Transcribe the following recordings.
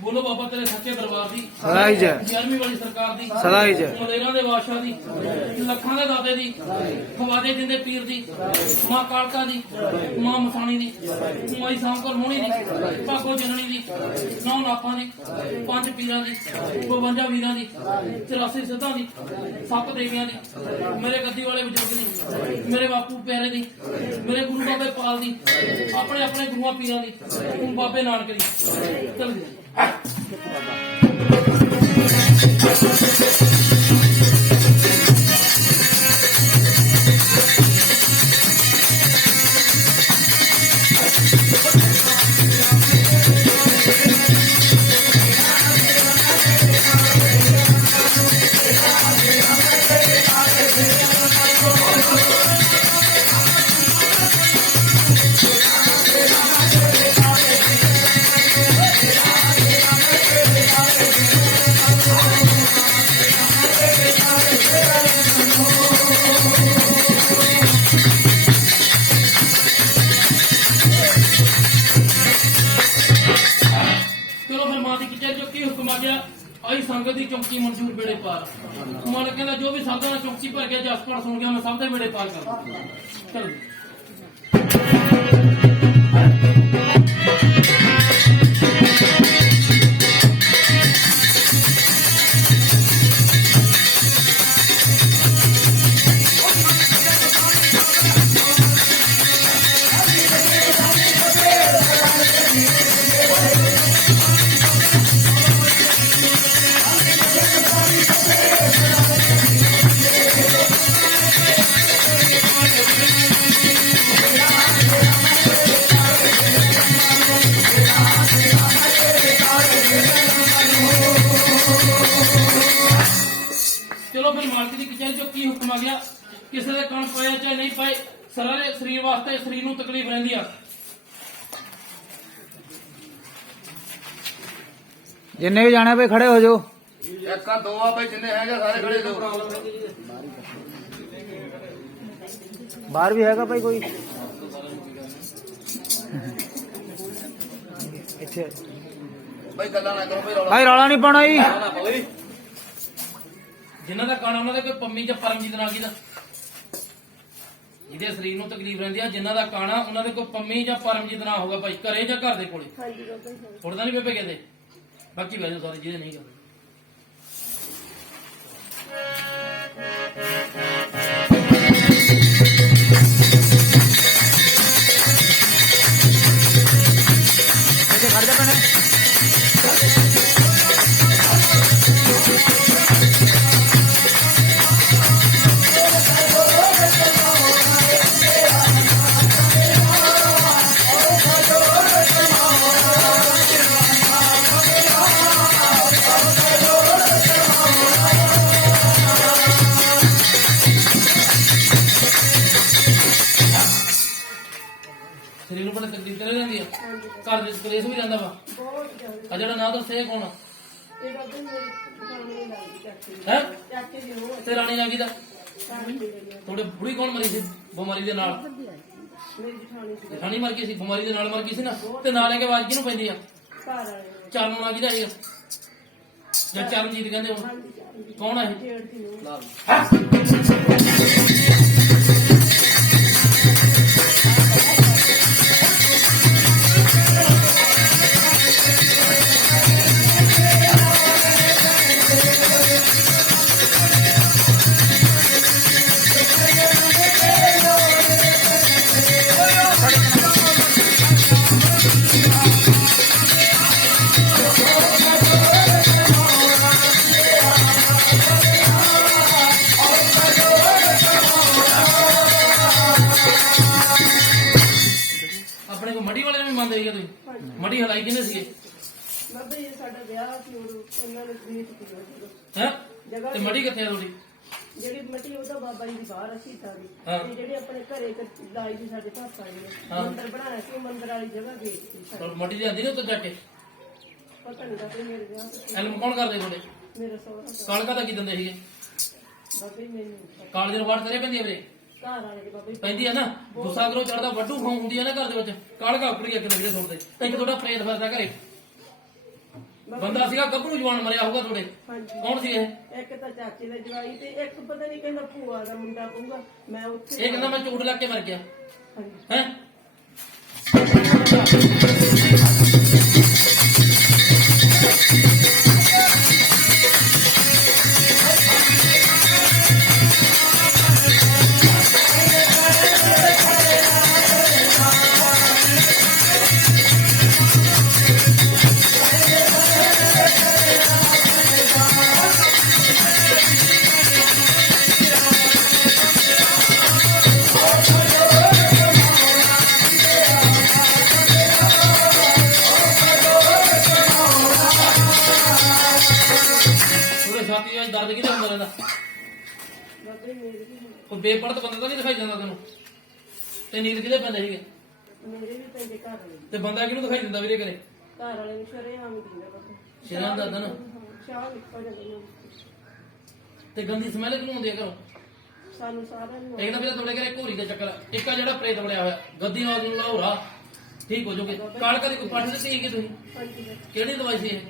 बोलो बाबा तेरे सच्चे दरबार दी सदाई जय 11वीं वाली सरकार दी सदाई जय मलेरा दे बादशाह दी लखां दे दाते दी खवादे जिंदे पीर दी मां कालका दी मां मसानी दी माई सांकर मोहनी दी भागो जननी दी 9 लाखां दी 5 पीरां दी 52 वीरां दी 84 सिद्धां दी 7 देवियां दी मेरे गद्दी वाले बुजुर्ग दी मेरे बापू प्यारे दी मेरे गुरु बाबे पाल दी अपने अपने गुरुआं पीरां दी बाबे नानक दी चल जी आई संगत की चौकी मंजूर बेड़े पार मन कहना जो भी साधा चौकी भर गया जस पाठ सुन गया मैं सब बेड़े पार कर चल चलो फिर मालक की कचहरी चो की हुक्म आ गया किसी के कण पाए चाहे नहीं पाए सारे शरीर वास्ते शरीर को तकलीफ रही है जिन्ने भी जाने भाई खड़े हो जाओ एक दो भाई जिन्ने है सारे खड़े हो बाहर भी हैगा भाई कोई भाई गल्ला ना करो भाई रौला नहीं पाना जी जिन्हों का काना उन्होंने कोई पम्मी या परमजीत ना की जिहदे शरीर को तकलीफ रही है जिन्हों का काना उन्होंने कोई पम्मी या परमजीत ना होगा भाई घरे या घर के कोले उड़दा नहीं बेबे कहते बाकी बह जाओ सारे जिहदे नहीं करते घर जा पहने शरीर को बड़ी तकलीफ कर रही है घर में कलेश भी रहता वा जरा ना तो सही कौन है ते रानी जागी दा थोड़े बुढ़ी कौन मरी सी बीमारी दे नाल जेठानी मर गई सी बीमारी दे नाल मर गई सी ना ते नाले के आवाज किनू पैंदी आ चरण लागी दा या चरणजीत कहंदे हो कौन है ਸੀਗੇ ਬਾਬਾ ਜੀ ਸਾਡਾ ਵਿਆਹ ਸੀ ਉਦੋਂ ਉਹਨਾਂ ਨੇ ਵੇਚ ਦਿੱਤੀ ਹੈ ਜਗ੍ਹਾ ਤੇ ਮੜੀ ਕਿੱਥੇ ਆ ਤੁਹਾਡੀ ਜਿਹੜੀ ਮਿੱਟੀ ਉਹ ਤਾਂ ਬਾਬਾ ਜੀ ਦੀ ਬਾਹਰ ਅਸੀਂ ਤਾਂ ਹਾਂ। ਤੇ ਜਿਹੜੇ ਆਪਣੇ ਘਰੇ ਇੱਕ ਲਾਈ ਦੀ ਸਾਡੇ ਪਾਪਾ ਜੀ ਨੇ ਹਾਂ। ਮੰਦਰ ਬਣਾਇਆ ਸੀ ਉਹ ਮੰਦਰ ਵਾਲੀ ਜਗ੍ਹਾ ਵੇਚਤੀ ਸਾਡੀ। ਔਰ ਮੜੀ ਲਿਆਂਦੀ ਨੇ ਉੱਤੇ ਜਾ ਕੇ ਪਤਾ ਨਹੀਂ ਬਾਬਾ ਜੀ ਮੇਰੇ ਵਿਆਹ ਤੇ ਐਲਮ ਕੌਣ ਕਰਦੇ ਤੁਹਾਡੇ ਮੇਰਾ ਸਹੁਰਾ ਕਾਲਕਾ ਦਾ ਕੀ ਦਿੰਦੇ ਸੀਗੇ ਬਾਬਾ ਜੀ ਮੈਨੂੰ ਪਤਾ। ਕਾਲਜ ਨੂੰ ਵਾਰ ਤੇਰੇ ਪੈਂਦੀ ਆ ਵੀਰੇ ਘਰ ਵਾਲੇ ਦੇ ਬਾਬਾ ਜੀ ਪੈਂਦੀ ਆ ਨਾ ਗੁੱਸਾ ਕਰੋ ਚੜਦਾ ਵੱਡੂ ਖਾਂ ਹੁੰਦੀ ਆ ਨਾ ਘਰ ਦੇ ਵਿੱਚ ਕਾਲਕਾ ਉਪੜੀ ਇੱਕ ਨਗਰੇ ਸੁਣਦੇ ਇੱਕ ਤੁਹਾਡਾ ਪ੍ਰੇਤ ਫਿਰਦਾ ਘਰੇ ਬੰਦਾ ਸੀਗਾ ਗੱਭਰੂ ਜਵਾਨ ਮਰਿਆ ਹੋਊਗਾ ਤੁਹਾਡੇ ਹਾਂਜੀ ਕੌਣ ਸੀ ਇਹ ਇੱਕ ਤਾਂ ਚਾਚੇ ਦਾ ਜਵਾਈ ਤੇ ਇੱਕ ਪਤਾ ਨਹੀਂ ਕਹਿੰਦਾ ਭੂਆ ਦਾ ਮੁੰਡਾ ਪਊਗਾ ਮੈਂ ਉੱਥੇ ਇਹ ਕਹਿੰਦਾ ਮੈਂ ਚੂੜ ਲੱਗ ਕੇ ਮਰ ਗਿਆ ਹਾਂਜੀ ਹੈ ਛਾਤੀ ਵਿੱਚ ਦਰਦ ਕਿਹਦੇ ਹੁੰਦਾ ਰਹਿੰਦਾ ਬਾਬਾ ਜੀ ਮੇਰੇ ਵੀ ਕੋਈ ਬੇਪੜਤ ਬੰਦਾ ਤਾਂ ਨਹੀਂ ਦਿਖਾਈ ਜਾਂਦਾ ਤੈਨੂੰ ਤੇ ਨੀਂਦ ਕਿਹਦੇ ਪੈਂਦੇ ਸੀਗੇ ਮੇਰੇ ਵੀ ਪੈਂਦੇ ਘਰ ਵਾਲੇ ਤੇ ਬੰਦਾ ਕਿਹਨੂੰ ਦਿਖਾਈ ਦਿੰਦਾ ਵੀਰੇ ਘਰੇ ਘਰ ਵਾਲੇ ਨੂੰ ਸ਼ਰੇਆਮ ਹੀ ਦਿੰਦਾ ਬਾਬਾ ਸ਼ਰੇਆਮ ਦੱਸਦਾ ਨਾ। ਸ਼ਾਹ ਨਿਕਲ ਜਾਂਦਾ ਮੈਨੂੰ। ਤੇ ਗੰਦੀ ਸਮੈਲ ਕਿਉਂ ਆਉਂਦੀ ਆ ਘਰੋਂ ਸਾਨੂੰ ਸਾਰਿਆਂ ਨੂੰ ਇੱਕ ਤਾਂ ਵੀਰੇ ਤੁਹਾਡੇ ਘਰੇ ਘੋਰੀ ਦਾ ਚੱਕਰ ਇੱਕ ਆ ਜਿਹੜਾ ਪ੍ਰੇਤ ਬਣਿਆ ਹੋਇਆ ਗੱਦੀ ਨਾਲ ਨੂੰ ਲਾਹੌਰਾ ਠੀਕ ਹੋ ਜਾਓਗੇ ਕਾਲਕਾ ਦੀ ਕੋਈ ਪੱਠ ਦਿੱਤੀ ਸੀਗੀ ਤੁਸੀਂ ਹਾਂਜੀ ਬਾਬਾ। ਕਿਹੜੀ ਦਵਾਈ ਸੀ ਇਹ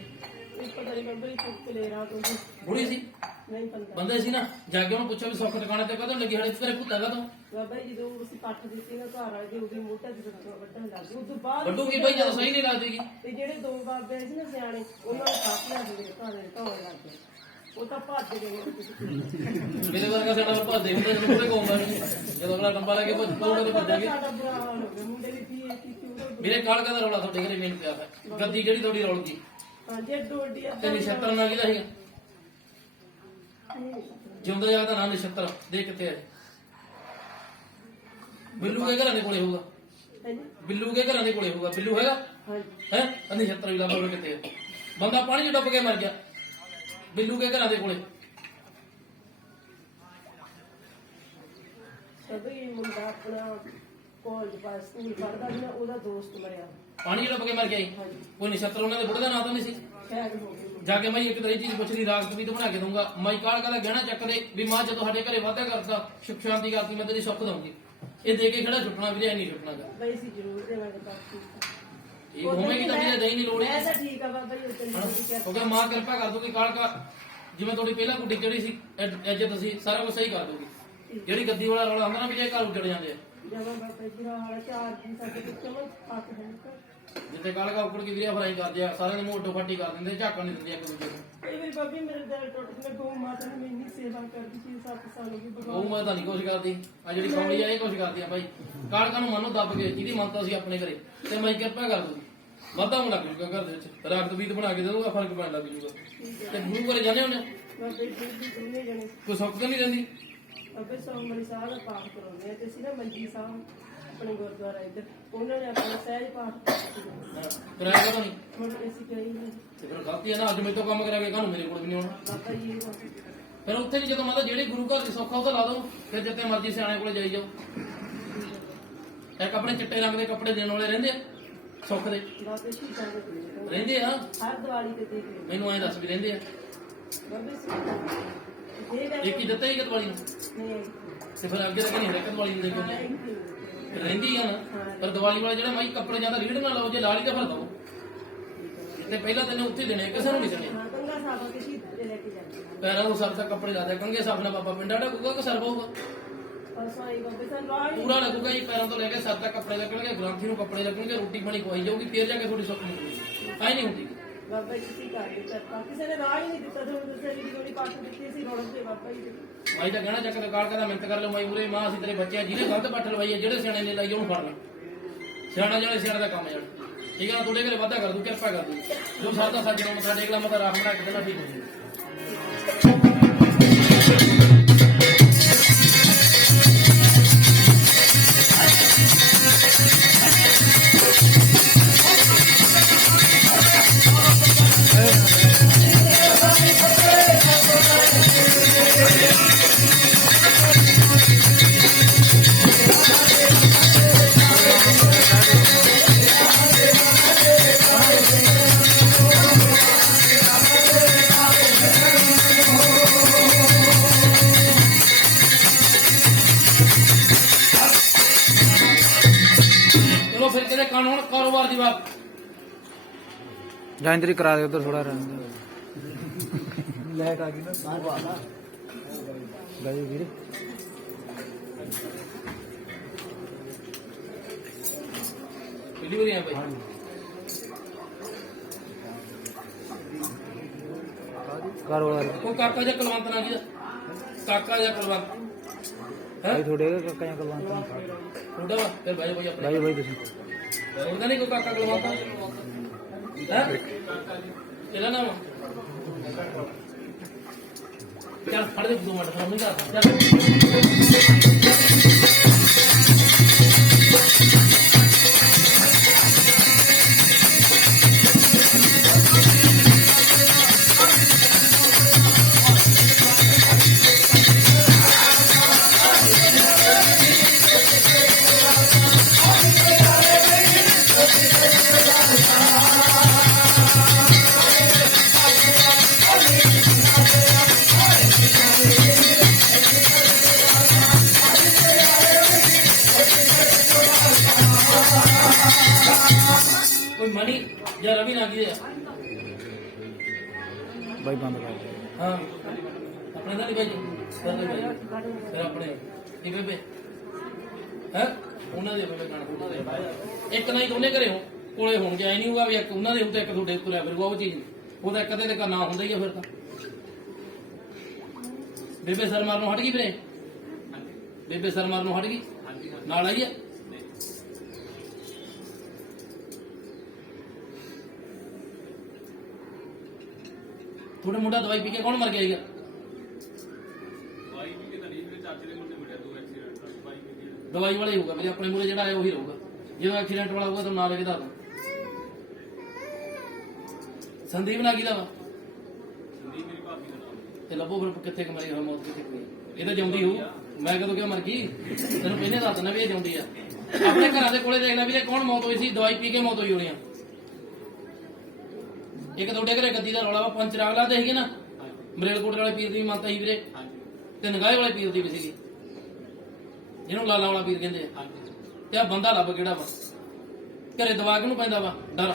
ਇਹ ਪਤਾ ਨਹੀਂ ਬਾਬਾ ਜੀ ਚੁੱਕ ਲੈ ਰਹਾ ਕੋਈ ਬੁੜੀ ਸੀ ਨਹੀਂ ਪਤਾ ਬੰਦੇ ਸੀ ਨਾ ਜਾ ਕੇ ਉਹਨੂੰ ਪੁੱਛਿਆ ਵੀ ਸੁੱਖ ਟਿਕਾਣੇ ਤੇ ਕਦੋਂ ਲੱਗੀ ਹੜੇ ਤੇਰੇ ਪੁੱਤਾਂ ਕਦੋਂ ਬਾਬਾ ਜੀ ਜਦੋਂ ਅਸੀਂ ਪੱਠ ਦਿੱਤੀ ਨਾ ਘਰ ਵਾਲੇ ਦੀ ਉਹਦੀ ਮੋਟਾ ਜਦੋਂ ਵੱਢਣ ਲੱਗ ਗਈ ਉਦੋਂ ਬਾਅਦ ਵੱਡੂ ਕੀ ਬਈ ਜਦੋਂ ਸਹੀ ਨਹੀਂ ਲੱਗਦੀਗੀ ਤੇ ਜਿਹੜੇ ਦੋ ਬਾਬੇ ਸੀ ਨਾ ਸਿਆਣੇ ਉਹਨਾਂ ਨੂੰ ਸਾਥ ਲੈ ਦੇ ਘਰ ਦੇ ਢੋਲ ਲੱਗ ਗਏ ਉਹ ਤਾਂ ਭੱਜ ਗਏ ਮੇਰੇ ਵਰਗਾ ਸਾਡਾ ਭੱਜਦੇ ਹੁੰਦੇ ਜਦੋਂ ਪੂਰੇ ਕੋਮ ਜਦੋਂ ਅਗਲਾ ਟੰਬਾ ਲੈ ਕੇ ਪੂਰੇ ਤੇ ਭੱਜਾਂਗੇ ਸਾਡਾ ਬੁਰਾ ਹਾਲ ਹੋ ਗਿਆ ਮੁੰਡੇ ਦੀ ਪੀਏ ਕੀਤੀ ਉਹਦਾ ਮੇਰੇ ਕਾਲਕਾ ਦਾ ਰੌਲਾ ਤੁਹਾਡੇ ਘਰੇ ਮੇਨ ਪਿਆ ਹੈ ਗੱਦੀ ਜਿਹੜੀ ਤੁਹਾਡੀ ਰੌਲ ਗਈ ਹਾਂ ਜੇ ਡੋਡੀ ਆ ਤੇ ਨਛੱਤਰ ਨਾਲ ਕਿਹਦਾ ਸੀਗਾ ਜਿਉਂਦਾ ਜਾਗਦਾ ਨਾ ਨਛੱਤਰ ਦੇ ਕਿੱਥੇ ਹੈ ਬਿੱਲੂ ਕੇ ਘਰਾਂ ਦੇ ਕੋਲੇ ਹੋਊਗਾ ਬਿੱਲੂ ਕੇ ਘਰਾਂ ਦੇ ਕੋਲੇ ਹੋਊਗਾ ਬਿੱਲੂ ਹੈਗਾ ਹਾਂਜੀ ਹੈ ਨਛੱਤਰ ਵੀ ਲੱਭ ਲਓ ਕਿੱਥੇ ਹੈ ਬੰਦਾ ਪਾਣੀ 'ਚ ਡੁੱਬ ਕੇ ਮਰ ਗਿਆ ਬਿੱਲੂ ਕੇ ਘਰਾਂ ਦੇ ਕੋਲੇ ਸਭੀ ਮੁੰਡਾ ਆਪਣਾ ਕਾਲਜ ਪਾਸ ਸਕੂਲ ਪੜ੍ਹਦਾ ਸੀ ਨਾ ਉਹਦਾ ਦੋਸਤ ਮਰਿਆ ਪਾਣੀ 'ਚ ਡੁੱਬ ਕੇ ਮਰ ਗਿਆ ਜੀ ਹਾਂਜੀ ਕੋਈ ਨਛੱਤਰ ਉਹਨਾਂ ਦੇ ਬੁੱਢੇ ਦਾ ਨਾਂ ਤਾਂ ਨਹੀਂ ਸੀ ਸ਼ਾਇਦ ਹੋ ਗਈ ਜਾ ਕੇ ਮੈਂ ਇੱਕ ਤਰੀ ਚੀਜ਼ ਪੁੱਛਣੀ ਰਾਗ ਕਵੀ ਤੋਂ ਬਣਾ ਕੇ ਦਊਂਗਾ ਮੈਂ ਕਾਲਕਾ ਦਾ ਗਹਿਣਾ ਚੱਕ ਦੇ ਵੀ ਮਾਂ ਜਦੋਂ ਸਾਡੇ ਘਰੇ ਵਾਅਦਾ ਕਰਦਾ ਸੁਖ ਸ਼ਾਂਤੀ ਕਰਦੀ ਮੈਂ ਤੇਰੀ ਸੁੱਖ ਦਊਂਗੀ ਇਹ ਦੇ ਕੇ ਖੜਾ ਛੁੱਟਣਾ ਵੀਰੇ ਨਹੀਂ ਛੁੱਟਣਾਗਾ ਬਈ ਸੀ ਜ਼ਰੂਰ ਦੇਵਾਂਗੇ ਬਾਕੀ ਇਹ ਹੋਵੇਗੀ ਤਾਂ ਵੀਰੇ ਦਈ ਨਹੀਂ ਲੋੜ ਮੈਂ ਤਾਂ ਠੀਕ ਆ ਬਾਬਾ ਜੀ ਉਦੋਂ ਦੀ ਕਿਹਾ ਕਿਉਂਕਿ ਮਾਂ ਕਿਰਪਾ ਕਰ ਦੂਗੀ ਕਾਲਕਾ ਜਿਵੇਂ ਤੁਹਾਡੀ ਪਹਿਲਾਂ ਗੁੱਡੀ ਚੜੀ ਸੀ ਇੱਜ਼ਤ ਸੀ ਸਾਰਾ ਕੁਝ ਸਹੀ ਕਰ ਦੂਗੀ ਜਿਹੜੀ ਗੱਦੀ ਵਾਲਾ ਰੌਲਾ ਹੁੰਦਾ ਨਾ ਵੀ ਜੇ ਘਰ ਉੱਜੜ ਜਾਂਦੇ ਆ ਜਦੋਂ ਬਾਬਾ ਜੀ ਦਾ ਹਾਲ ਚਾਰ ਦਿਨ ਸਾਡੇ ਕੋਲ ਚਲੋ ਹੱਥ ਹੈ ਜਿੱਥੇ ਕਾਲਕਾ ਉੱਕੜ ਕੇ ਵੀਰੇ ਫਰਾਈ ਕਰਦੇ ਆ ਸਾਰਿਆਂ ਦੇ ਮੂੰਹ ਅੱਡੋ ਫੱਟੀ ਕਰ ਦਿੰਦੇ ਝਾਕਣ ਨਹੀਂ ਦਿੰਦੇ ਇੱਕ ਦੂਜੇ ਨੂੰ ਕਈ ਵਾਰੀ ਬਾਬੀ ਮੇਰੇ ਦਿਲ ਟੁੱਟ ਗਿਆ ਗਊ ਮਾਤਾ ਨੇ ਇੰਨੀ ਸੇਵਾ ਕਰਦੀ ਸੀ 7 ਸਾਲ ਦੀ ਉਹ ਭਗਵਾਨ ਮੈਂ ਤਾਂ ਨਹੀਂ ਕੁਛ ਕਰਦੀ ਆ ਜਿਹੜੀ ਕੌੜੀ ਆ ਇਹ ਕੁਛ ਕਰਦੀ ਆ ਬਾਈ ਕਾਲਕਾ ਨੂੰ ਮੰਨੋ ਦੱਬ ਕੇ ਜਿਹਦੀ ਮੰਨਤਾ ਸੀ ਆਪਣੇ ਘਰੇ ਤੇ ਮੈਂ ਕਿਰਪਾ ਕਰ ਦੂਗੀ ਵਾਧਾ ਹੋਣ ਲੱਗ ਜੂਗਾ ਘਰ ਦੇ ਵਿੱਚ ਰਾਖਤ ਬੀਤ ਬਣਾ ਕੇ ਦੇ ਦੂੰਗਾ ਫਰਕ ਪੈਣ ਲੱਗ ਜੂਗਾ ਤੇ ਗੁਰੂ ਘਰੇ ਜਾਂਦੇ ਹੁੰਦੇ ਬਾਬੇ ਜੀ ਦੋਨੇ ਜਣੇ ਕੋਈ ਸੁੱਖ ਤਾਂ ਨਹੀਂ ਰਹਿੰਦੀ ਬਾਬੇ ਸੋਮਵਾਰੀ ਸਾਹਿਬ ਦਾ ਪਾਠ ਕਰਾਉਂਦੇ ਆ ਤੇ ਸੀ ਨਾ ਮੰਜੀ ਸਾਹਿਬ ਆਪਣੇ ਗੁਰਦੁਆਰਾ ਇੱਧਰ ਉਹਨਾਂ ਨੇ ਆਪਣਾ ਸਹਿਜ ਪਾਠ ਕੀਤਾ ਕਰਾਇਆ ਕਦੋਂ ਨਹੀਂ ਹੁਣ ਅਸੀਂ ਕਹੀ ਨਹੀਂ ਤੇ ਫਿਰ ਗਲਤੀ ਆ ਨਾ ਅੱਜ ਮੇਰੇ ਤੋਂ ਕੰਮ ਕਰਾਂਗੇ ਕਾਹਨੂੰ ਮੇਰੇ ਕੋਲ ਵੀ ਨਹੀਂ ਆਉਣਾ ਬਾਬਾ ਜੀ ਇਹ ਫਿਰ ਉੱਥੇ ਵੀ ਜਦੋਂ ਮਤਲਬ ਜਿਹੜੀ ਗੁਰੂ ਘਰ ਦੀ ਸੌਖਾ ਉਹ ਤਾਂ ਲਾ ਦੋ ਫਿਰ ਜਿੱਤੇ ਮਰਜ਼ੀ ਸਿਆਣੇ ਕੋਲੇ ਜਾਈ ਜਾਓ ਇੱਕ ਆਪਣੇ ਚਿੱਟੇ ਰੰਗ ਦੇ ਕੱਪੜੇ ਦੇਣ ਵਾਲੇ ਰਹਿੰਦੇ ਆ ਸੁੱਖ ਦੇ ਬਾਬੇ ਜੀ ਜਾਂਦੇ ਨੇ ਰਹਿੰਦੇ ਆ ਹਰ ਦੀਵਾਲੀ ਤੇ ਦੇਖ ਲੈਂਦੇ ਮੈਨੂੰ ਐਂ ਦੱਸ ਵੀ ਰਹਿੰਦੇ ਆ ਬਾਬੇ ਸੀ ਦੇ ਇੱਕ ਹੀ ਦਿੱਤਾ ਹੀ ਦਿਵਾਲੀ ਨੂੰ ਨਹੀਂ ਤੇ ਫਿਰ ਅੱਗੇ ਤਾਂ ਨਹੀਂ ਹਰੇਕ ਦਿਵਾਲੀ ਨੂੰ ਦੇਖੋ ਨਹੀਂ ਫਿਰ ਰਹਿੰਦੀ ਆ ਨਾ ਪਰ ਦੀਵਾਲੀ ਵਾਲਾ ਜਿਹੜਾ ਮਾਈ ਕੱਪੜੇ ਜਾਂਦਾ ਰੀੜ ਨਾ ਲਾਓ ਜੇ ਲਾਲੀ ਤਾਂ ਫਿਰ ਦਓ ਤੇ ਪਹਿਲਾਂ ਤੈਨੂੰ ਉੱਥੇ ਦੇਣੇ ਕਿਸੇ ਨੂੰ ਨਹੀਂ ਦੇਣੇ ਹਾਂ ਗੰਗਾ ਸਾਹਿਬ ਕੇ ਸ਼ਹੀਦ ਦੇ ਲੈ ਕੇ ਜਾਂਦੇ ਪੈਰਾਂ ਨੂੰ ਸਰ ਤੱਕ ਕੱਪੜੇ ਲਾ ਦਿਆ ਕੰਗੇ ਸਾਹਿਬ ਨਾਲ ਬਾਬਾ ਪਿੰਡਾ ਢਕੂਗਾ ਕਿ ਸਰ ਪਾਊਗਾ ਪਰਸੋਂ ਆਈ ਬਾਬੇ ਸਾਨੂੰ ਰਾਹ ਹੀ ਪੂਰਾ ਲੱਗੂਗਾ ਜੀ ਪੈਰਾਂ ਤੋਂ ਲੈ ਕੇ ਸਰ ਤੱਕ ਕੱਪੜੇ ਲੱਗਣਗੇ ਗ੍ਰੰਥੀ ਨੂੰ ਕੱਪੜੇ ਲੱਗਣਗੇ ਰੋਟੀ ਪਾਣੀ ਖਵਾਈ ਜਾਊਗੀ ਫੇਰ ਜਾ ਕੇ ਤੁਹਾਡੀ ਸੁੱਖ ਮਿਲੂਗੀ ਐ ਨਹੀਂ ਹੁੰਦੀ ਬਾਬਾ ਜੀ ਕੀ ਕਰਦੇ ਕਰਤਾ ਕਿਸੇ ਨੇ ਰਾਹ ਹੀ ਨਹੀਂ ਦਿੱਤਾ ਤੁਹਾਨੂੰ ਦੱਸਿਆ ਜੀ ਥੋੜੀ ਪਾਠ ਦਿੱਤੀ ਸੀ ਰੌਣਕ ਦੇ ਬਾਬਾ ਜੀ ਦੇ ਮਾਈ ਤਾਂ ਕਹਿਣਾ ਚੱਕ ਕਾਲ ਕਹਿੰਦਾ ਮਿਹਨਤ ਕਰ ਲਓ ਮਾਈ ਉਰੇ ਮਾਂ ਅਸੀਂ ਤੇਰੇ ਬੱਚੇ ਆ ਜਿਹਨੇ ਗਲਤ ਪੱਠ ਲਵਾਈ ਹੈ ਜਿਹੜੇ ਸਿਆਣੇ ਨੇ ਲਾਈ ਉਹਨੂੰ ਫੜ ਲੈ ਸਿਆਣਾ ਜਿਹੜੇ ਸਿਆਣੇ ਦਾ ਕੰਮ ਹੈ ਜਾਣਾ ਠੀਕ ਹੈ ਨਾ ਤੁਹਾਡੇ ਘਰੇ ਵਾਧਾ ਕਰ ਦੂ ਕਿਰਪਾ ਕਰ ਦੂ ਜੋ ਸਾਡਾ ਸਾਡੇ ਨਾਲ ਮੱਥਾ ਟੇਕ ਲਾ ਮੈਂ ਤਾਂ ਰਾਖ ਬਣਾ ਕੇ ਦੇਣਾ ਠੀਕ ਹੋ ਜਾਊ ਹੁਣ ਕਾਰੋਬਾਰ ਦੀ ਬਾਤ ਜਾਂਦਰੀ ਕਰਾ ਦੇ ਉਧਰ ਥੋੜਾ ਰਹਿਣ ਲੈ ਕਾ ਕੀ ਨਾ ਗਾਈ ਵੀਰੇ ਪਹਿਲੀ ਵਾਰੀ ਆ ਭਾਈ ਕਾਰੋਬਾਰ ਉਹ ਕਾਕਾ ਜਾਂ ਕੁਲਵੰਤ ਨਾਲ ਜੀ ਕਾਕਾ ਜਾਂ ਕੁਲਵੰਤ ਹੈ ਭਾਈ ਥੋੜੇ ਕਾਕਾ ਜਾਂ ਕਲਵਾਂ ਮੁੰਡਾ ਵਾ ਫਿਰ ਭਾਈ ਭਾਈ ਆਪਣੇ ਭਾਈ ਤੁਸੀਂ ਉਹਦਾ ਨਹੀਂ ਕੋਈ ਕਾਕਾ ਕੁਲਵੰਤ ਹੈ ਇਹਦਾ ਨਾਮ ਚੱਲ ਫੜ ਦੇ 2 ਮਿੰਟ ਫਿਰ ਨਹੀਂ ਕਰਦਾ ਚੱਲ ਕੋਈ ਮਣੀ ਜਾਂ ਰਵੀ ਨਾ ਕੀ ਹੈ ਭਾਈ ਬੰਦ ਕਰ ਦੇ ਹਾਂ ਆਪਣੇ ਦਾ ਨਹੀਂ ਭਾਈ ਕਰਦੇ ਭਾਈ ਫਿਰ ਆਪਣੇ ਕੀ ਬੇਬੇ ਹੈ ਉਹਨਾਂ ਦੇ ਬੇਬੇ ਕਣ ਉਹਨਾਂ ਦੇ ਇੱਕ ਨਹੀਂ ਦੋਨੇ ਘਰੇ ਹੋ ਕੋਲੇ ਹੋਣਗੇ ਐ ਨਹੀਂ ਹੋਊਗਾ ਵੀ ਇੱਕ ਉਹਨਾਂ ਦੇ ਉੱਤੇ ਇੱਕ ਤੁਹਾਡੇ ਤੁਰਿਆ ਫਿਰੂਗਾ ਉਹ ਚੀਜ਼ ਉਹਦਾ ਇੱਕ ਤੇ ਨਾ ਹੁੰਦਾ ਹੀ ਆ ਫਿਰ ਤਾਂ ਬੇਬੇ ਸਰ ਮਾਰਨੋਂ ਹਟ ਗਈ ਵੀਰੇ ਬੇਬੇ ਸਰ ਮਾਰਨੋਂ ਹਟ ਗਈ ਨਾਲ ਆਈ ਆ ਥੋੜਾ ਮੁੰਡਾ ਦਵਾਈ ਪੀ ਕੇ ਕੌਣ ਮਰ ਗਿਆ ਸੀਗਾ ਦਵਾਈ ਵਾਲਾ ਹੀ ਹੋਊਗਾ ਮੇਰੇ ਆਪਣੇ ਮੂਰੇ ਜਿਹੜਾ ਆਇਆ ਉਹੀ ਰਹੂਗਾ ਜਦੋਂ ਐਕਸੀਡੈਂਟ ਵਾਲਾ ਹੋਊਗਾ ਤਾਂ ਨਾਂ ਲੈ ਕੇ ਦੱਸ ਸੰਦੀਪ ਨਾ ਕਿਹਦਾ ਵਾ ਤੇ ਲੱਭੋ ਫਿਰ ਕਿੱਥੇ ਕਮਾਈ ਹੋਇਆ ਮੌਤ ਕਿੱਥੇ ਹੋਈ ਇਹ ਤਾਂ ਜਿਉਂਦੀ ਹੋਊ ਮੈਂ ਕਦੋਂ ਕਿਹਾ ਮਰ ਗਈ ਤੈਨੂੰ ਪਹਿਲੇ ਦੱਸ ਦਿੰਦਾ ਵੀ ਇਹ ਜਿਉਂਦੀ ਆ ਆਪਣੇ ਘਰਾਂ ਦੇ ਕੋਲੇ ਦੇਖਣਾ ਵੀ ਇਹ ਕੌਣ ਮੌਤ ਹੋਈ ਸੀ ਦਵਾਈ ਪੀ ਕੇ ਮੌਤ ਹੋਈ ਹੋਣੀ ਆ ਇੱਕ ਤੁਹਾਡੇ ਘਰੇ ਗੱਦੀ ਦਾ ਰੌਲਾ ਵਾ ਪੰਚਰਾਗਲਾ ਤੇ ਸੀਗੇ ਨਾ ਮਰੇਲਕੋਟ ਵਾਲੇ ਪੀਰ ਦੀ ਮਾਤਾ ਸੀ ਵੀਰੇ ਤੇ ਨਗਾਹੇ ਵਾਲੇ ਪੀਰ ਦੀ ਵੀ ਸੀਗੀ ਜਿਹਨੂੰ ਲਾਲਾ ਵਾਲਾ ਪੀਰ ਕਹਿੰਦੇ ਆ ਤੇ ਆ ਬੰਦਾ ਲੱਭ ਕਿਹੜਾ ਵਾ ਘਰੇ ਦਵਾ ਕਿਹਨੂੰ ਪੈਂਦਾ ਵਾ ਡਰ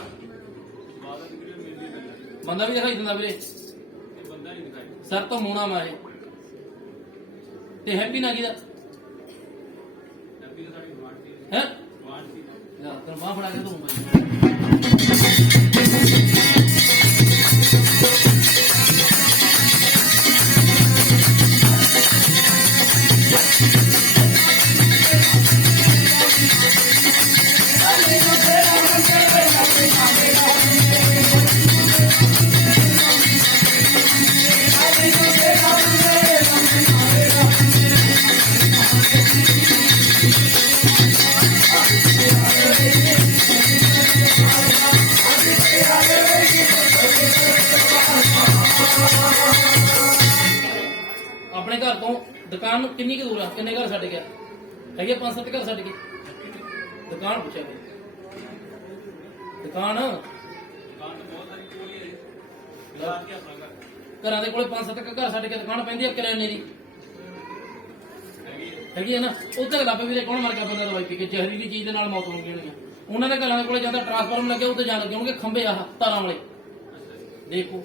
ਬੰਦਾ ਵੀ ਦਿਖਾਈ ਦਿੰਦਾ ਵੀਰੇ ਸਰ ਤੋਂ ਮੋਣਾ ਮਾਏ ਤੇ ਹੈਪੀ ਨਾ ਕਿਹਦਾ ਹੈ ਯਾਰ ਤੈਨੂੰ ਬਾਹ ਫੜਾ ਕੇ ਦੂੰ ਬਾਈ ਆਪਣੇ ਘਰ ਤੋਂ ਦੁਕਾਨ ਨੂੰ ਕਿੰਨੀ ਕੁ ਦੂਰ ਆ ਕਿੰਨੇ ਘਰ ਛੱਡ ਗਿਆ ਹੈਗੇ 5-7 ਘਰ ਛੱਡ ਗਏ ਦੁਕਾਨ ਪੁੱਛਿਆ ਦੁਕਾਨ ਘਰਾਂ ਦੇ ਕੋਲੇ 5-7 ਘਰ ਛੱਡ ਕੇ ਦੁਕਾਨ ਪੈਂਦੀ ਆ ਕਿਰਾਏ ਦੀ ਹੈਗੀ ਹੈ ਨਾ ਉੱਥੇ ਲੱਭੇ ਵੀਰੇ ਕੌਣ ਮਰ ਗਿਆ ਬੰਦਾ ਦਵਾਈ ਪੀ ਕੇ ਜ਼ਹਿਰੀਲੀ ਚੀਜ਼ ਦੇ ਨਾਲ ਮੌਤ ਹੋ ਗਈ ਹੋਣੀ ਆ ਉਹਨਾਂ ਦੇ ਘਰਾਂ ਦੇ ਕੋਲੇ ਜਾਂਦਾ ਟਰਾਂਸਫਾਰਮ ਲੱਗਿਆ ਉੱਤੇ ਜਾਣ ਲੱਗੇ ਹੋਣਗੇ ਖੰਭੇ ਆਹ ਤਾਰਾਂ ਵਾਲੇ ਦੇਖੋ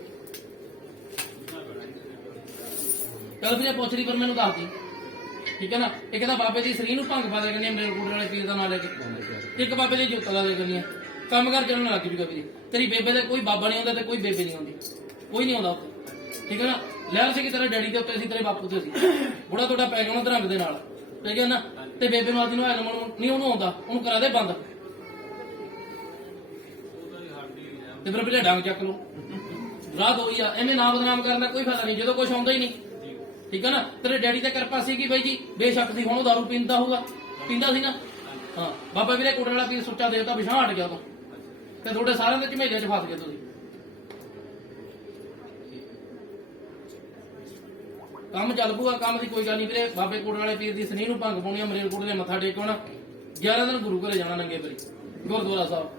ਕੱਲ ਵੀ ਪੁੱਛ ਰਹੀ ਪਰ ਮੈਨੂੰ ਦੱਸਦੀ ਠੀਕ ਹੈ ਨਾ ਇਹ ਕਹਿੰਦਾ ਬਾਬੇ ਦੀ ਸਰੀਰ ਨੂੰ ਭੰਗ ਪਾ ਦੇ ਕਹਿੰਦੀ ਮਰੇਲਕੋਟ ਵਾਲੇ ਪੀਰ ਦਾ ਨਾਂ ਲੈ ਕੇ ਇੱਕ ਬਾਬੇ ਦੀ ਜੁੱਤਾ ਲਾ ਦੇ ਕਹਿੰਦੀ ਕੰਮ ਕਰ ਚੱਲਣ ਲੱਗ ਵੀ ਕਬੀ ਤੇਰੀ ਬੇਬੇ ਦੇ ਕੋਈ ਬਾਬਾ ਨਹੀਂ ਆਉਂਦਾ ਤੇ ਕੋਈ ਬੇਬੇ ਨਹੀਂ ਆਉਂਦੀ ਕੋਈ ਨਹੀਂ ਆਉਂਦਾ ਉੱਥੇ ਠੀਕ ਹੈ ਨਾ ਲਹਿਰ ਸੀ ਕਿ ਤੇਰੇ ਡੈਡੀ ਦੇ ਉੱਤੇ ਸੀ ਤੇਰੇ ਬਾਪੂ ਤੇ ਸੀ ਬੁੜਾ ਤੁਹਾਡਾ ਪੈ ਗਿਆ ਉਹਨਾਂ ਧਰੰਗ ਦੇ ਨਾਲ ਠੀਕ ਹੈ ਨਾ ਤੇ ਬੇਬੇ ਨੂੰ ਆਦੀ ਨੂੰ ਹੈਗਾ ਨਹੀਂ ਉਹਨੂੰ ਆਉਂਦਾ ਉਹਨੂੰ ਕਰਾ ਦੇ ਬੰਦ ਤੇ ਫਿਰ ਪਹਿਲੇ ਡੰਗ ਚੱਕ ਲਓ ਰਾਹ ਹੋਈ ਆ ਇਹਨੇ ਨਾਮ ਬਦਨਾਮ ਕਰਨ ਦਾ ਕੋਈ ਫਾਇਦਾ ਨਹੀਂ ਜਦੋਂ ਕੁਝ ਆਉਂਦਾ ਹੀ ਨਹੀਂ ਠੀਕ ਹੈ ਨਾ ਤੇਰੇ ਡੈਡੀ ਤੇ ਕਿਰਪਾ ਸੀ ਕਿ ਬਾਈ ਜੀ ਬੇਸ਼ੱਕ ਸੀ ਹੁਣ ਉਹ ਦਾਰੂ ਪੀਂਦਾ ਹੋਊਗਾ ਪੀਂਦਾ ਸੀ ਨਾ ਹਾਂ ਬਾਬਾ ਵੀਰੇ ਕੋਟੇ ਵਾਲਾ ਪੀਰ ਸੁੱਚਾ ਦੇਵਤਾ ਵਿਛਾਂ ਹਟ ਗਿਆ ਤੋਂ ਤੇ ਤੁਹਾਡੇ ਸਾਰਿਆਂ ਦੇ ਝਮੇਲੇ 'ਚ ਫਸ ਗਏ ਤੁਸੀਂ ਕੰਮ ਚੱਲ ਪੂਗਾ ਕੰਮ ਦੀ ਕੋਈ ਗੱਲ ਨਹੀਂ ਵੀਰੇ ਬਾਬੇ ਕੋਟੇ ਵਾਲੇ ਪੀਰ ਦੀ ਸਨੀਹ ਨੂੰ ਭੰਗ ਪਾਉਣੀ ਮਰੇਲਕੋਟ ਦੇ ਮੱਥਾ ਟੇਕਣਾ 11 ਦਿਨ ਗੁਰੂ ਘਰੇ ਜਾਣਾ ਨੰਗੇ ਬਰੀ ਗੁਰਦੁਆਰਾ ਸਾਹਿਬ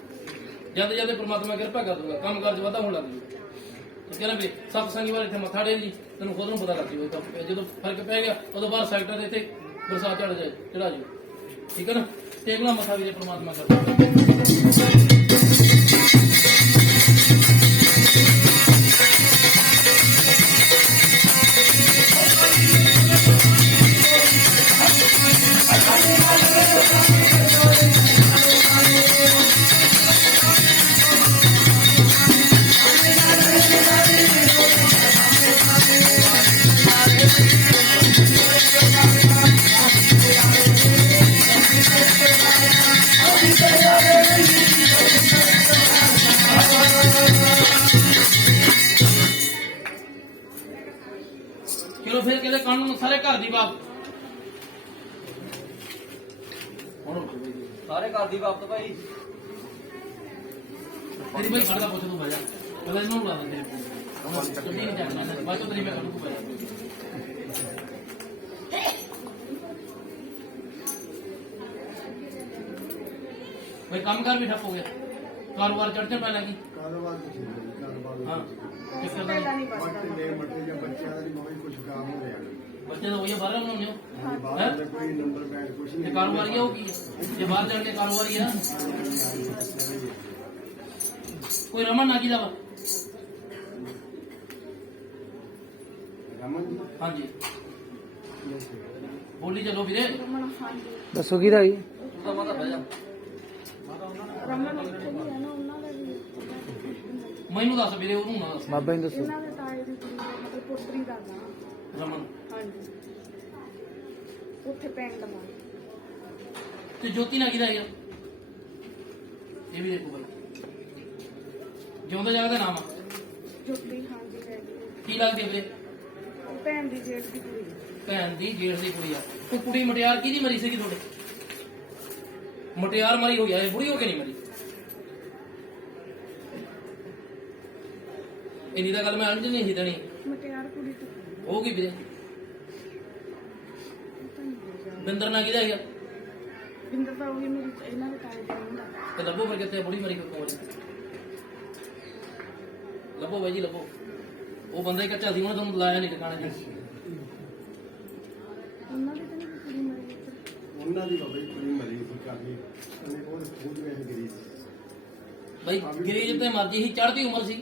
ਜਦ ਜਦ ਪ੍ਰਮਾਤਮਾ ਕਿਰਪਾ ਕਰ ਦੂਗਾ ਕੰਮ ਕਾਰਜ ਵਾਧਾ ਹੋਣ ਲੱਗ ਜੂ ਠੀਕ ਹੈ ਨਾ ਵੀ ਸਤਸੰਗੀ ਵਾਲੇ ਇੱਥੇ ਮੱਥਾ ਟੇਕ ਜੀ ਤੈਨੂੰ ਖੁਦ ਨੂੰ ਪਤਾ ਲੱਗ ਜੂ ਜਦੋਂ ਫਰਕ ਪੈ ਗਿਆ ਉਦੋਂ ਬਾਅਦ ਸੈਕਟਰ ਦੇ ਇੱਥੇ ਬਰਸਾਤ ਚੜਾ ਜਾਏ ਠੀਕ ਹੈ ਨਾ ਤੇ ਅਗਲਾ ਮੱਥਾ ਵੀਰੇ ਪ੍ਰਮਾਤਮਾ ਕਰਦਾ। ਚਲੋ ਫਿਰ ਕਹਿੰਦੇ ਕੰਨ ਨੂੰ ਸਾਰੇ ਘਰ ਦੀ ਬਾਤ ਹੁਣ ਸਾਰੇ ਘਰ ਦੀ ਵਾਪਸ ਭਾਈ। ਤੇਰੀ ਭਾਈ ਖੜਦਾ ਪੁੱਛ ਤੂੰ ਬਜਾ ਪਹਿਲਾਂ ਇਹਨੂੰ ਬੁਲਾ ਦੇ ਚੱਲੀ ਨਹੀਂ ਜਾਣਾ ਬਾਅਦ ਚੋਂ ਤੇਰੀ ਮੈਂ ਕਰੂੰ ਬਜਾ ਭਾਈ ਕੰਮ ਕਰ ਵੀ ਠੱਪ ਹੋ ਗਿਆ ਕਾਰੋਬਾਰ ਚੜ੍ਹਨ ਪੈਣਾ ਕੀ ਕਾਰੋਬਾਰ ਕੁਛ ਨਹੀਂ ਕਾਰੋਬਾਰ ਹਾਂ ਕਿਸ ਪਹਿਲਾਂ ਤਰ੍ਹਾਂ ਨਹੀਂ ਬਚਦਾ ਬੱਚੇ ਦੇ ਮੱਟੇ ਜਾਂ ਬੱਚਿਆਂ ਦਾ ਬਹੁਤ ਕੁਝ ਕੰਮ ਹੋ ਰਿਹਾ ਬੱਚੇ ਦਾ ਹੋਈਏ ਬਾਹਰ ਬਣਾਉਂਦੇ ਹੋ ਬਾਹਰ ਦਾ ਕੋਈ ਨੰਬਰ ਬੈਂਡ ਕੁਛ ਤੇ ਨਹੀਂ ਕਾਰੋਬਾਰੀ ਆ ਉਹ ਕੀ ਹੈ ਜੇ ਬਾਹਰ ਜਾਣ ਕੇ ਕਾਰੋਬਾਰੀ ਆ ਕੋਈ ਰਮਨ ਨਾ ਕੀ ਦਾ ਵਾ ਰਮਨ ਜੀ ਹਾਂਜੀ ਬੋਲੀ ਚਲੋ ਵੀਰੇ ਦੱਸੋ ਕਿਹਦਾ ਜੀ? ਤੂੰ ਤਾਂ ਮਾਤਾ ਬਹਿ ਜਾ। ਰਮਨ ਉੱਥੇ ਵੀ ਹੈ ਨਾ ਉਹਨਾਂ ਦਾ ਵੀ ਮੈਨੂੰ ਦੱਸ ਵੀਰੇ ਉਹਨੂੰ ਨਾ ਦੱਸ ਬਾਬਾ ਜੀ ਦੱਸੋ। ਇਹਨਾਂ ਦੇ ਤਾਏ ਦੀ ਕੁੜੀ ਦਾ ਮਤਲਬ ਪੁੱਤਰੀ ਦਾ ਨਾਂ ਰਮਨ ਹਾਂਜੀ ਉੱਥੇ ਪਿੰਡ ਮਾਂ ਤੇ ਜੋਤੀ ਨਾ ਕਿਹਦਾ ਹੈਗਾ ਇਹ ਵੀ ਦੇਖੋ ਬਾਈ ਜਿਉਂਦਾ ਜਾਗਦਾ ਨਾਮ ਆ ਜੋਤੀ ਹਾਂਜੀ ਹੈਗੀ ਹੈ। ਕੀ ਲੱਗਦੀ ਵੀਰੇ ਉਹ ਭੈਣ ਦੀ ਜੇਠ ਦੀ ਕੁੜੀ ਹੈ। ਭੈਣ ਦੀ ਜੇਠ ਦੀ ਕੁੜੀ ਆ ਉਹ ਕੁੜੀ ਮਟਿਆਰ ਕਿਹਦੀ ਮਰੀ ਸੀਗੀ ਤੁਹਾਡੇ ਮਟਿਆਰ ਮਰੀ ਹੋ ਗਿਆ ਇਹ ਬੁੜੀ ਹੋ ਕੇ ਨਹੀਂ ਮਰੀ ਇੰਨੀ ਤਾਂ ਗੱਲ ਮੈਂ ਅਣਜ ਨਹੀਂ ਸੀ ਦੇਣੀ ਮਟਿਆਰ ਕੁੜੀ ਤੋਂ ਉਹ ਕੀ ਵੀਰੇ ਬਿੰਦਰ ਨਾ ਕਿਹਦਾ ਹੈਗਾ ਬਿੰਦਰ ਤਾਂ ਉਹੀ ਮੇਰੀ ਇਹਨਾਂ ਦੇ ਤਾਏ ਦਾ ਮੁੰਡਾ ਤੇ ਲੱਭੋ ਫਿਰ ਕਿੱਥੇ ਆ ਬੁੜੀ ਮਰੀ ਕਿੱਥੋਂ ਮਰੀ ਲੱਭੋ ਬਾਈ ਜੀ ਲੱਭੋ ਉਹ ਬੰਦਾ ਹੀ ਕੱਚਾ ਸੀ ਉਹਨੇ ਤੁਹਾਨੂੰ ਲਾਇਆ ਨਹੀਂ ਟਿਕਾਣੇ ਤੇ ਉਹਨਾਂ ਦੀ ਤਾਂ ਨਹੀਂ ਕੁੜੀ ਮਰੀ ਉੱਧਰ। ਉਹਨਾਂ ਦੀ ਬਾਬਾ ਜੀ ਕੁੜੀ ਮਰੀ ਸੀ ਕਾਫੀ ਉਹਨੇ ਬਹੁਤ ਖੂਦ ਵਿੱਚ ਗਰੀ ਬਾਈ ਗਰੀਬ ਤੇ ਮਰਜੀ ਸੀ ਚੜ੍ਹਦੀ ਉਮਰ ਸੀ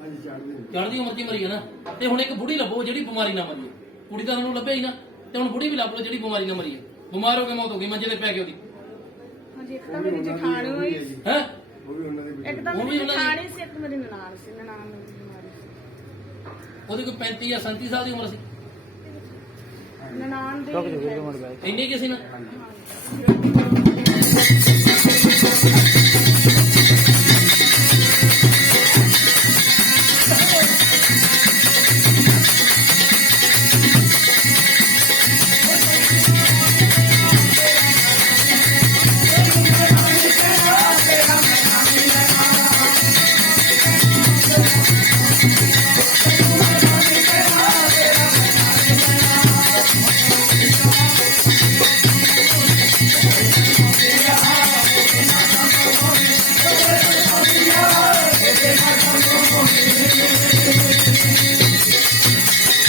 ਹਾਂਜੀ ਚੜ੍ਹਦੇ ਨੇ ਚੜ੍ਹਦੀ ਉਮਰ 'ਚ ਹੀ ਮਰੀ ਹੈ ਨਾ ਤੇ ਹੁਣ ਇੱਕ ਬੁੜੀ ਲੱਭੋ ਜਿਹੜੀ ਬਿਮਾਰੀ ਨਾਲ ਮਰੀ ਹੈ ਕੁੜੀ ਤਾਂ ਤੁਹਾਨੂੰ ਲੱਭਿਆ ਹੀ ਨਾ ਤੇ ਹੁਣ ਬੁੜੀ ਵੀ ਲੱਭ ਲਓ ਜਿਹੜੀ ਬਿਮਾਰੀ ਨਾਲ ਮਰੀ ਹੈ ਬਿਮਾਰ ਹੋ ਕੇ ਮੌਤ ਹੋ ਗਈ ਮੰਜੇ ਤੇ ਪੈ ਕੇ ਉਹਦੀ ਹਾਂਜੀ ਇੱਕ ਤਾਂ ਮੇਰੀ ਜਠਾਣੀ ਹੋਈ ਹੈ ਉਹ ਵੀ ਉਹਨਾਂ ਦੀ ਇੱਕ ਤਾਂ ਉਹ ਵੀ ਮੇਰੀ ਉਹਨਾਂ ਦੀ- ਜਠਾਣੀ ਸੀ ਇੱਕ ਮੇਰੀ ਨਨਾਣ ਸੀ ਨਨਾਣ ਮੇਰੀ ਬਿਮਾਰੀ ਸੀ ਉਹਦੀ ਕੋਈ 35 ਜਾਂ 37 ਸਾਲ ਦੀ ਉਮਰ ਸੀ ਨਨਾਣ ਦੇ ਰੁਕ ਜਾ ਵੀਰੇ ਮੁੜ ਗਿਆ। ਇੰਨੀ ਕਿਸੇ ਨਾ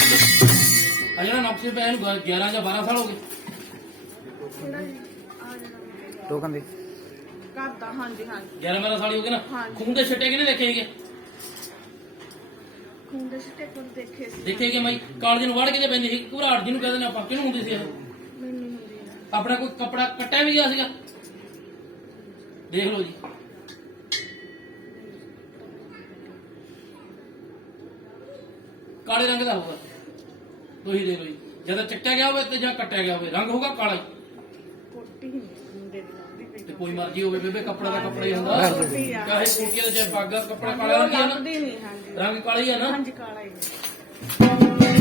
ਆ ਜਿਹੜਾ ਨੌਕਰੀ ਪੈ ਇਹਨੂੰ 11 ਜਾਂ 12 ਸਾਲ ਹੋ ਗਏ ਕਿਹੜਾ ਜੀ? ਆ ਜਿਹੜਾ ਟੋਕਨ ਦੇ ਘਰ ਦਾ ਹਾਂਜੀ ਹਾਂਜੀ 11 12 ਸਾਲ ਹੀ ਹੋ ਗਏ ਨਾ ਹਾਂਜੀ। ਖੂਨ ਦੇ ਛਿੱਟੇ ਕਿਹਨੇ ਦੇਖੇ ਸੀਗੇ ਖੂਨ ਦੇ ਸਿੱਟੇ ਕੋਲ ਦੇਖੇ ਸੀ ਦੇਖੇ ਕਿ ਮਾਈ ਕਾਲਜ ਨੂੰ ਵੜ ਕੇ ਜੇ ਪੈਂਦੀ ਸੀ ਘਬਰਾਹਟ ਜਿਹਨੂੰ ਕਹਿੰਦੇ ਨੇ ਆਪਾਂ ਕਿਹਨੂੰ ਹੁੰਦੀ ਸੀ ਇਹ ਮੈਨੂੰ ਹੁੰਦੀ ਹੈ ਆਪਣਾ ਕੋਈ ਕੱਪੜਾ ਕੱਟਿਆ ਵੀ ਗਿਆ ਸੀਗਾ ਦੇਖ ਲਓ ਜੀ ਕਾਲੇ ਰੰਗ ਦਾ ਹੋਊਗਾ ਤੁਸੀਂ ਦੇਖ ਲਓ ਜੀ ਜਦੋਂ ਚੱਕਿਆ ਗਿਆ ਹੋਵੇ ਤੇ ਜਾਂ ਕੱਟਿਆ ਗਿਆ ਹੋਵੇ ਰੰਗ ਹੋਊਗਾ ਕਾਲਾ ਹੀ ਕੋਟੀ ਹੁੰਦੀ ਮੁੰਡੇ ਦੀ ਲੱਗਦੀ ਪਈ ਤੇ ਕੋਈ ਮਰਜ਼ੀ ਹੋਵੇ ਬੇਬੇ ਕੱਪੜਾ ਦਾ ਕੱਪੜਾ ਹੀ ਹੁੰਦਾ ਕੋਟੀ ਆ ਚਾਹੇ ਕੁੜੀਆਂ ਦਾ ਚਾਹੇ ਪੱਗ ਦਾ ਕੱਪੜਾ ਕਾਲਾ ਉਹ ਰੰਗ ਹੀ ਆ ਨਾ ਲੱਗਦੀ ਨਹੀਂ ਹਾਂਜੀ ਰੰਗ ਕਾਲਾ ਹੀ ਆ ਨਾ ਹਾਂਜੀ ਕਾਲਾ ਹੀ ਹੈ।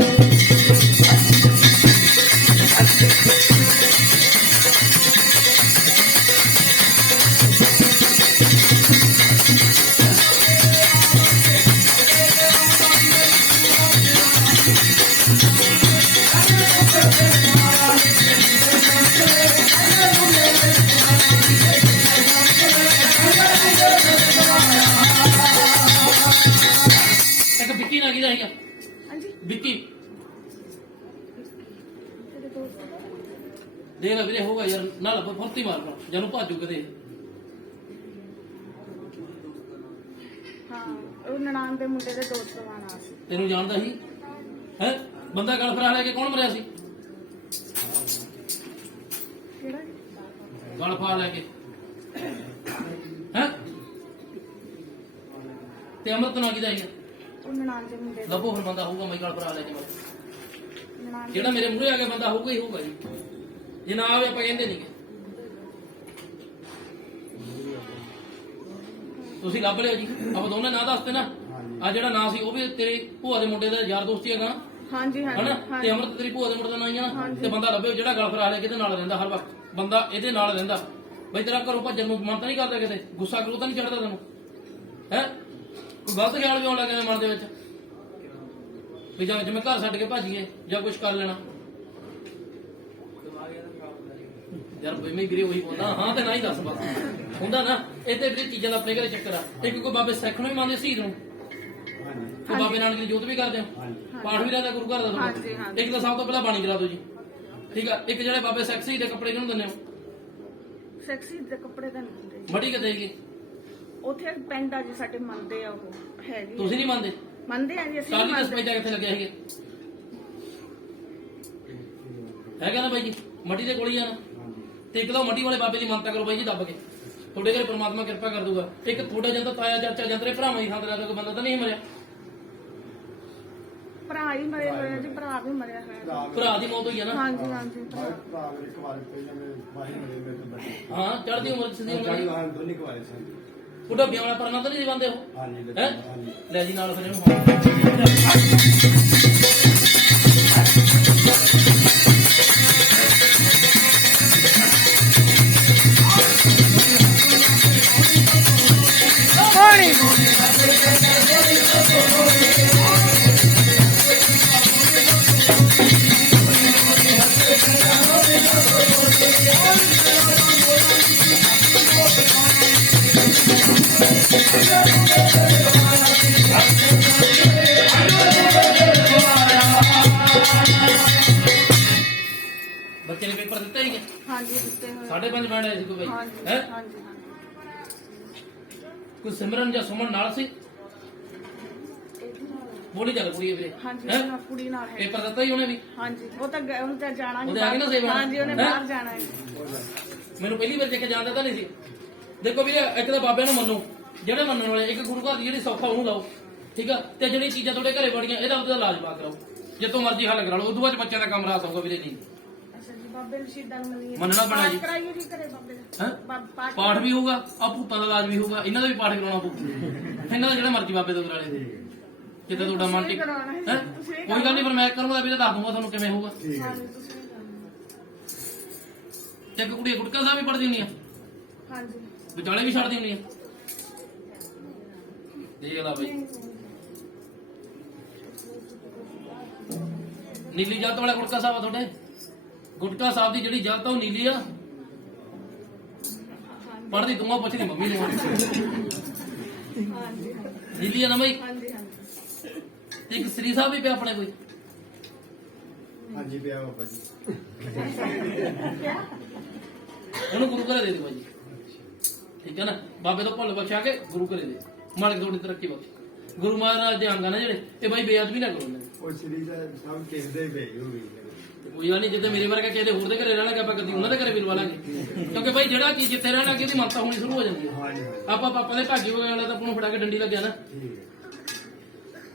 ਇੱਕ ਵਿੱਕੀ ਨਾ ਕਿਹਦਾ ਹੈਗਾ ਹਾਂਜੀ ਵਿੱਕੀ ਦੇਖ ਲੈ ਵੀਰੇ ਹੋਊਗਾ ਯਾਰ ਨਾਲ ਫੁਰਤੀ ਮਾਰਨਾ ਜਦੋਂ ਭਾਜੂ ਕਦੇ ਹਾਂ ਉਹ ਨਨਾਣ ਦੇ ਮੁੰਡੇ ਦੇ ਦੋਸਤ ਦਾ ਨਾਂ ਸੀ। ਤੈਨੂੰ ਜਾਣਦਾ ਸੀ ਹੈ ਬੰਦਾ ਗਲ ਫਰਾ ਲੈ ਕੇ ਕੌਣ ਮਰਿਆ ਸੀ ਕਿਹੜਾ ਗਲ ਫਾ ਲੈ ਕੇ ਹੈ ਤੇ ਅਮਰਤ ਨਾ ਕਿਦਾ ਸੀ ਉਹ ਨਨਾਣ ਦੇ ਮੁੰਡੇ ਦਾ ਲੱਭੋ ਫਿਰ ਬੰਦਾ ਹੋਊਗਾ ਮੈਂ ਗਲ ਫਰਾ ਲੈ ਕੇ ਨਨਾਣ ਜਿਹੜਾ ਮੇਰੇ ਮੂਹਰੇ ਆ ਕੇ ਬੰਦਾ ਹੋਊਗਾ ਹੀ ਹੋਊਗਾ ਜੀ ਜੇ ਨਾ ਆਵੇ ਆਪਾਂ ਕਹਿੰਦੇ ਨਹੀਂ ਤੁਸੀਂ ਲੱਭ ਲਿਓ ਜੀ ਆਪਾਂ ਦੋਨੇ ਨਾਂ ਦੱਸਦੇ ਨਾ ਆ ਜਿਹੜਾ ਨਾਂ ਸੀ ਉਹ ਵੀ ਤੇਰੀ ਭੂਆ ਦੇ ਮੁੰਡੇ ਦਾ ਯਾਰ ਦੋਸਤ ਹੀ ਹੈਗਾ ਹਾਂਜੀ ਹਨਾ ਹਾਂਜੀ ਤੇ ਅਮਰਤ ਤੇਰੀ ਭੂਆ ਦੇ ਮੁੰਡੇ ਦਾ ਨਾਂ ਹੀ ਆ ਨਾ ਤੇ ਬੰਦਾ ਲੱਭਿਓ ਜਿਹੜਾ ਗਲ ਫਰਾ ਲੈ ਕੇ ਇਹਦੇ ਨਾਲ ਰਹਿੰਦਾ ਹਰ ਵਕਤ ਬੰਦਾ ਇਹਦੇ ਨਾਲ ਰਹਿੰਦਾ ਬਈ ਤੇਰਾ ਘਰੋਂ ਭੱਜਣ ਨੂੰ ਮਨ ਤਾਂ ਨਹੀਂ ਕਰਦਾ ਕਿਤੇ ਗੁੱਸਾ ਕਰੂ ਤਾਂ ਨਹੀਂ ਚੜਦਾ ਤੈਨੂੰ ਹੈ ਕੋਈ ਗਲਤ ਖਿਆਲ ਵੀ ਆਉਣ ਲੱਗ ਜਾਂਦਾ ਮਨ ਦੇ ਵਿੱਚ ਵੀ ਜਾਂ ਜਿਵੇਂ ਘਰ ਛੱਡ ਕੇ ਭੱਜੀਏ ਜਾਂ ਕੁਝ ਕਰ ਲੈਣਾ ਯਾਰ ਮੈਂ ਗਿਰੇ ਉਹੀ ਬੋਲਦਾ ਹਾਂ ਤੇ ਨਾ ਹੀ ਦੱਸ ਬਸ ਹੁੰਦਾ ਨਾ ਇੱਥੇ ਵੀ ਚੀਜ਼ਾਂ ਦਾ ਆਪਣੇ ਘਰੇ ਚੱਕਰ ਆ ਇੱਕ ਕੋਈ ਬਾਬੇ ਸਿੱਖ ਨੂੰ ਹੀ ਮੰਨਦੇ ਸ਼ਹੀਦ ਨੂੰ ਕੋਈ ਬਾਬੇ ਨਾਨਕ ਦੀ ਜੋਤ ਵੀ ਕਰਦੇ ਆ ਪਾਠ ਵੀ ਰਹਿੰਦਾ ਗੁਰੂ ਘਰ ਦਾ ਹਾਂਜੀ, ਹਾਂਜੀ। ਇੱਕ ਤਾਂ ਸਭ ਤੋਂ ਪਹਿਲਾਂ ਬਾਣੀ ਕਰਾ ਦਿਓ ਜੀ ਠੀਕ ਆ ਇੱਕ ਜਿਹੜੇ ਬਾਬੇ ਸਿੱਖ ਸ਼ਹੀਦ ਦੇ ਕੱਪੜੇ ਕਿਹਨੂੰ ਦਿੰਦੇ ਹੋ ਸੈਕਸੀ ਦੇ ਕੱਪੜੇ ਤਾਂ ਨਹੀਂ ਹੁੰਦੇ ਜੀ। ਮੜੀ ਕਿਤੇ ਹੈਗੀ ਉੱਥੇ ਇੱਕ ਪਿੰਡ ਆ ਜੀ ਸਾਡੇ ਮੰਨਦੇ ਆ ਉਹ ਹੈਗੀ ਤੁਸੀਂ ਨਹੀਂ ਮੰਨਦੇ ਮੰਨਦੇ ਆ ਜੀ ਅਸੀਂ ਕਾਲੀ ਵੀ ਦਸ ਮੰਨਦੇ ਪੈਜਾ ਕਿੱਥੇ ਲੱਗੇ ਹੈਗੇ ਹੈਗਾ ਨਾ ਬਾਈ ਜੀ ਮੱਟੀ ਦੇ ਕੋਲ ਹੀ ਆ ਨਾ ਤੇ ਇੱਕ ਤਾਂ ਮੱਟੀ ਵਾਲੇ ਬਾਬੇ ਦੀ ਮੰਨਤਾ ਕਰੋ ਬਾਈ ਜੀ ਦੱਬ ਕੇ ਤੁਹਾਡੇ ਘਰੇ ਪ੍ਰਮਾਤਮਾ ਕਿਰਪਾ ਕਰ ਦੂਗਾ ਇੱਕ ਤੁਹਾਡਾ ਜਾਂਦਾ ਤਾਇਆ ਚਾਚਾ ਜੰਦਰੇ ਭਰਾਵਾਂ ਦੀ ਥਾਂ ਤੇ ਲੱਗਾ ਕੋਈ ਬੰਦਾ ਤਾਂ ਨਹੀਂ ਮਰਿਆ ਭਰਾ ਹੀ ਮਰੇ ਹੋਏ ਆ ਜੀ ਭਰਾ ਵੀ ਮਰਿਆ ਹੋਇਆ ਭਰਾ ਦੀ ਮੌਤ ਹੋਈ ਆ ਨਾ ਹਾਂਜੀ ਹਾਂਜੀ ਭਰਾ। ਭਰਾ ਮੇਰੇ ਇੱਕ ਵਾਰ ਪਹਿਲਾਂ ਮੇਰੇ ਬਾਹਰ ਮਿਲੇ ਮੇਰੇ ਤੋਂ ਬੜੇ ਹਾਂ ਚੜ੍ਹਦੀ ਉਮਰ ਚ ਦੀ ਉਮਰ ਚਾਲੀ ਦੀ ਵਾਰ ਦੋਨੇ ਕਵਾਰੇ ਸਨ ਉਹਦਾ ਵਿਆਹ ਵਾਲਾ ਪਰਨਾ ਤਾਂ ਨਹੀਂ ਬੰਦੇ ਉਹ ਹਾਂਜੀ ਹੈ ਹਾਂਜੀ ਲੈ ਜੀ ਨਾਲ ਫਿਰ ਇਹਨੂੰ ਬੱਚੇ ਨੇ ਪੇਪਰ ਦਿੱਤਾ ਹੀ ਹਾਂਜੀ ਦਿੱਤੇ ਹੋਏ 5.5 ਬੈਂਡ ਆਏ ਸੀ ਕੋਈ ਬਾਈ ਹਾਂਜੀ ਹੈ ਹਾਂਜੀ ਹਾਂਜੀ ਕੋਈ ਸਿਮਰਨ ਜਾਂ ਸੁਮਨ ਨਾਲ ਸੀ ਬੋਲੀ ਚੱਲ ਕੁੜੀ ਵੀਰੇ ਹਾਂਜੀ ਹੈਂ? ਉਹਨਾਂ ਕੁੜੀ ਨਾਲ ਹੈ ਪੇਪਰ ਦਿੱਤਾ ਹੀ ਉਹਨੇ ਵੀ ਹਾਂਜੀ ਉਹ ਤਾਂ ਉਹਨੂੰ ਤਾਂ ਜਾਣਾ ਉਹਦੇ ਆ ਗਏ ਨਾ ਸੇਵਾ? ਹਾਂਜੀ ਉਹਨੇ ਹੈਂ? ਬਾਹਰ ਜਾਣਾ ਹੈ ਮੈਨੂੰ ਪਹਿਲੀ ਵਾਰ ਦੇਖ ਕੇ ਜਾਣਦਾ ਤਾਂ ਨਹੀਂ ਸੀ ਦੇਖੋ ਵੀਰੇ ਇੱਕ ਤਾਂ ਬਾਬਿਆਂ ਨੂੰ ਮੰਨੋ ਜਿਹੜੇ ਮੰਨਣ ਵਾਲੇ ਇੱਕ ਗੁਰੂ ਘਰ ਦੀ ਜਿਹੜੀ ਸੌਖਾ ਉਹਨੂੰ ਲਾਓ ਠੀਕ ਆ ਤੇ ਜਿਹੜੀ ਚੀਜ਼ਾਂ ਤੁਹਾਡੇ ਘਰੇ ਬੜੀਆਂ ਇਹਦਾ ਉਹਦਾ ਇਲਾਜ ਪਾ ਕਰਾਓ ਜਿੱਤੋਂ ਮਰਜ਼ੀ ਹੱਲ ਕਰਾ ਲਓ ਉਦੋਂ ਬਾਅਦ ਬੱਚਿਆਂ ਦਾ ਕੰਮ ਰਾਸ ਹੋਊਗਾ ਵੀਰੇ ਜੀ ਅੱਛਾ ਜੀ ਬਾਬੇ ਰਸ਼ੀਦਾਂ ਨੂੰ ਮੰਨੀਏ ਮੰਨਣਾ ਪੈਣਾ ਜੀ। ਪਾਠ ਕਰਾਈਏ ਜੀ ਘਰੇ ਬਾਬੇ ਦਾ ਹੈਂ? ਪਾਠ ਪਾਠ ਵੀ ਹੋਊਗਾ ਆ ਭੂਤਾਂ ਦਾ ਇਲਾਜ ਵੀ ਹੋਊਗਾ ਇਹਨਾਂ ਦਾ ਵੀ ਪਾਠ ਕਰਾਉਣਾ ਪਊ ਇਹਨਾਂ ਦਾ ਜਿਹੜਾ ਮਰਜ਼ੀ ਬਾਬੇ ਤੋਂ ਕਰਾ ਲੈ ਜਿੱਦਾਂ ਤੁਹਾਡਾ ਮਨ ਤੁਸੀਂ ਟਿਕ ਕਰਾਉਣਾ ਹੈ। ਹੈਂ? ਤੁਸੀਂ ਇਹ ਕੋਈ ਗੱਲ ਨਹੀਂ ਪਰ ਮੈਂ ਕਰੂੰਗਾ ਵੀਰੇ ਦੱਸ ਦੂੰਗਾ ਤੁਹਾਨੂੰ ਕਿਵੇਂ ਹੋਊਗਾ ਹਾਂਜੀ ਤੁਸੀਂ ਵੀ ਕਰਨਾ। ਤੇ ਇੱਕ ਕੁੜੀ ਗੁਟਕਾ ਸਾਹਿਬ ਵੀ ਪੜਦੀ ਹੁੰਦੀ ਆ ਹਾਂਜੀ ਵਿਚਾਲੇ ਵੀ ਛੱਡਦੀ ਹੁੰਦੀ ਆ ਦੇਖ ਲਾ ਬਈ ਨੀਲੀ ਜੱਤ ਵਾਲਾ ਗੁਟਕਾ ਸਾਹਿਬ ਆ ਤੁਹਾਡੇ ਗੁਟਕਾ ਸਾਹਿਬ ਦੀ ਜਿਹੜੀ ਜੱਤ ਆ ਉਹ ਨੀਲੀ ਆ ਪੜਦੀ ਤੂੰ ਆ ਪੁੱਛਦੀ ਮੰਮੀ ਨੂੰ ਹਾਂਜੀ ਨੀਲੀ ਆ ਨਾ ਬਈ ਹਾਂਜੀ ਹਾਂਜੀ ਤੇ ਇੱਕ ਸ੍ਰੀ ਸਾਹਿਬ ਵੀ ਪਿਆ ਆਪਣੇ ਕੋਈ ਹਾਂਜੀ ਪਿਆ ਬਾਬਾ ਜੀ ਉਹਨੂੰ ਗੁਰੂ ਘਰੇ ਦੇ ਦੇ ਬਾਈ ਠੀਕ ਹੈ ਨਾ ਬਾਬੇ ਤੋਂ ਭੁੱਲ ਬਖਸ਼ਾ ਕੇ ਗੁਰੂ ਘਰੇ ਦੇ ਮਾਲਕ ਤੁਹਾਡੀ ਤਰੱਕੀ ਬਖਸ਼ ਗੁਰੂ ਮਹਾਰਾਜ ਦੇ ਅੰਗ ਆ ਨਾ ਜਿਹੜੇ ਇਹ ਬਾਈ ਬੇਅਦਬੀ ਨਾ ਕਰੋ ਇਹਨਾਂ ਦੀ। ਉਹ ਸ੍ਰੀ ਦਾ ਸਭ ਕਿਸਦੇ ਪਈ ਹੋਈ ਕੋਈ ਗੱਲ ਨਹੀਂ ਜਿੱਦੇ ਮੇਰੇ ਵਰਗਾ ਕਿਸੇ ਹੋਰ ਦੇ ਘਰੇ ਰਹਿਣਾਗੇ ਆਪਾਂ ਕਦੀ ਉਹਨਾਂ ਦੇ ਘਰੇ ਵੀ ਲਵਾ ਲਾਂਗੇ ਕਿਉਂਕਿ ਬਾਈ ਜਿਹੜਾ ਚੀਜ਼ ਜਿੱਥੇ ਰਹਿਣਾ ਕਿ ਉਹਦੀ ਮੰਨਤਾ ਹੋਣੀ ਸ਼ੁਰੂ ਹੋ ਜਾਂਦੀ ਹੈ ਹਾਂਜੀ ਆਪਾਂ ਪਾਪਾ ਦੇ ਭਾਗੀ ਵਾਲਾ ਤਾਂ ਆਪਾਂ ਨੂੰ ਫੜਾ ਕੇ ਡੰਡੀ ਲੱਗਿਆ ਨਾ ਠੀਕ ਹੈ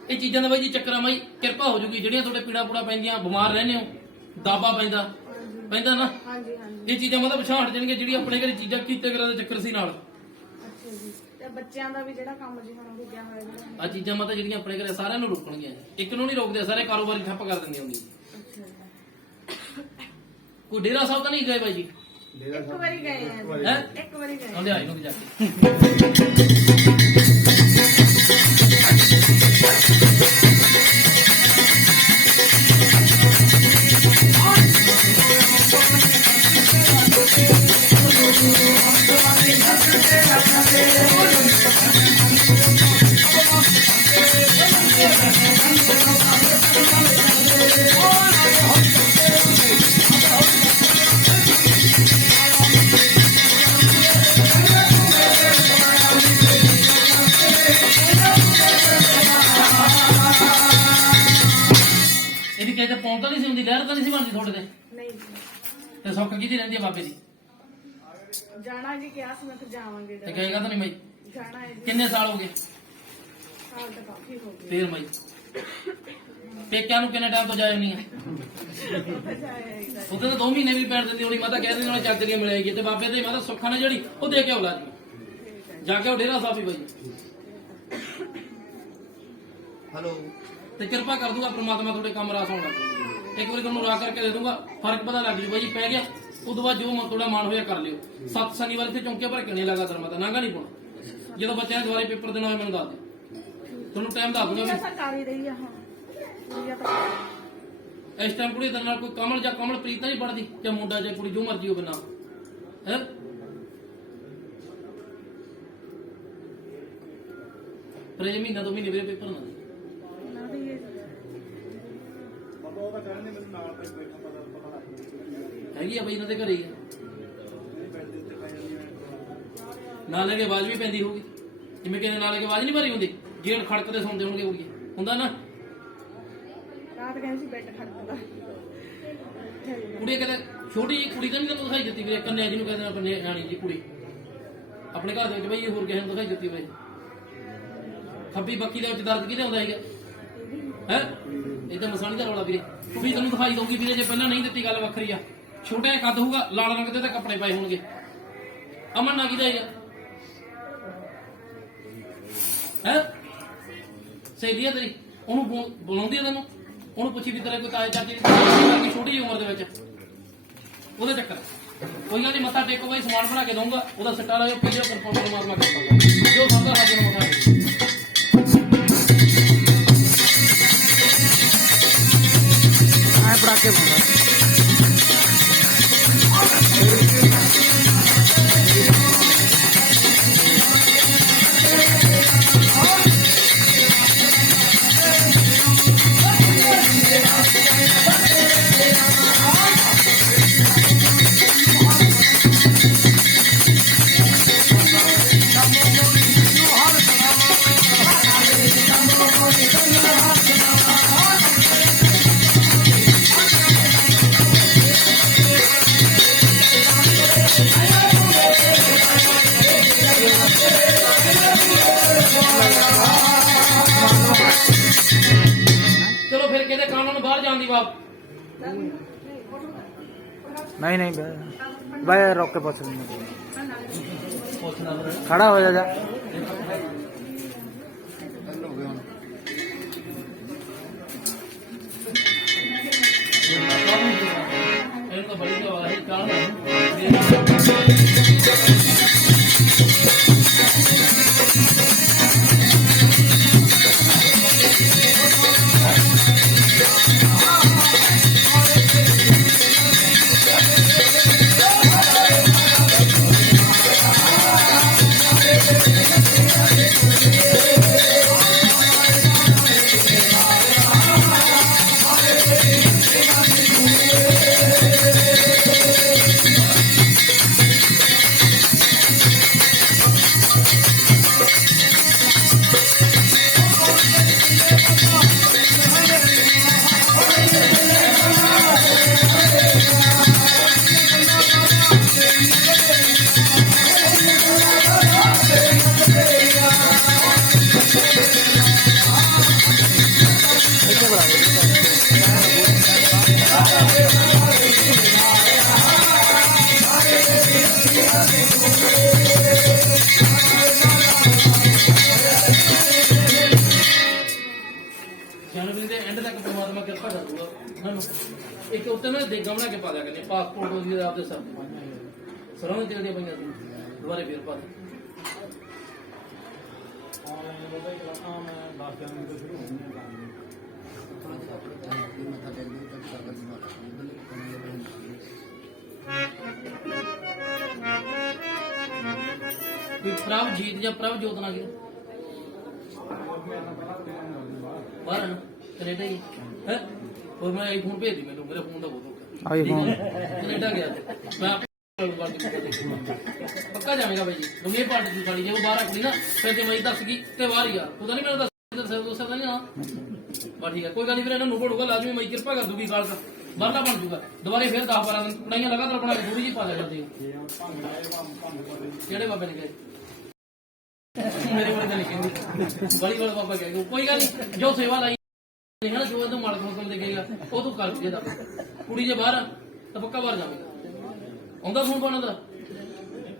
ਇਹ ਚੀਜ਼ਾਂ ਦਾ ਬਾਈ ਜੀ ਚੱਕਰਾਂ ਮਾਈ ਕਿਰਪਾ ਹੋ ਜੂਗੀ ਜਿਹੜੀਆਂ ਤੁਹਾਡੇ ਪੀੜਾ ਪੂੜਾ ਪੈਂਦੀਆਂ ਬਿਮਾਰ ਰਹਿੰਦੇ ਹੋ ਦਾਬਾ ਪੈਂਦਾ ਨਾ ਹਾਂਜੀ ਹਾਂਜੀ ਇਹ ਚੀਜ਼ਾਂ ਮਤਲਬ ਪਛਾਣ ਜਾਣਗੀਆਂ ਜਿਹੜੀਆਂ ਆਪਣੇ ਘਰੇ ਚੀਜ਼ਾਂ ਕੀਤੇ ਕਰਾਂ ਦੇ ਚੱਕਰ ਸੀ ਨਾਲ ਅੱਛਾ ਜੀ ਤੇ ਬੱਚਿਆਂ ਦਾ ਵੀ ਜਿਹੜਾ ਕੰਮ ਜੀ ਹੁਣ ਰੁਕਿਆ ਹੋਇਆ ਜੀ ਆ ਚੀਜ਼ਾਂ ਮਤਲਬ ਜਿਹੜੀਆਂ ਆਪਣੇ ਘਰੇ ਸਾਰਿਆਂ ਨੂੰ ਰੋਕਣਗੀਆਂ ਇੱਕ ਨੂੰ ਨਹੀਂ ਰੋਕਦੇ ਸਾਰੇ ਕਾਰੋਬਾਰੀ ਠੱਪ ਕਰ ਦਿੰਦੇ ਹੁੰਦੀ ਅੱਛਾ ਜੀ ਕੋਈ ਡੇਰਾ ਸਾਹਿਬ ਤਾਂ ਨਹੀਂ ਗਏ ਬਾਈ ਜੀ ਡੇਰਾ ਇੱਕ ਸਾਹਿਬ ਵਾਰੀ ਗਏ ਆ ਜੀ। ਹੈ ਇੱਕ ਵਾਰੀ ਗਏ ਆਉਂਦੇ ਆਈ ਨੂੰ ਵੀ ਜਾ ਕੇ ਪੌਂ ਤਾਂ ਨਹੀਂ ਸੀ ਹੁੰਦੀ, ਲਹਿਰ ਤਾਂ ਨਹੀਂ ਸੀ ਬਣਦੀ ਤੁਹਾਡੇ ਤੇ, ਨਹੀਂ ਤੇ ਸੁੱਖ ਕਿਹਦੀ ਰਹਿੰਦੀ ਹੈ ਬਾਬੇ ਦੀ? ਜਾਣਾ ਜੀ ਕਿਹਾ ਸੀ ਮੈਂ ਫਿਰ ਜਾਵਾਂਗੇ ਤੇ ਕਹੇਗਾ ਤਾਂ ਨਹੀਂ ਬਾਈ? ਜਾਣਾ ਹੈ ਜੀ ਕਿੰਨੇ ਸਾਲ ਹੋ ਗਏ? ਸਾਲ ਤਾਂ ਕਾਫੀ ਹੋ ਗਏ ਫੇਰ ਬਾਈ ਪੇਕਿਆਂ ਨੂੰ ਕਿੰਨੇ ਟਾਈਮ ਤੋਂ ਜਾਏ ਨਹੀਂ ਆ? ਉੱਥੇ ਤਾਂ 2 ਮਹੀਨੇ ਵੀ ਪੈਣ ਦਿੰਦੀ ਹੋਣੀ, ਮਾਤਾ ਕਹਿ ਦਿੰਦੀ ਹੋਣੀ ਚੱਜ ਦੀਆਂ ਮਿਲੇਗੀ, ਤੇ ਬਾਬੇ ਤੇ ਮਾਤਾ ਸੁੱਖਾਂ ਨੇ ਜਿਹੜੀ ਉਹ ਦੇ ਕੇ ਆਉਲਾ ਜੀ ਜਾ ਕੇ ਉਹ ਡੇਰਾ ਸਾਹਿਬ ਹੀ ਬਾਈ। ਹੈਲੋ ਤੇ ਕਿਰਪਾ ਕਰ ਦੂੰਗਾ ਪ੍ਰਮਾਤਮਾ ਤੁਹਾਡੇ ਕੰਮ ਰਾਸ ਹੋਣ ਲੱਗ ਇੱਕ ਵਾਰੀ ਤੁਹਾਨੂੰ ਰਾਹ ਕਰਕੇ ਦੇ ਦੂੰਗਾ, ਫਰਕ ਪਤਾ ਲੱਗ ਜੂ ਬਾਈ ਜੀ, ਪੈ ਗਿਆ ਉਦੋਂ ਬਾਅਦ ਜੋ ਤੁਹਾਡਾ ਮਨ ਹੋਇਆ ਕਰ ਲਿਓ। 7 ਸ਼ਨੀਵਾਰ ਇੱਥੇ ਚੌਂਕੇ ਭਰ ਕੇ ਨਹੀਂ ਲਗਾਤਾਰ ਮਾਤਾ ਨਾਂਗਾ ਨਹੀਂ ਪਾਉਣਾ, ਜਦੋਂ ਬੱਚਿਆਂ ਦੇ ਦੁਆਰੇ ਪੇਪਰ ਦੇਣਾ ਹੋਵੇ ਮੈਨੂੰ ਦੱਸ ਦਿਓ, ਤੁਹਾਨੂੰ ਟਾਈਮ ਦੱਸ ਦੂੰਗਾ ਵੀ ਸਰਕਾਰੀ ਰਹੀ ਆ ਹੁਣ ਵਧੀਆ ਤਾਂ ਇਸ ਟਾਈਮ ਕੁੜੀ ਦੇ ਨਾਲ ਕੋਈ ਕਮਲ ਜਾਂ ਕਮਲਪ੍ਰੀਤ ਤਾਂ ਨਹੀਂ ਪੜਦੀ, ਜਾਂ ਮੁੰਡਾ ਜਾਂ ਕੁੜੀ ਜੋ ਮਰਜ਼ੀ ਹੋਵੇ ਨਾ ਹੈ। ਪਰ ਇਹ ਮਹੀਨਾ 2 ਮਹੀਨੇ ਵੀਰੇ ਪੇਪਰ ਨਾ ਨਾ ਦੀ ਇਹ ਬਾਬਾ ਉਹਦਾ ਕਹਿੰਦੇ ਮੈਨੂੰ ਨਾਲ ਤੇ ਬੈਠਾ ਪਤਾ ਲੱਗ ਗਿਆ ਹੈਗੀ ਆ ਬਈ ਇਹਨਾਂ ਦੇ ਘਰੇ ਹੀ ਆ। ਨਹੀਂ ਬੈਠ ਦੇ ਉੱਤੇ ਪੈ ਜਾਂਦੀ ਹੈ ਨਾਲ ਲੈ ਕੇ ਆਵਾਜ਼ ਵੀ ਪੈਂਦੀ ਹੋਊਗੀ, ਜਿਵੇਂ ਕਿ ਨਾਲ ਲੈ ਕੇ ਆਵਾਜ਼ ਨਹੀਂ ਭਰੀ ਹੁੰਦੀ, ਗੇਟ ਖੜਕਦੇ ਸੁਣਦੇ ਹੋਣਗੇ ਕੁੜੀਏ, ਹੁੰਦਾ ਨਾ? ਰਾਤ ਕਹਿੰਦੀ ਸੀ ਬੈੱਡ ਖੜਕਦਾ ਕੁੜੀ ਕਹਿੰਦੇ ਛੋਟੀ ਜਿਹੀ ਕੁੜੀ ਤਾਂ ਨਹੀਂ ਤੈਨੂੰ ਦਿਖਾਈ ਦਿੱਤੀ ਵੀਰੇ, ਕੰਨਿਆ ਜੀ ਨੂੰ ਕਹਿੰਦੇ ਆਪਣੇ ਨਿਆਣੀ ਜੀ ਕੁੜੀ ਆਪਣੇ ਘਰ ਦੇ ਵਿੱਚ ਬਈ ਹੋਰ ਕਿਸੇ ਨੂੰ ਦਿਖਾਈ ਦਿੱਤੀ ਵੀਰੇ? ਖੱਬੀ ਬੱਕੀ ਦੇ ਵਿੱਚ ਦਰਦ ਕਿਹਦੇ ਆਉਂਦਾ ਹੈਗਾ ਹੈ? ਇਹ ਤਾਂ ਮਸਾਣੀ ਦਾ ਰੌਲਾ ਵੀਰੇ, ਕੁੜੀ ਤੈਨੂੰ ਦਿਖਾਈ ਦਊਗੀ ਵੀਰੇ, ਜੇ ਪਹਿਲਾਂ ਨਹੀਂ ਦਿੱਤੀ ਗੱਲ ਵੱਖਰੀ ਆ। ਛੋਟਾ ਜਿਹਾ ਕੱਦ ਹੋਊਗਾ, ਲਾਲ ਰੰਗ ਦੇ ਤੇ ਕੱਪੜੇ ਪਾਏ ਹੋਣਗੇ। ਅਮਨ ਨਾ ਕਿਹਦਾ ਹੈਗਾ ਹੈ? ਸਹੇਲੀ ਆ ਤੇਰੀ, ਉਹਨੂੰ ਬੁਲਾਉਂਦੀ ਆ ਤੈਨੂੰ, ਉਹਨੂੰ ਪੁੱਛੀ ਵੀ ਤੇਰੇ ਕੋਈ ਤਾਏ ਚਾਚੇ ਦੀ ਛੋਟੀ ਜਿਹੀ ਉਮਰ ਦੇ ਵਿੱਚ ਉਹਦੇ ਚੱਕਰ ਕੋਈ ਗੱਲ ਨਹੀਂ, ਮੱਥਾ ਟੇਕੋ ਬਾਈ, ਸਮਾਨ ਬਣਾ ਕੇ ਦਊਂਗਾ, ਉਹਦਾ ਸੱਟਾ ਲਾਇਓ, ਪੀਓ ਫਿਰ ਫੋਟੋ ਮਾਰਨਾ ਕਰਦਾ ਜੋ ਸਭ ਦਾ ਹਾਜ਼ਰ ਹੋਣਾ। ਆਏ ਪੜਾਕੇ ਪਾਉਂਦਾ ਚਲੋ ਫਿਰ ਕਿਹਦੇ ਕਾਨੂੰਨ ਨੂੰ ਬਾਹਰ ਜਾਣ ਦੀ ਬਾਤ? ਨਹੀਂ ਨਹੀਂ ਬਾਈ ਰੋਕ ਕੇ ਪੁੱਛ ਲੈਂਦੇ, ਖੜਾ ਹੋ ਜਾ ਇਹਨੂੰ ਤਾਂ ਬੜੀ ਦਵਾ ਹੈ ਕਾਰਨ ਜਨਵਰੀ ਦੇ ਐਂਡ ਤੱਕ ਪਰਮਾਤਮਾ ਕਿਰਪਾ ਕਰੂਗਾ ਉਹਨਾਂ ਨੂੰ। ਇੱਕ ਉੱਤੇ ਨਾ ਦੇਗਾ ਬਣਾ ਕੇ ਪਾ ਦਿਆ ਕਰਨੇ, ਪਾਸਪੋਰਟ ਉਹਦੀ ਆਪਦੇ ਸਰ ਸਰੋਂ ਦੇ ਦੀਆਂ ਪਈਆਂ ਸੀ, ਦੁਬਾਰੇ ਫੇਰ ਪਾ ਦੇ। ਕੋਈ ਪ੍ਰਭ ਜੀਤ ਜਾਂ ਪ੍ਰਭ ਜੋਤ ਨਾ ਕੀ ਬਾਹਰ ਆ ਨਾ, ਕੈਨੇਡਾ ਹੀ ਹੈ। ਹੋਰ ਮੈਂ ਆਈਫੋਨ ਭੇਜ ਦੀ ਮੈਨੂੰ, ਮੇਰੇ ਫੋਨ ਦਾ ਬਹੁਤ ਔਖਾ। ਆਈਫੋਨ ਕੈਨੇਡਾ ਗਿਆ ਤੇ ਮੈਂ ਪੱਕਾ ਜਾਵੇਗਾ ਬਾਈ ਜੀ, ਗਮੇ ਪਾਰਟੀ ਦੀ ਸਾਡੀ ਜੇ ਉਹ ਬਾਹਰ ਆ ਕੁੜੀ ਨਾ ਫਿਰ ਤੇ ਮੈਂ ਦੱਸ ਗਈ ਤੇ ਬਾਹਰ ਹੀ ਆ, ਤੂੰ ਤਾਂ ਨਹੀਂ ਮੈਨੂੰ ਦੱਸ ਇਧਰ ਸਰ ਦੋਸਤ ਨਹੀਂ ਆ ਬਸ ਠੀਕ ਹੈ ਕੋਈ ਗੱਲ ਨਹੀਂ ਫਿਰ ਇਹਨਾਂ ਨੂੰ ਘੋੜੂਗਾ ਲਾਜ਼ਮੀ ਮੈਂ ਕਿਰਪਾ ਕਰ ਦੂਗੀ ਗੱਲ ਦਾ ਮਰਨਾ ਬਣ ਜੂਗਾ ਦੁਬਾਰੇ ਫਿਰ 10 12 ਦਿਨ ਪੜਾਈਆਂ ਲਗਾਤਾਰ ਬਣਾ ਕੇ ਥੋੜੀ ਜਿਹੀ ਪਾ ਲਿਆ ਜਾਂਦੀ ਕਿਹੜੇ ਬਾਬੇ ਨੇ ਗਏ ਮੇਰੇ ਕੋਲ ਤਾਂ ਨਹੀਂ ਕਹਿੰਦੀ ਬੜੀ ਬੜਾ ਬਾਬਾ ਕਹਿ ਕੋਈ ਗੱਲ ਨਹੀਂ ਜੋ ਸੇਵਾ ਲਾਈ ਨਹੀਂ ਨਾ ਜੋ ਤੂੰ ਮਾਲਕ ਹੁਕਮ ਦੇਗਾ ਉਹ ਤੂੰ ਕਰ ਕੇ ਦਾ ਕੁੜੀ ਜੇ ਬਾਹਰ ਤਾਂ ਪੱਕਾ ਬਾਹਰ ਜਾਵੇਗਾ ਆਉਂਦਾ ਫੋਨ ਪਾਉਣਾ ਦਾ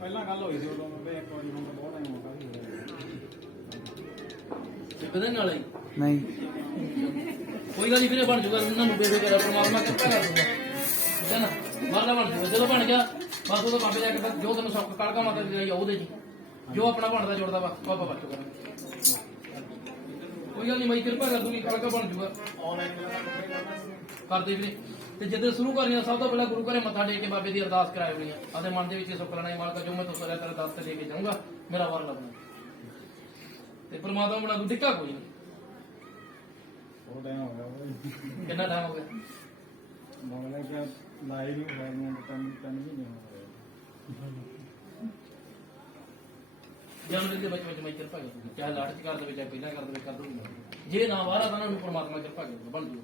ਪਹਿਲਾਂ ਗੱਲ ਹੋਈ ਸੀ ਉਦੋਂ ਮੈਂ ਇੱਕ ਵਾਰੀ ਹੁਣ ਬਹੁਤ ਟਾਈਮ ਹੋ ਗਿਆ ਕਦੇ ਨਾਲ ਹੀ ਨਹੀਂ ਕੋਈ ਗੱਲ ਨਹੀਂ ਵੀਰੇ ਬਣ ਜੂਗਾ ਉਹਨਾਂ ਨੂੰ ਬੇਬੇ ਕਰਾ ਪਰਮਾਤਮਾ ਕਿਰਪਾ ਕਰ ਦੂਗਾ ਠੀਕ ਹੈ ਨਾ ਮਰਦਾ ਬਣ ਜੂਗਾ ਜਦੋਂ ਬਣ ਗਿਆ ਬਸ ਉਦੋਂ ਬਾਬੇ ਜਾ ਕੇ ਜੋ ਤੈਨੂੰ ਸੌਖ ਕਾਲਕਾ ਮਾਤਾ ਦੀ ਲਈ ਉਹਦੇ ਜੀ ਜੋ ਆਪਣਾ ਬਣਦਾ ਜੁੜਦਾ ਵਾ ਬਾਬਾ ਬਣ ਜੂਗਾ ਕੋਈ ਗੱਲ ਨਹੀਂ ਮੈਂ ਕਿਰਪਾ ਕਰ ਦੂੰਗੀ ਕਾਲਕਾ ਬਣ ਜੂਗਾ ਕਰਦੇ ਵੀਰੇ ਤੇ ਜਦੋਂ ਸ਼ੁਰੂ ਕਰਨੀ ਸਭ ਤੋਂ ਪਹਿਲਾਂ ਗੁਰੂ ਘਰੇ ਮੱਥਾ ਟੇਕ ਕੇ ਬਾਬੇ ਦੀ ਅਰਦਾਸ ਕਰਾਈ ਹੋਣੀ ਆ ਆਪਣੇ ਮਨ ਦੇ ਵਿੱਚ ਸੁੱਖ ਲੈਣਾ ਹੈ ਮਾਲਕਾ ਜੋ ਮੈਂ ਤੋਂ ਸਰਿਆ ਤੇਰੇ ਦਾਸ ਤੇ ਲੈ ਕੇ ਜਾਊਂਗਾ ਮੇਰਾ ਵਰ ਲੱਭਣਾ ਤੇ ਪਰਮਾਤਮਾ ਬਣਾ ਦੂ ਟਿੱਕਾ ਕੋਈ ਨਹੀਂ ਬਹੁਤ ਟਾਈਮ ਹੋ ਗਿਆ ਬਾਈ ਕਿੰਨਾ ਟਾਈਮ ਹੋ ਗਿਆ ਮਗਲੇ ਕਿ ਲਾਈਵ ਨੂੰ ਹੋਇਆ ਨੂੰ ਟਾਈਮ ਨਹੀਂ ਹੋਇਆ ਜਨਮ ਦੇ ਵਿੱਚ ਮੈਂ ਕਿਰਪਾ ਕਰ ਦੂੰਗੀ ਚਾਹੇ ਲਾੜ ਚ ਕਰ ਦੇਵੇ ਚਾਹੇ ਪਹਿਲਾਂ ਕਰ ਦੇਵੇ ਕਰ ਦੂੰਗਾ ਜੇ ਨਾ ਵਾਰਾ ਤਾਂ ਉਹਨਾਂ ਨੂੰ ਪਰਮਾਤਮਾ ਕਿਰਪਾ ਕਰੂਗਾ ਬਣ ਜੂਗਾ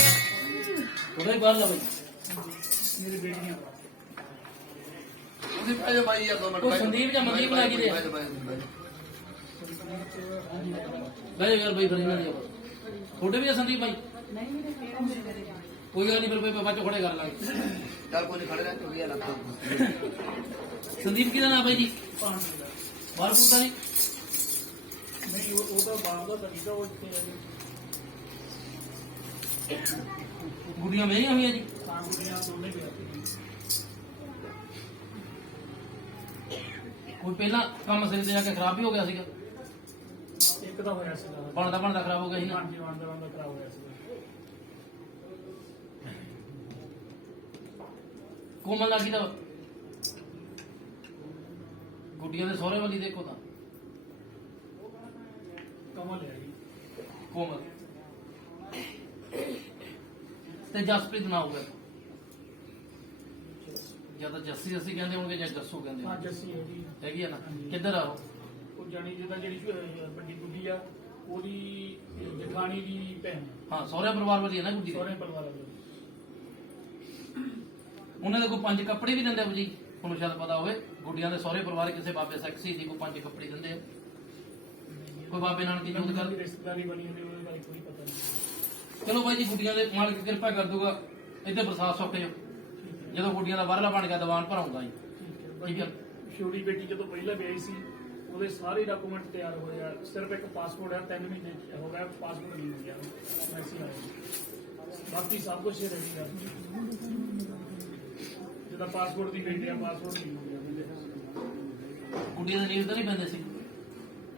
ਥੋੜਾ ਹੀ ਬਾਹਰ ਲਾ ਬਈ ਤੁਸੀਂ ਪੈ ਜਾ ਬਾਈ ਯਾਰ 2 ਮਿੰਟ ਉਹ ਸੰਦੀਪ ਜਾਂ ਮਨਦੀਪ ਲਾ ਕੇ ਦੇ ਬਹਿ ਜਾ, ਬਹਿ ਜਾ, ਬਹਿ ਜਾ। ਬਹਿ ਜਾ ਯਾਰ ਬਈ ਫਿਰ ਇਹਨਾਂ ਦੀ ਤੁਹਾਡੇ ਵੀ ਆ ਸੰਦੀਪ ਬਾਈ ਕੋਈ ਗੱਲ ਨਹੀਂ ਫਿਰ ਬਈ ਬਾਅਦ ਚ ਖੜੇ ਕਰ ਲਾਂਗੇ ਚੱਲ ਕੋਈ ਨੀ, ਖੜੇ ਰਹਿ ਵਧੀਆ ਲੱਗਦਾ ਸੰਦੀਪ ਕਿਹਦਾ ਨਾਮ ਬਾਈ ਜੀ ਬਾਹਰ ਪੁੱਤਾ ਨਹੀਂ ਨਹੀਂ ਉਹ ਤਾਂ ਬਾਹਰ ਦਾ ਤਰੀਕਾ ਉਹ ਇੱਥੇ ਹੈ ਜੀ ਗੁੱਡੀਆਂ ਮਹਿੰਗੀਆਂ ਹੋਈਆਂ ਜੀ ਤਾਂ ਗੁੱਡੀਆਂ ਦੋਨੇ ਪਿਆ ਕੋਈ ਪਹਿਲਾਂ ਕੰਮ ਸਿਰ ਤੇ ਜਾ ਕੇ ਖਰਾਬ ਵੀ ਹੋ ਗਿਆ ਸੀਗਾ ਇੱਕ ਤਾਂ ਹੋਇਆ ਸੀ ਬਣਦਾ ਖਰਾਬ ਹੋ ਗਿਆ ਸੀ ਨਾ ਹਾਂਜੀ ਵਾਂਦਾ ਖਰਾਬ ਹੋਇਆ ਸੀ ਕੋਮਲ ਲੱਗੀ ਤਾਂ ਗੁੱਡੀਆਂ ਦੇ ਸਹੁਰੇ ਵਾਲੀ ਦੇਖੋ ਤਾਂ ਕਮਲ ਹੈ ਜੀ ਕੋਮਲ ਤੇ ਜਸਪ੍ਰੀਤ ਨਾ ਹੋਊਗਾ ਜਾਂ ਤਾਂ ਜੱਸੀ ਅਸੀਂ ਕਹਿੰਦੇ ਹੋਣਗੇ ਜਾਂ ਜੱਸੂ ਕਹਿੰਦੇ ਹਾਂ ਹੋਣਗੇ ਜੱਸੀ ਹੈ ਜੀ ਹੈਗੀ ਆ ਨਾ ਕਿੱਧਰ ਆ ਉਹ ਜਾਣੀ ਜਿਹਦਾ ਜਿਹੜੀ ਵੱਡੀ ਗੁੱਡੀ ਆ ਉਹਦੀ ਜਠਾਣੀ ਦੀ ਭੈਣ ਹੈ ਹਾਂ ਸਹੁਰੇ ਪਰਿਵਾਰ ਵਾਲੀ ਹੈ ਨਾ ਗੁੱਡੀ ਸਹੁਰੇ ਪਰਿਵਾਰ ਵਾਲੀ ਉਹਨਾਂ ਦੇ ਕੋਈ 5 ਕੱਪੜੇ ਵੀ ਦਿੰਦੇ ਆ ਜੀ ਤੁਹਾਨੂੰ ਸ਼ਾਇਦ ਪਤਾ ਹੋਵੇ ਗੁੱਡੀਆਂ ਦੇ ਸਹੁਰੇ ਪਰਿਵਾਰ ਕਿਸੇ ਬਾਬੇ ਸੈਕਸੀ ਦੀ ਕੋਈ 5 ਕੱਪੜੇ ਦਿੰਦੇ ਆ ਕੋਈ ਬਾਬੇ ਨਾਨਕ ਦੀ ਜੋਤ ਕਰ ਰਿਸ਼ਤੇਦਾਰੀ ਬਣੀ ਹੁੰਦੀ ਉਹਦੇ ਬਾਰੇ ਕੋਈ ਪਤਾ ਨਹੀਂ ਚਲੋ ਬਾਈ ਜੀ ਗੁੱਡੀਆਂ ਦੇ ਮਾਲਕ ਕਿਰਪਾ ਕਰ ਦੂਗਾ ਇੱਥੇ ਬਰਸਾਤ ਸੁੱਕ ਜਾਓ ਜਦੋਂ ਗੁੱਡੀਆਂ ਦਾ ਬਾਹਰਲਾ ਬਣ ਗਿਆ ਦੀਵਾਨ ਭਰਾਉਂਗਾ ਜੀ ਠੀਕ ਹੈ ਛੋਟੀ ਬੇਟੀ ਜਦੋਂ ਪਹਿਲਾਂ ਵਿਆਹੀ ਸੀ ਉਹਦੇ ਸਾਰੇ ਡਾਕੂਮੈਂਟ ਤਿਆਰ ਹੋਏ ਆ ਸਿਰਫ ਇੱਕ ਪਾਸਪੋਰਟ ਆ 3 ਮਹੀਨੇ ਹੋ ਗਿਆ ਪਾਸਪੋਰਟ ਨਹੀਂ ਹੋ ਗਿਆ ਮੈਸੇਜ ਆਇਆ ਬਾਕੀ ਸਭ ਕੁਝ ਰੈਡੀ ਕਰ ਜਿਹਦਾ ਪਾਸਪੋਰਟ ਦੀ ਵੇਟ ਆ ਪਾਸਪੋਰਟ ਨਹੀਂ ਹੋ ਗਿਆ ਗੁੱਡੀਆਂ ਦੇ ਨੀਂਦ ਤਾਂ ਨਹੀਂ ਪੈਂਦੇ ਸੀ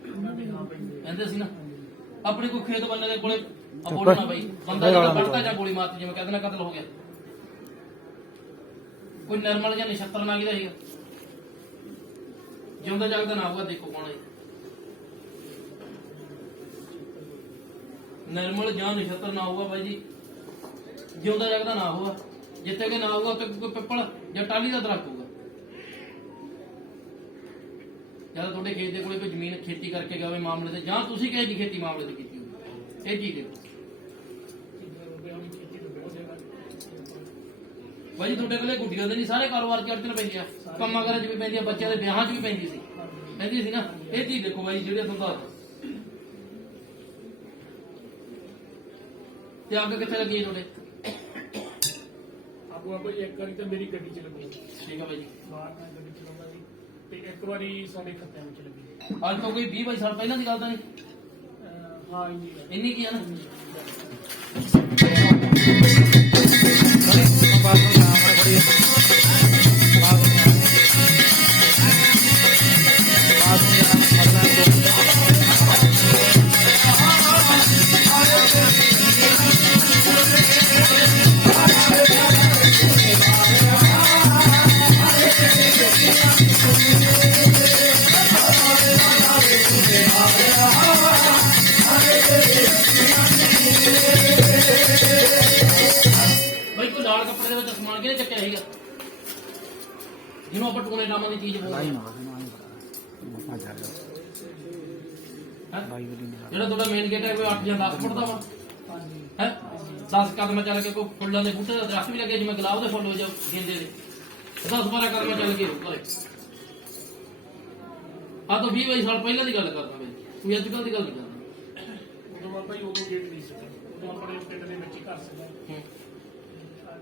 ਉਹਨਾਂ ਦੇ ਹਾਂ ਪੈਂਦੇ ਕਹਿੰਦੇ ਸੀ ਨਾ ਆਪਣੇ ਕੋਈ ਖੇਤ ਬੰਦੇ ਦੇ ਕੋਲੇ ਬੋਲਣਾ ਬਾਈ ਬੰਦਾ ਜਿਹੜਾ ਵੱਢਦਾ ਜਾਂ ਗੋਲੀ ਮਾਰਤੀ ਜਿਵੇਂ ਕਹਿੰਦੇ ਨਾ ਕਤਲ ਹੋ ਗਿਆ ਕੋਈ ਨਰਮਲ ਜਾਂ ਨਛੱਤਰ ਨਾ ਕਿਹਦਾ ਸੀਗਾ ਜਿਉਂਦਾ ਜਾਗਦਾ ਨਾ ਹੋਊਗਾ ਦੇਖੋ ਕੌਣ ਹੈ ਨਰਮਲ ਜਾਂ ਨਛੱਤਰ ਨਾ ਹੋਊਗਾ ਬਾਈ ਜੀ ਜਿਉਂਦਾ ਜਾਗਦਾ ਨਾ ਹੋਊਗਾ ਜਿੱਥੇ ਕਿ ਨਾ ਹੋਊਗਾ ਉੱਥੇ ਕੋਈ ਪਿੱਪਲ ਜਾਂ ਟਾਹਲੀ ਦਾ ਦਰਖਤ ਹੋਊਗਾ ਜਾਂ ਤੁਹਾਡੇ ਖੇਤ ਦੇ ਕੋਲੇ ਕੋਈ ਜ਼ਮੀਨ ਖੇਤੀ ਕਰਕੇ ਗਏ ਮਾਮਲੇ ਤੇ ਜਾਂ ਤੁਸੀਂ ਕਿਸੇ ਦੀ ਖੇਤੀ ਮਾਮਲੇ ਤੇ ਕੀਤੀ ਹੋਵੇ ਇਹ ਚੀਜ਼ ਦੇਖੋ ਭਾਜੀ ਤੁਹਾਡੇ ਕੋਲੇ ਗੁੱਡੀਆਂ ਦੇ ਨਹੀਂ ਸਾਰੇ ਕਾਰੋਬਾਰ ਚ ਅੜਚਣ ਪੈਂਦੀ ਆ ਕੰਮਾਂ ਕਾਰਾਂ ਚ ਵੀ ਪੈਂਦੀ ਆ ਬੱਚਿਆਂ ਦੇ ਵਿਆਹਾਂ ਚ ਵੀ ਪੈਂਦੀ ਸੀ ਨਾ ਇਹ ਚੀਜ਼ ਦੇਖੋ ਭਾਈ ਜਿਹੜੇ ਤੁਹਾਨੂੰ ਤੇ ਅੱਗ ਕਿੱਥੇ ਲੱਗੀ ਹੈ ਤੁਹਾਡੇ ਆਪੋ ਆਪੋ ਇੱਕ ਵਾਰੀ ਤਾਂ ਮੇਰੀ ਗੱਡੀ ਚ ਲੱਗੀ ਠੀਕ ਹੈ ਭਾਈ ਜੀ ਬਾਹਰ ਮੈਂ ਗੱਡੀ ਚਲਾਉਂਦਾ ਸੀ ਤੇ ਇੱਕ ਵਾਰੀ ਸਾਡੇ ਖੱਤਿਆਂ ਵਿੱਚ ਲੱਗੀ ਅੱਜ ਤੋਂ ਕੋਈ 20-22 ਸਾਲ ਪਹਿਲਾਂ ਦੀ ਗੱਲ ਤਾਂ ਨਹੀਂ ਹਾਂ ਇੰਨੀ ਕੀ ਆ ਨਾ ਜੀ ਬਈ ਕੋਈ ਲਾਲ ਕੱਪੜੇ ਦੇ ਵਿੱਚ ਸਮਾਨ ਕਿਹਨੇ ਚੱਕਿਆ ਸੀਗਾ ਜਿਹਨੂੰ ਆਪਾਂ ਟੂਣੇ ਨਾਮਾਂ ਦੀ ਚੀਜ਼ ਬੋਲਦੇ ਹਾਂ ਹੈਂ? ਜਿਹੜਾ ਤੁਹਾਡਾ ਮੇਨ ਗੇਟ ਹੈ ਕੋਈ 8 ਜਾਂ 10 ਫੁੱਟ ਦਾ ਵਾ ਹੈ 10 ਕਦਮ ਚੱਲ ਕੇ ਕੋਈ ਫੁੱਲਾਂ ਦੇ ਬੂਟੇ ਦਾ ਦਰਖਤ ਵੀ ਲੱਗੇ ਜਿਵੇਂ ਗੁਲਾਬ ਦੇ ਫੁੱਲ ਹੋ ਜਾ ਗੇਂਦੇ ਦੇ 10-12 ਕਦਮ ਚੱਲ ਕੇ ਰੁਕਾ ਆ ਤਾਂ 20-22 ਸਾਲ ਪਹਿਲਾਂ ਦੀ ਗੱਲ ਕਰਦਾ ਮੈਂ ਕੋਈ ਅੱਜ ਕੱਲ੍ਹ ਦੀ ਗੱਲ ਨਹੀਂ ਕਰਦਾ ਉਦੋਂ ਬਾਬਾ ਜੀ ਉਦੋਂ ਗੇਟ ਨਹੀਂ ਸੀ ਉਦੋਂ ਆਪਣੇ ਪਿੰਡ ਦੇ ਵਿੱਚ ਹੀ ਘਰ ਸੀਗਾ ਹੂੰ।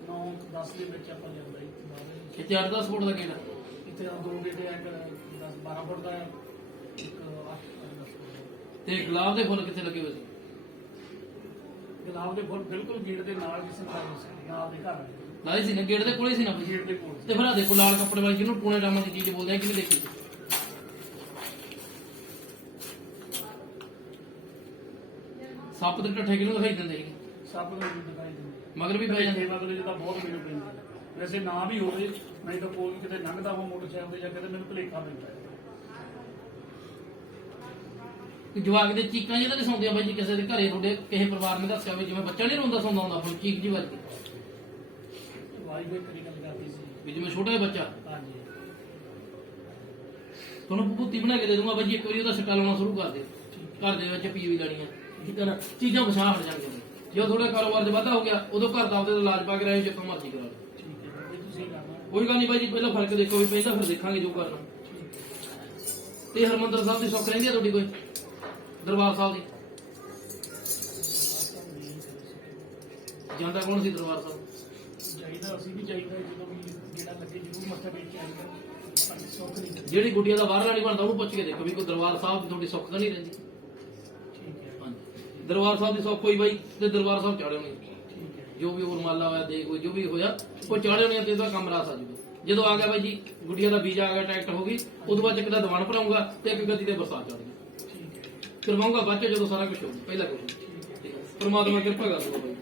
9-10 ਦੇ ਵਿੱਚ ਆਪਾਂ ਜਾਂਦਾ ਸੀ ਬਾਹਰ। ਇੱਥੇ 8-10 ਫੁੱਟ ਦਾ ਗੇਟ ਆ ਇੱਥੇ ਦੋ ਗੇਟੇ ਆ, ਇੱਕ 10-12 ਫੁੱਟ ਦਾ ਆ, ਇੱਕ 8-10 ਫੁੱਟ ਦਾ। ਤੇ ਗੁਲਾਬ ਦੇ ਫੁੱਲ ਕਿੱਥੇ ਲੱਗੇ ਹੋਏ ਸੀ ਗੁਲਾਬ ਦੇ ਫੁੱਲ ਬਿਲਕੁਲ ਗੇਟ ਦੇ ਨਾਲ ਜਿਸ ਨਾਲ ਲੱਗੇ ਸੀ ਨਾਲ ਦੇ ਘਰ ਲਾਏ ਸੀ ਨਾ ਗੇਟ ਦੇ ਕੋਲੇ ਸੀ ਨਾ ਗੇਟ ਦੇ ਕੋਲ ਤੇ ਫਿਰ ਆ ਦੇਖੋ ਲਾਲ ਕੱਪੜੇ ਵਾਲੀ ਜਿਹਨੂੰ ਟੂਣੇ ਨਾਮਾਂ ਦੀ ਚੀਜ਼ ਬੋਲਦੇ ਆ ਕਿਹਨੇ ਦੇਖੀ ਸੱਪ ਦੇ ਟੱਠੇ ਕਿਹਨੂੰ ਦਿਖਾਈ ਦਿੰਦੇ ਸੀ ਸਭ ਨੂੰ ਵੀ ਦਿਖਾਈ ਦਿੰਦੇ ਮਗਰ ਵੀ ਪੈ ਜਾਂਦੇ ਮਗਰ ਜਿਹਦਾ ਬਹੁਤ ਮੈਨੂੰ ਪੈਂਦਾ ਵੈਸੇ ਨਾ ਵੀ ਹੋਵੇ ਨਹੀਂ ਤਾਂ ਕੋਈ ਕਿਤੇ ਲੰਘਦਾ ਹੋ ਮੋਟਰਸਾਈਕਲ ਤੇ ਜਾਂ ਕਿਤੇ ਮੈਨੂੰ ਭੁਲੇਖਾ ਪੈਂਦਾ ਹੈ। ਜਵਾਕ ਦੇ ਚੀਕਾਂ ਜਿਹਦਾ ਨਹੀਂ ਸੌਂਦੀਆਂ ਬਾਈ ਜੀ ਕਿਸੇ ਦੇ ਘਰੇ ਤੁਹਾਡੇ ਕਿਸੇ ਪਰਿਵਾਰ ਨੇ ਦੱਸਿਆ ਹੋਵੇ ਜਿਵੇਂ ਬੱਚਾ ਨਹੀਂ ਰੋਂਦਾ ਸੌਂਦਾ ਹੁੰਦਾ ਫਿਰ ਚੀਕ ਜੀ ਵੱਜ ਕੇ ਵਾਈਫਾਈ ਕਰੀ ਗੱਲ ਕਰਦੀ ਸੀ ਵੀ ਜਿਵੇਂ ਛੋਟਾ ਜਿਹਾ ਬੱਚਾ ਹਾਂਜੀ ਤੁਹਾਨੂੰ ਭੂਤੀ ਬਣਾ ਕੇ ਦੇ ਦੂੰਗਾ ਬਾਈ ਜੀ ਇੱਕ ਵਾਰੀ ਉਹਦਾ ਸੱਟਾ ਲਾਉਣਾ ਸ਼ੁਰੂ ਕਰ ਦਿਓ ਘਰ ਦੇ ਵਿੱਚ ਪੀ ਵੀ ਲੈਣੀਆਂ ਠੀਕ ਹੈ ਨਾ ਚੀਜ਼ਾਂ ਪਛਾਣ ਹਟ ਜਾਣਗੀਆਂ ਜਦੋਂ ਤੁਹਾਡੇ ਕਾਰੋਬਾਰ 'ਚ ਵਾਧਾ ਹੋ ਗਿਆ ਉਦੋਂ ਘਰ ਦਾ ਆਪਦੇ ਦਾ ਇਲਾਜ ਪਾ ਕੇ ਰਾਏ ਜਿੱਥੋਂ ਮਰਜ਼ੀ ਕਰਾ ਲਓ ਠੀਕ ਹੈ ਇਹ ਤੁਸੀਂ ਕਰਨਾ ਕੋਈ ਗੱਲ ਨਹੀਂ ਬਾਈ ਜੀ ਪਹਿਲਾਂ ਫਰਕ ਦੇਖੋ ਵੀ ਪਹਿਲਾਂ ਫਿਰ ਦੇਖਾਂਗੇ ਜੋ ਕਰਨਾ ਤੇ ਹਰਮੰਦਰ ਸਾਹਿਬ ਦੀ ਸੁੱਖ ਰਹਿੰਦੀ ਆ ਤੁਹਾਡੀ ਕੋਈ ਦਰਬਾਰ ਸਾਹਿਬ ਦੀ ਜਾਂਦਾ ਕੌਣ ਸੀ ਦਰਬਾਰ ਸਾਹਿਬ ਚਾਹੀਦਾ ਅਸੀਂ ਵੀ ਚਾਹੀਦਾ ਜਦੋਂ ਵੀ ਜਿਹੜਾ ਲੱਗੇ ਜ਼ਰੂਰ ਮੱਥਾ ਟੇਕ ਕੇ ਆਏਗਾ ਪਰ ਸੌਖ ਨਹੀਂ ਕਰਦੀ। ਜਿਹੜੀ ਗੁੱਡੀਆਂ ਦਾ ਬਾਹਰ ਨਹੀਂ ਬਣਦਾ ਉਹਨੂੰ ਪੁੱਛ ਕੇ ਦੇਖੋ ਵੀ ਕੋਈ ਦਰਬਾਰ ਸਾਹਿਬ ਦੀ ਤੁਹਾਡੀ ਸੁੱਖ ਤਾਂ ਨਹੀਂ ਰਹਿੰਦੀ ਠੀਕ ਹੈ ਹਾਂਜੀ ਦਰਬਾਰ ਸਾਹਿਬ ਦੀ ਸੁੱਖ ਹੋਈ ਬਾਈ ਤੇ ਦਰਬਾਰ ਸਾਹਿਬ ਚਾੜਿਓ ਨਹੀਂ ਠੀਕ ਹੈ ਜੋ ਵੀ ਉਰਮਾਲਾ ਹੋਇਆ ਦੇ ਕੋਈ ਜੋ ਵੀ ਹੋਇਆ ਉਹ ਚਾੜਿਓ ਨਹੀਂ ਤੇ ਇਹਦਾ ਕੰਮ ਰਾਸ ਆ ਜੂਗਾ ਜਦੋਂ ਆ ਗਿਆ ਬਾਈ ਜੀ ਗੁੱਡੀਆਂ ਦਾ ਵੀਜ਼ਾ ਆ ਗਿਆ ਟਿਕਟ ਹੋ ਗਈ ਉਦੋਂ ਬਾਅਦ ਇੱਕ ਦਾ ਦੀਵਾਨ ਭਰਾਉਂਗਾ ਤੇ ਇੱਕ ਗੱਦੀ ਤੇ ਬਰਸਾਤ ਚੜ ਗਈ ਠੀਕ ਹੈ ਕਰਵਾਉਂਗਾ ਬਾਅਦ ਚ ਜਦੋਂ ਸਾਰਾ ਕੁਝ ਹੋ ਪਹਿਲਾਂ ਕੁਝ ਪਰਮਾਤਮਾ ਕਿਰਪਾ ਕਰ ਦੂਗਾ ਬਾਈ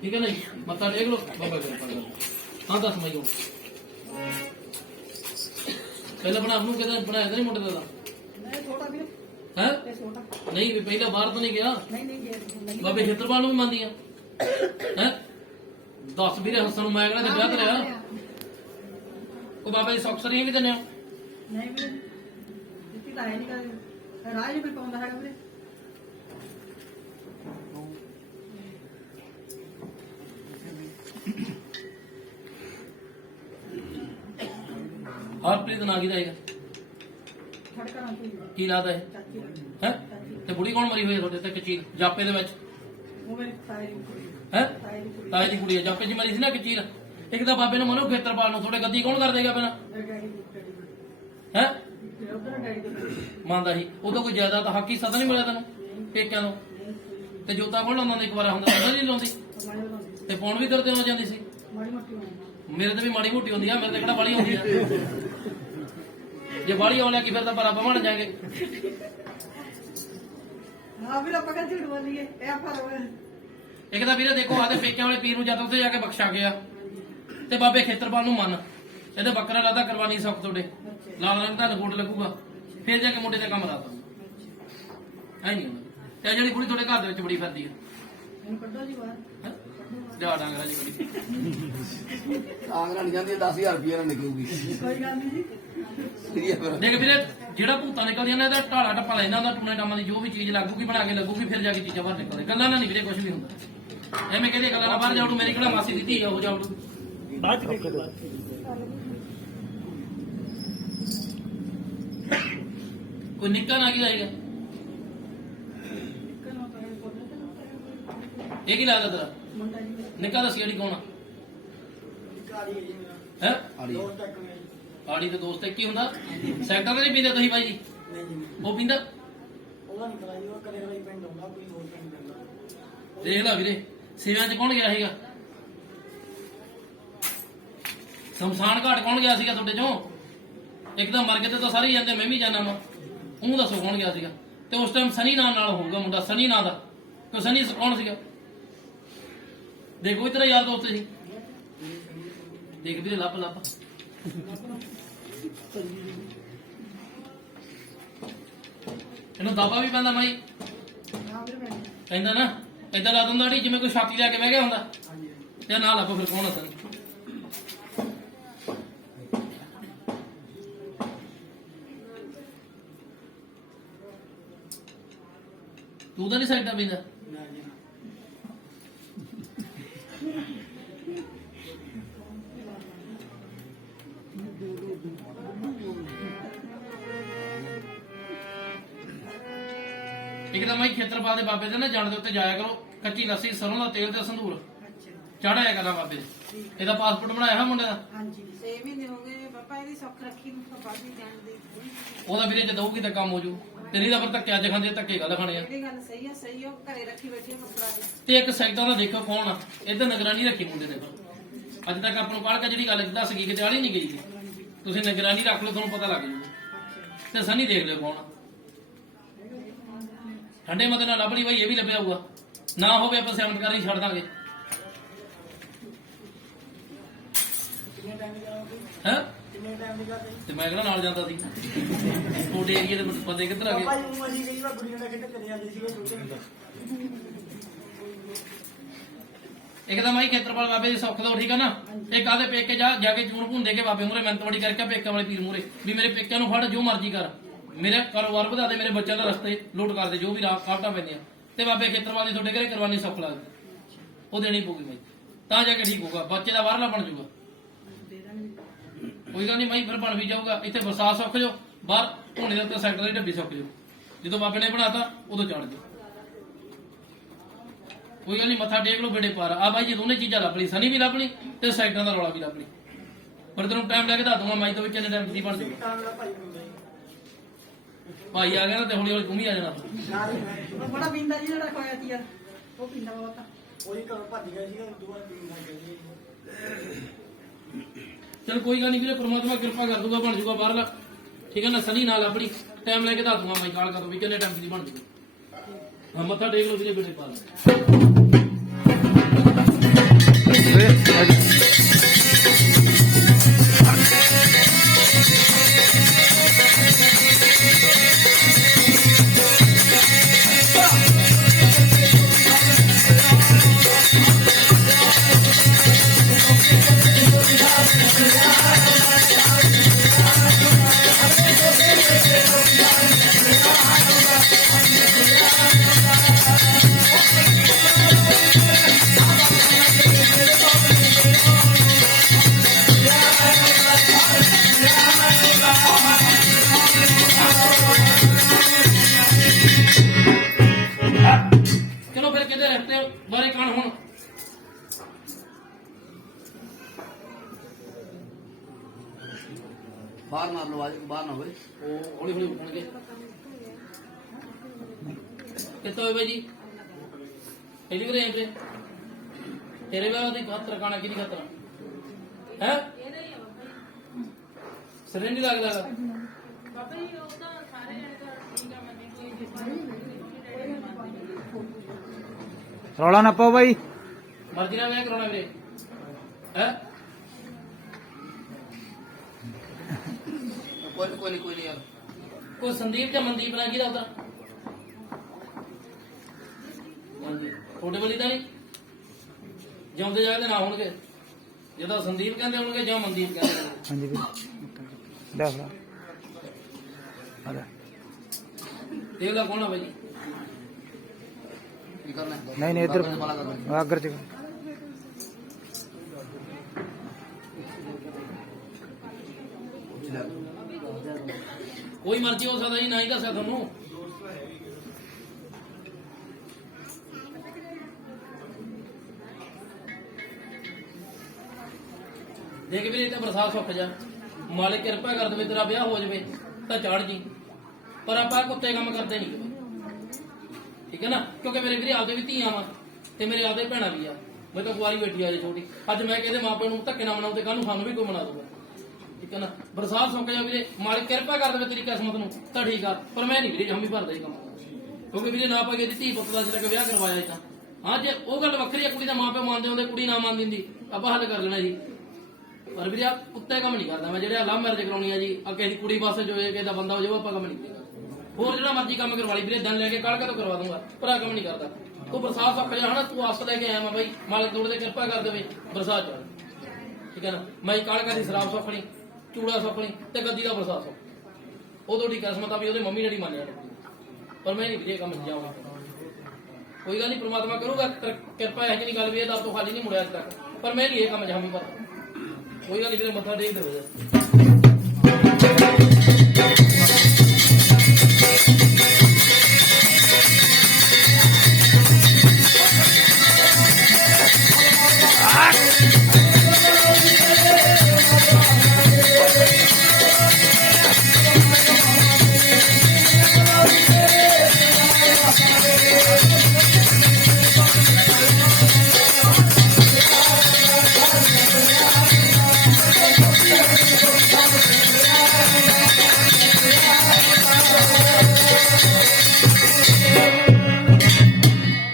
ਠੀਕ ਹੈ ਨਾ ਜੀ ਮੱਥਾ ਟੇਕ ਲੋ ਬਾਬਾ ਕਿਰਪਾ ਕਰ ਹਾਂ ਦੱਸ ਮੈਂ ਪਹਿਲਾਂ ਬਣਾ ਨੂੰ ਕਿਤੇ ਬਣਾਇਆ ਤਾਂ ਨਹੀਂ ਮੁੰਡੇ ਦਾ ਨਹੀਂ ਛੋਟਾ ਵੀ ਹੈ ਤੇ ਛੋਟਾ ਨਹੀਂ ਵੀ ਪਹਿਲਾਂ ਬਾਹਰ ਤਾਂ ਨਹੀਂ ਗਿਆ ਨਹੀਂ ਨਹੀਂ ਜੇ ਬਾਬੇ ਖੇਤਰਪਾਲ ਨੂੰ ਵੀ ਮੰਨਦੀ ਆ ਹੈ 10 ਵੀਰੇ ਹੱਸਣ ਨੂੰ ਮੈਂ ਕਹਿੰਦਾ ਤੇ ਵਿਆਹ ਕਰਿਆ ਉਹ ਬਾਬਾ ਜੀ ਸੌਕਸਰੀਆਂ ਵੀ ਦਿੰਦੇ ਹੋ ਨਹੀਂ ਵੀ ਦਿੱਤੀ ਤਾਂ ਹੈ ਨਹੀਂ ਕਦੇ ਰਾਜ ਵੀ ਪਾਉਂਦਾ ਹੈਗਾ ਵੀਰੇ ਹਰਪ੍ਰੀਤ ਨਾਂ ਕਿਹਦਾ ਹੈਗਾ ਛੜਕਾ ਨਾ ਕੋਈ ਕੀ ਲੱਗਦਾ ਹੈ ਚਾਚੀ ਹੈ ਤੇ ਬੁੜੀ ਕੌਣ ਮਰੀ ਹੋਈ ਹੈ ਤੁਹਾਡੇ ਤੇ ਕਚੀਰ ਜਾਪੇ ਦੇ ਵਿੱਚ ਉਹ ਮੇਰੇ ਤਾਏ ਦੀ ਕੁੜੀ ਹੈ ਤਾਏ ਦੀ ਕੁੜੀ ਤਾਏ ਦੀ ਕੁੜੀ ਹੈ ਜਾਪੇ ਜੀ ਮਰੀ ਸੀ ਨਾ ਕਚੀਰ ਇੱਕ ਤਾਂ ਬਾਬੇ ਨੂੰ ਮਨੋ ਖੇਤਰਪਾਲ ਨੂੰ ਤੁਹਾਡੇ ਗੱਦੀ ਕੌਣ ਕਰ ਦੇਗਾ ਪਹਿਲਾਂ ਡੈਡੀ ਹੈ ਤੇ ਉਧਰ ਡੈਡੀ ਦੀ ਮੰਨਦਾ ਸੀ ਉਦੋਂ ਕੋਈ ਜ਼ਿਆਦਾ ਤਾਂ ਹੱਕੀ ਸਦਾ ਨਹੀਂ ਮਿਲਿਆ ਤੈਨੂੰ ਪੇਕਿਆਂ ਨੂੰ ਤੇ ਜੋਤਾ ਕੋਲ ਲਾਉਂਦਾ ਇੱਕ ਵਾਰ ਹੁੰਦਾ ਸਦਾ ਨਹੀਂ ਲਾਉਂਦੀ ਮਾੜੀ ਹੁੰਦੀ ਤੇ ਪੌਣ ਵੀ ਕਰਦੇ ਹੋ ਜਾਂਦੀ ਸੀ ਮਾੜੀ ਮੋਟੀ ਹੁੰਦੀ ਮੇਰੇ ਤੇ ਵੀ ਮਾੜੀ ਮੋਟੀ ਹੁੰਦੀ ਆ ਮੇਰੇ ਤੇ ਕਿਹੜਾ ਬਾਲੀ ਹੁੰਦੀ ਆ ਜੇ ਬਾਲੀ ਆਉਣ ਲੱਗੀ ਫਿਰ ਤਾਂ ਪਰ ਆਪਾਂ ਬਣ ਜਾਾਂਗੇ ਹਾਂ ਵੀਰ ਆਪਾਂ ਕਹਿੰਦੇ ਝੂਠ ਬੋਲੀਏ ਇਹ ਆਪਾਂ ਇੱਕ ਤਾਂ ਵੀਰੇ ਦੇਖੋ ਆਦੇ ਪੇਕਿਆਂ ਵਾਲੇ ਪੀਰ ਨੂੰ ਜਦ ਉੱਤੇ ਜਾ ਕੇ ਬਖਸ਼ਾ ਗਿਆ ਤੇ ਬਾਬੇ ਖੇਤਰਪਾਲ ਨੂੰ ਮੰਨ ਇਹਦੇ ਬੱਕਰਾ ਲਾਦਾ ਕਰਵਾਨੀ ਸੌਖ ਤੁਹਾਡੇ ਲਾਲ ਰੰਗ ਦਾ ਲਗੋਟ ਲੱਗੂਗਾ ਫਿਰ ਜਾ ਕੇ ਮੁੰਡੇ ਦਾ ਕੰਮ ਲਾਤਾ ਐ ਨਹੀਂ ਹੁੰਦਾ ਤੇ ਜਿਹੜੀ ਕੁੜੀ ਤੁਹਾਡੇ ਘਰ ਦੇ ਵਿੱਚ ਬੜੀ ਫਿਰਦੀ ਆ ਇਹਨੂੰ ਕੱਢੋ ਜੀ ਬਾਹਰ ਜਾ ਡਾਂਗਰਾ ਜੀ ਕੁੜੀ ਆਂਗਰਾਂ ਨਹੀਂ ਜਾਂਦੀ 10000 ਰੁਪਏ ਨਾਲ ਨਿਕਲੂਗੀ ਕੋਈ ਗੱਲ ਨਹੀਂ ਜੀ ਠੀਕ ਹੈ ਫਿਰ ਦੇਖ ਵੀਰੇ ਜਿਹੜਾ ਭੂਤਾਂ ਨਿਕਲਦੀਆਂ ਨੇ ਇਹਦਾ ਢਾਲਾ ਟੱਪਾ ਲੈਂਦਾ ਹੁੰਦਾ ਟੂਣੇ ਟਾਮਾਂ ਦੀ ਜੋ ਵੀ ਚੀਜ਼ ਲੱਗੂਗੀ ਬਣਾ ਕੇ ਲੱਗੂਗੀ ਫਿਰ ਜਾ ਕੇ ਚੀਜ਼ਾਂ ਬਾਹਰ ਨਿਕਲਦੇ ਗੱਲਾਂ ਨਾਲ ਨਹੀਂ ਵੀਰੇ ਕੁਝ ਵੀ ਹੁੰਦਾ ਐਵੇਂ ਕਹਿੰਦੇ ਗੱਲਾਂ ਨਾਲ ਬਾਹਰ ਜਾਉ ਮੇਰੀ ਕਿਹੜਾ ਮਾਸੀ ਦੀ ਧੀ ਆ ਉਹ ਜਾਉ ਬਾਅਦ ਚ ਦੇਖੋ ਕੋਈ ਨਿੱਕਾ ਨਾ ਕੀ ਲਾਏਗਾ ਕਿਹਨੂੰ ਤਾਂ ਇਹ ਪੁੱਤ ਇਹ ਕੀ ਲੱਗਦਾ ਤੇਰਾ ਮੁੰਡਾ ਜੀ ਨਿੱਕਾ ਦੱਸ ਜਿਹੜੀ ਕੌਣ ਆ ਹੈ ਆੜੀ ਆੜੀ ਦੇ ਦੋਸਤ ਇੱਕ ਹੀ ਹੁੰਦਾ ਸੈਕਟਰ ਤਾਂ ਨਹੀਂ ਪੀਂਦੇ ਤੁਸੀਂ ਬਾਈ ਜੀ ਉਹ ਪੀਂਦਾ ਦੇਖ ਲੈ ਵੀਰੇ ਸੇਵਿਆਂ 'ਚ ਕੌਣ ਗਿਆ ਸੀਗਾ ਸ਼ਮਸ਼ਾਨ ਘਾਟ ਕੌਣ ਗਿਆ ਸੀਗਾ ਤੁਹਾਡੇ ਚੋਂ? ਇੱਕ ਤਾਂ ਮਰ ਗਏ ਤੇ ਤਾਂ ਸਾਰੇ ਹੀ ਜਾਂਦੇ, ਮੈਂ ਵੀ ਜਾਣਾ ਵਾ। ਉਹ ਦੱਸੋ ਕੌਣ ਗਿਆ ਸੀਗਾ? ਤੇ ਉਸ ਟਾਈਮ ਸਨੀ ਨਾਂ ਨਾਲ ਹੋਊਗਾ ਮੁੰਡਾ, ਸਨੀ ਨਾਂ ਦਾ। ਤੇ ਸਨੀ ਕੌਣ ਸੀਗਾ? ਦੇਖੋ ਇਤਰਾ ਯਾਰ ਦੋਸਤ ਸੀ। ਦੇਖ ਵੀਰੇ ਲੱਭ ਲੱਭ। ਇਹਨੂੰ ਦਾਬਾ ਵੀ ਪੈਂਦਾ ਮਾਈ ਕਹਿੰਦਾ ਨਾ, ਏਦਾਂ ਲਾ ਦਿੰਦਾ ਢੀ ਜਿਵੇਂ ਕੋਈ ਛਾਤੀ ਲੈ ਕੇ ਬਹਿ ਗਿਆ ਹੁੰਦਾ। ਤੇ ਨਾਲ ਲੱਭੋ ਫਿਰ ਕੌਣ ਆ ਸਨੀ। ਤੂੰ ਤਾਂ ਨਹੀਂ ਸਾਈਡਾਂ ਪੈਂਦਾ? ਇੱਕ ਤਾਂ ਮੈਂ ਖੇਤਰਪਾਲ ਦੇ ਬਾਬੇ ਦੇ ਨਾ ਜਾਣ ਦੇ ਉੱਤੇ ਜਾਇਆ ਕਰੋ, ਕੱਚੀ ਲੱਸੀ, ਸਰੋਂ ਦਾ ਤੇਲ ਤੇ ਸੰਧੂਰ ਚੜਾਇਆ ਕਰਨਾ ਬਾਬੇ ਦੇ। ਇਹਦਾ ਪਾਸਪੋਰਟ ਬਣਾਇਆ ਹੈ ਮੁੰਡੇ ਦਾ? ਹਾਂਜੀ 6 ਮਹੀਨੇ ਹੋ ਗਏ ਪਾਪਾ, ਇਹਦੀ ਸੁੱਖ ਰੱਖੀ ਨੂੰ ਪਾਪਾ ਜੀ ਜਾਣ ਦੇ। ਉਹਦਾ ਵੀਰੇ ਜੇ ਦਊਗੀ ਤਾਂ ਕੰਮ ਹੋ ਜੂ। ਤੇਰੀ ਤਾਂ ਫਿਰ ਧੱਕੇ ਅੱਜ ਖਾਂਦੇ, ਧੱਕੇ ਗੱਲ ਖਾਣੇ ਆ। ਇਹ ਗੱਲ ਸਹੀ ਆ, ਸਹੀ ਆ, ਘਰੇ ਰੱਖੀ ਬੈਠੀ ਆ ਕੱਪੜਾ ਜੀ। ਤੇ ਇੱਕ ਸਾਈਡਾਂ ਦਾ ਦੇਖੋ ਕੌਣ ਆ, ਇੱਧਰ ਨਿਗਰਾਨੀ ਰੱਖੀ ਮੁੰਡੇ ਨੇ। ਅੱਜ ਤੱਕ ਆਪਾਂ ਨੂੰ ਕਾਲਕਾ ਜਿਹੜੀ ਗੱਲ ਦੱਸ ਗਈ ਕਿਤੇ ਆਲੀ ਨਹੀਂ ਗਈ। ਤੁਸੀਂ ਨਿਗਰਾਨੀ ਰੱਖ ਲਓ, ਤੁਹਾਨੂੰ ਪਤਾ ਲੱਗ ਜੂ। ਤੇ ਸਨੀ ਦੇਖ ਲਿਓ ਕੌਣ ਆ। ਠੰਡੇ ਮਤੇ ਨਾਲ ਲੱਭ ਲਈ ਬਾਈ, ਇਹ ਵੀ ਲੱਭਿਆ ਹੋਊਗਾ। ਨਾ ਹੋਵੇ ਆਪਾਂ ਸੈਵਨ ਕਰ ਹੀ ਛੱਡ ਦਾਂਗੇ। ਹੈ ਤੇ ਮੈਂ ਕਿਹੜਾ ਨਾਲ ਜਾਂਦਾ ਸੀ? ਤੁਹਾਡੇ ਏਰੀਏ ਦੇ ਬੰਦੇ ਕਿੱਧਰ ਆ ਗਏ? ਇੱਕ ਤਾਂ ਮਾਈ ਖੇਤਰਪਾਲ ਬਾਬੇ ਦੀ ਸੁੱਖ ਦੋ, ਠੀਕ ਆ ਨਾ। ਇੱਕ ਆਦੇ ਪੇਕੇ ਜਾ ਕੇ ਚੂਨ ਭੁੰਨ ਦੇ ਕੇ ਬਾਬੇ ਮੂਰੇ ਮਿਹਨਤ ਬੜੀ ਕਰਕੇ ਪੇਕਿਆਂ ਵਾਲੇ ਪੀਰ ਮੂਰੇ ਵੀ ਮੇਰੇ ਪੇਕਿਆਂ ਨੂੰ ਫੜ, ਜੋ ਮਰਜ਼ੀ ਕਰ, ਮੇਰੇ ਕਾਰੋਬਾਰ ਵਧਾ ਦੇ, ਮੇਰੇ ਬੱਚਿਆਂ ਦਾ ਰਸਤੇ ਲੋਟ ਕਰ ਦੇ, ਜੋ ਵੀ ਕਾਵਟਾਂ ਪੈਂਦੀਆਂ। ਤੇ ਬਾਬੇ ਖੇਤਰਪਾਲ ਦੀ ਤੁਹਾਡੇ ਘਰੇ ਕੁਰਬਾਨੀ ਸੁੱਖ ਲੱਗਦੀ, ਉਹ ਦੇਣੀ ਪਊਗੀ ਬਾਈ, ਤਾਂ ਜਾ ਕੇ ਠੀਕ ਹੋਊਗਾ। ਬੱਚੇ ਦਾ ਬਾਹਰਲਾ ਬਣ ਜਾਊਗਾ। ਕੋਈ ਗੱਲ ਨਹੀਂ ਮਾਈ, ਫਿਰ ਬਣ ਵੀ ਜਾਊਗਾ। ਇੱਥੇ ਬਰਸਾਤ ਸੁੱਕ ਜਾਓ, ਬਾਹਰ ਢੋਣੇ ਦੇ ਉੱਤੇ ਸੈਕਟਰ ਦੀ ਡੱਬੀ ਸੁੱਕ ਜਾਓ। ਜਦੋਂ ਬਾਬੇ ਨੇ ਬਣਾਤਾ ਉਦੋਂ ਚੜ ਜਾਓ। ਕੋਈ ਗੱਲ ਨਹੀਂ, ਮੱਥਾ ਟੇਕ ਲਓ, ਬੇੜੇ ਪਾਰ ਆ ਬਾਈ ਜੀ। ਦੋਨੇ ਚੀਜ਼ਾਂ ਲੱਭ ਲਈ, ਸਨੀ ਵੀ ਲੱਭ ਲਈ ਤੇ ਸਾਈਡਾਂ ਦਾ ਰੌਲਾ ਵੀ ਲੱਭ ਲਈ। ਪਰ ਤੈਨੂੰ ਟਾਈਮ ਲੈ ਕੇ ਦੱਸ ਦੂੰਗਾ ਮਾਈ ਤੋਂ ਵੀ ਕਿੰਨੇ ਟਾਈਮ ਦੀ ਬਣ ਜਾਊਗਾ। ਭਾਈ ਆ ਗਿਆ ਨਾ ਤੇ ਹੌਲੀ ਹੌਲੀ ਤੂੰ ਵੀ ਆ ਜਾਣਾ। ਬੜਾ ਪੀਂਦਾ ਜੀ ਜਿਹੜਾ ਖੋਇਆ ਸੀ ਯਾਰ, ਉਹ ਪੀਂਦਾ ਬਹੁਤ ਆ। ਚਲ ਕੋਈ ਗੱਲ ਨਹੀਂ ਵੀਰੇ, ਪ੍ਰਮਾਤਮਾ ਕਿਰਪਾ ਕਰ ਦੂਗਾ, ਬਣ ਜੂਗਾ ਬਾਹਰਲਾ। ਠੀਕ ਹੈ ਨਾ। ਸਨੀ ਨਾਲ ਆਪਣੀ ਟਾਈਮ ਲੈ ਕੇ ਦੱਸ ਦੂੰਗਾ ਮਾਈ ਕਾਲ ਕਰ ਵੀ ਕਿੰਨੇ ਟਾਈਮ ਦੀ ਬਣ ਜੂਗਾ। ਹਾਂ ਮੱਥਾ ਟੇਕ ਲਓ ਵੀਰੇ, ਬੇੜੇ ਪਾਰ। ਚਲੋ ਫਿਰ ਕਿਤੇ ਰਸਤੇ ਬਾਰੇ ਕਣ ਹੁਣ। ਬਾਹਰ ਮਾਰ ਲਓ, ਆਜ ਬਾਹਰ ਨਾ ਹੋਵੇ। ਉਹ ਹੌਲੀ ਹੌਲੀ ਉੱਠਣਗੇ। ਕਿੱਥੇ ਹੋਏ ਬਾਈ ਜੀ? ਇਹਦੀ ਵੀ ਰੇਂਜ ਤੇਰੇ ਵਿਆਹ ਦੀ ਖਾਤਰ ਕਾਣਾ ਕਿਹਦੀ ਖਾਤਰ ਹੈ? ਸਿਰੇ ਨਹੀਂ ਲੱਗਦਾ। ਰੌਲਾ ਨਾ ਪਾਓ ਬਾਈ। ਮਰਜ਼ੀ ਨਾਲ ਵਿਆਹ ਕਰਾਉਣਾ ਵੀਰੇ ਹੈ? ਕੋਈ ਨਹੀਂ ਯਾਰ। ਕੋਈ ਸੰਦੀਪ ਜਾਂ ਮਨਦੀਪ ਨਾਲ ਕਿਹਦਾ ਉਹਦਾ? ਤੁਹਾਡੇ ਵਾਲੀ ਤਾਂ ਨਹੀਂ ਜਿਉਂਦੇ ਜਾਗਦੇ ਨਾ ਹੋਣਗੇ। ਜਦੋਂ ਸੰਦੀਪ ਕਹਿੰਦੇ ਹੋਣਗੇ ਜਾਂ ਮਨਦੀਪ ਕਹਿੰਦੇ ਹੋਣਗੇ। ਹਾਂਜੀ ਵੀਰ ਲੈ ਫੜਾ ਆ ਲੈ। ਦੇਖ ਲਾ ਕੌਣ ਆ ਬਾਈ? ਕੀ ਕਰਨਾ ਹੈ? ਨਹੀਂ ਇੱਧਰ ਵਾਲਾ ਕਰਨਾ। ਆਗਰ ਚ ਕੋਈ ਮਰਜ਼ੀ ਹੋ ਸਕਦਾ ਜੀ, ਨਾ ਹੀ ਦੱਸਿਆ ਤੁਹਾਨੂੰ। ਦੇਖ ਵੀਰੇ, ਤਾਂ ਬਰਸਾਤ ਸੁੱਕ ਜਾ, ਮਾਲਿਕ ਕਿਰਪਾ ਕਰ ਦੇਵੇ, ਤੇਰਾ ਵਿਆਹ ਹੋ ਜਾਵੇ ਤਾਂ ਚੜ ਜੀ। ਪਰ ਆਪਾਂ ਕੁੱਤੇ ਕੰਮ ਕਰਦੇ ਨਹੀਂ, ਠੀਕ ਹੈ ਨਾ। ਕਿਉਂਕਿ ਮੇਰੇ ਵੀਰੇ ਆਪਦੇ ਵੀ ਧੀਆਂ ਵਾ ਤੇ ਮੇਰੇ ਆਪਦੇ ਭੈਣਾਂ ਵੀ ਆ। ਮੈਂ ਤਾਂ ਕੁਆਰੀ ਬੈਠੀ ਆ ਜੇ ਛੋਟੀ ਅੱਜ ਮੈਂ ਕਹਿੰਦੇ ਮਾਪਿਆਂ ਨੂੰ ਧੱਕੇ ਨਾ ਮਨਾਉ ਤੇ ਕੱਲ ਨੂੰ ਸਾਨੂੰ ਵੀ ਕੋਈ ਮਨਾ ਦੂਗਾ ਠੀਕ ਹੈ ਨਾ ਬਰਸਾਤ ਸੁੱਕ ਜਾ ਵੀਰੇ ਮਾਲਿਕ ਕਿਰਪਾ ਕਰ ਦੇਵੇ ਤੇਰੀ ਕਿਸਮਤ ਨੂੰ ਤਾਂ ਠੀਕ ਆ ਪਰ ਮੈਂ ਨਹੀਂ ਵੀਰੇ ਹਮੀ ਭਰਦਾ ਇਹ ਕੰਮ ਕਿਉਂਕਿ ਵੀਰੇ ਨਾ ਪਾਗੇ ਧੀ ਪੁੱਤ ਦਾ ਜਿਹੜਾ ਵਿਆਹ ਕਰਵਾਇਆ ਇਹ ਤਾਂ ਹਾਂ ਜੇ ਉਹ ਗੱਲ ਵੱਖਰੀ ਆ ਕੁੜੀ ਦਾ ਮਾਪੇ ਮੰਨਦੇ ਹੁੰਦੇ ਕੁੜੀ ਨਾ ਮੰਨ ਦਿੰਦੀ ਆਪਾਂ ਹੱਲ ਕਰ ਲੈਣਾ ਜੀ ਪਰ ਵੀਰੇ ਆ ਕੁੱਤੇ ਕੰਮ ਨਹੀਂ ਕਰਦਾ ਮੈਂ ਜਿਹੜੇ ਲਵ ਮੈਰਿਜ ਕਰਾਉਣੀ ਆ ਜੀ ਅੱਗੇ ਦੀ ਕੁੜੀ ਵਾਸਤੇ ਜੋ ਕਿਸੇ ਦਾ ਬੰਦਾ ਹੋ ਜਾਵੇ ਆਪਾਂ ਕੰਮ ਨਹੀਂ ਕਰਦਾ ਹੋਰ ਜਿਹੜਾ ਮਰਜ਼ੀ ਕੰਮ ਕਰਵਾ ਲਈ ਵੀਰੇ ਦਿਨ ਲੈ ਕੇ ਕੱਲ ਕਦੋਂ ਕਰਵਾ ਦੂੰਗਾ ਪਰ ਆ ਕੰਮ ਨਹੀਂ ਕਰਦਾ ਤੂੰ ਬਰਸਾਤ ਸੁੱਕ ਜਾ ਹਨਾ ਤੂੰ ਆਸ ਲੈ ਕੇ ਆਇਆ ਮੈਂ ਬਾਈ ਮਾਲਕ ਤੋੜ ਦੇ ਕਿਰਪਾ ਕਰ ਦੇਵੇ ਬਰਸਾਤ ਚ ਠੀਕ ਹੈ ਨਾ ਮੈਂ ਕਾਲਕਾ ਦੀ ਸ਼ਰਾਬ ਸੁੱਕਣੀ ਚੂੜਾ ਸੁੱਕਣੀ ਤੇ ਗੱਦੀ ਦਾ ਬਰਸਾਤ ਸੁੱਕ ਉਦੋਂ ਦੀ ਕਿਸਮਤ ਆ ਵੀ ਉਹਦੇ ਮੰਮੀ ਡੈਡੀ ਮੰਨਿਆ ਪਰ ਮੈਂ ਨਹੀਂ ਵੀਰੇ ਕੰਮ ਜਾਊਗਾ ਕੋਈ ਗੱਲ ਨਹੀਂ ਪ੍ਰਮਾਤਮਾ ਕਰੂਗਾ ਕਿਰਪਾ ਹੈ ਕਿ ਨਹੀਂ ਗੱਲ ਵੀ ਇਹਦਾ ਤੋਂ ਖਾਲੀ ਨਹੀਂ ਮੁੜਿਆ ਅੱਜ ਤੱਕ ਪਰ ਮੈਂ ਨਹੀਂ ਇਹ ਕੰਮ ਜਾਮੀ ਪਰ ਕੋਈ ਗੱਲ ਨਹੀਂ ਵੀਰੇ ਮੱਥਾ ਟੇਕ ਦੇਵੇ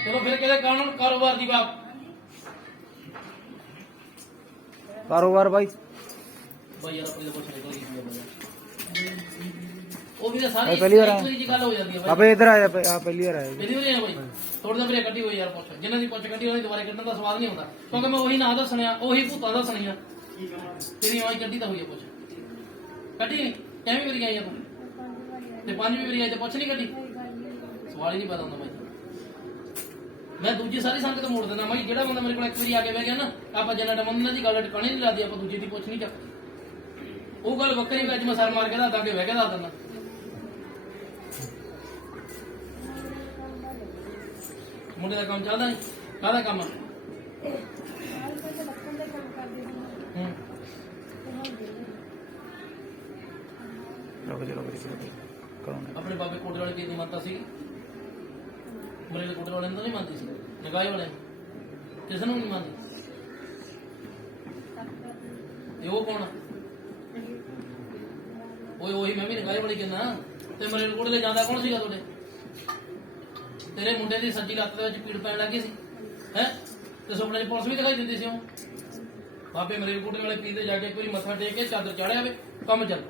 ਚਲੋ ਫਿਰ ਕਿਹਦੇ ਕਾਨੂੰਨ ਕਾਰੋਬਾਰ ਦੀ ਬਾਤ ਕਾਰੋਬਾਰ ਬਾਈ ਬਾਈ ਯਾਰ ਆਪਣੇ ਪੁੱਛ ਨਿਕਲ ਗਈ ਉਹ ਵੀ ਤਾਂ ਸਾਰੀ ਇਹ ਪਹਿਲੀ ਵਾਰ ਆ। ਜੀ ਗੱਲ ਹੋ ਜਾਂਦੀ ਹੈ ਬਾਈ ਆਪੇ ਇਧਰ ਆਇਆ ਆ ਪਹਿਲੀ ਵਾਰ ਆਇਆ ਮੇਰੀ ਹੋਈ ਹੈ ਬਾਈ ਥੋੜੀ ਜਿਹੀ ਕੱਢੀ ਹੋਈ ਯਾਰ ਪੁੱਛ ਜਿਨ੍ਹਾਂ ਦੀ ਪੁੱਛ ਕੱਢੀ ਉਹਦੀ ਦੁਬਾਰੇ ਕੱਢਣ ਦਾ ਸਵਾਦ ਨਹੀਂ ਹੁੰਦਾ ਕਿਉਂਕਿ ਮੈਂ ਉਹੀ ਨਾਂ ਦੱਸਣਿਆ ਉਹੀ ਭੂਤਾਂ ਦੱਸਣੀਆਂ ਤੇਰੀ ਆਵਾਜ਼ ਕੱਢੀ ਤਾਂ ਹੋਈ ਹੈ ਪੁੱਛ ਕੱਢੀ ਨਹੀਂ ਕਿਵੇਂ ਵਾਰੀ ਆਈ ਆ ਤੂੰ ਤੇ 5ਵੀਂ ਵਾਰੀ ਆਈ ਤੇ ਪੁੱਛ ਨਹੀਂ ਕੱਢੀ ਸਵਾਲ ਹੀ ਨਹੀਂ ਪਤਾ ਹੁੰਦਾ ਬਾਈ ਮੈਂ ਦੂਜੀ ਸਾਰੀ ਸੰਗਤ ਮੋੜ ਦਿੰਦਾ ਮੈਂ ਜਿਹੜਾ ਬੰਦਾ ਮੇਰੇ ਕੋਲ ਇੱਕ ਵਾਰੀ ਆ ਕੇ ਬਹਿ ਗਿਆ ਨਾ ਆਪਾਂ ਜਨਰਲ ਮੰਨਣਾ ਦੀ ਗੱਲ ਟਿਕਾਣੀ ਨਹੀਂ ਲਾਦੀ ਆਪਾਂ ਦੂਜੀ ਦੀ ਪੁੱਛ ਨਹੀਂ ਚੱਕ ਉਹ ਗੱਲ ਵੱਖਰੀ ਵੀ ਅੱਜ ਮੈਂ ਸਰ ਮਾਰ ਕੇ ਦੱਸਦਾ ਕਿ ਬਹਿ ਕੇ ਦੱਸ ਦਿੰਦਾ ਮੁੰਡੇ ਦਾ ਕੰਮ ਚੱਲਦਾ ਨਹੀਂ ਕਾਹਦਾ ਕੰਮ ਆ ਆਪਣੇ ਬਾਬੇ ਕੋਟੇ ਵਾਲੇ ਦੀ ਮੰਨਤਾ ਸੀ ਮੇਰੇ ਕੋਟੇ ਵਾਲੇ ਨੂੰ ਨਹੀਂ ਮੰਨਦੀ ਸੀ ਨਗਾਏ ਵਾਲੇ ਕਿਸ ਨੂੰ ਨਹੀਂ ਮੰਨਦੀ ਤੇ ਉਹ ਕੌਣ ਓਏ ਉਹੀ ਮੈਂ ਵੀ ਨਗਾਏ ਵਾਲੀ ਕਹਿੰਦਾ ਤੇ ਮੇਰੇ ਕੋਟੇ ਤੇ ਜਾਂਦਾ ਕੌਣ ਸੀਗਾ ਤੁਹਾਡੇ ਤੇਰੇ ਮੁੰਡੇ ਦੀ ਸੱਜੀ ਲੱਤ ਦੇ ਵਿੱਚ ਪੀੜ ਪੈਣ ਲੱਗੀ ਸੀ ਹੈ ਤੇ ਸੁਪਨੇ 'ਚ ਪੁਲਿਸ ਵੀ ਦਿਖਾਈ ਦਿੰਦੀ ਸੀ ਉਹ ਬਾਬੇ ਮੇਰੇ ਕੋਟੇ ਵਾਲੇ ਪੀਰ ਦੇ ਜਾ ਕੇ ਕੋਈ ਮੱਥਾ ਟੇਕ ਕੇ ਚਾਦਰ ਚਾੜਿਆ ਵੇ ਕੰਮ ਚੱਲ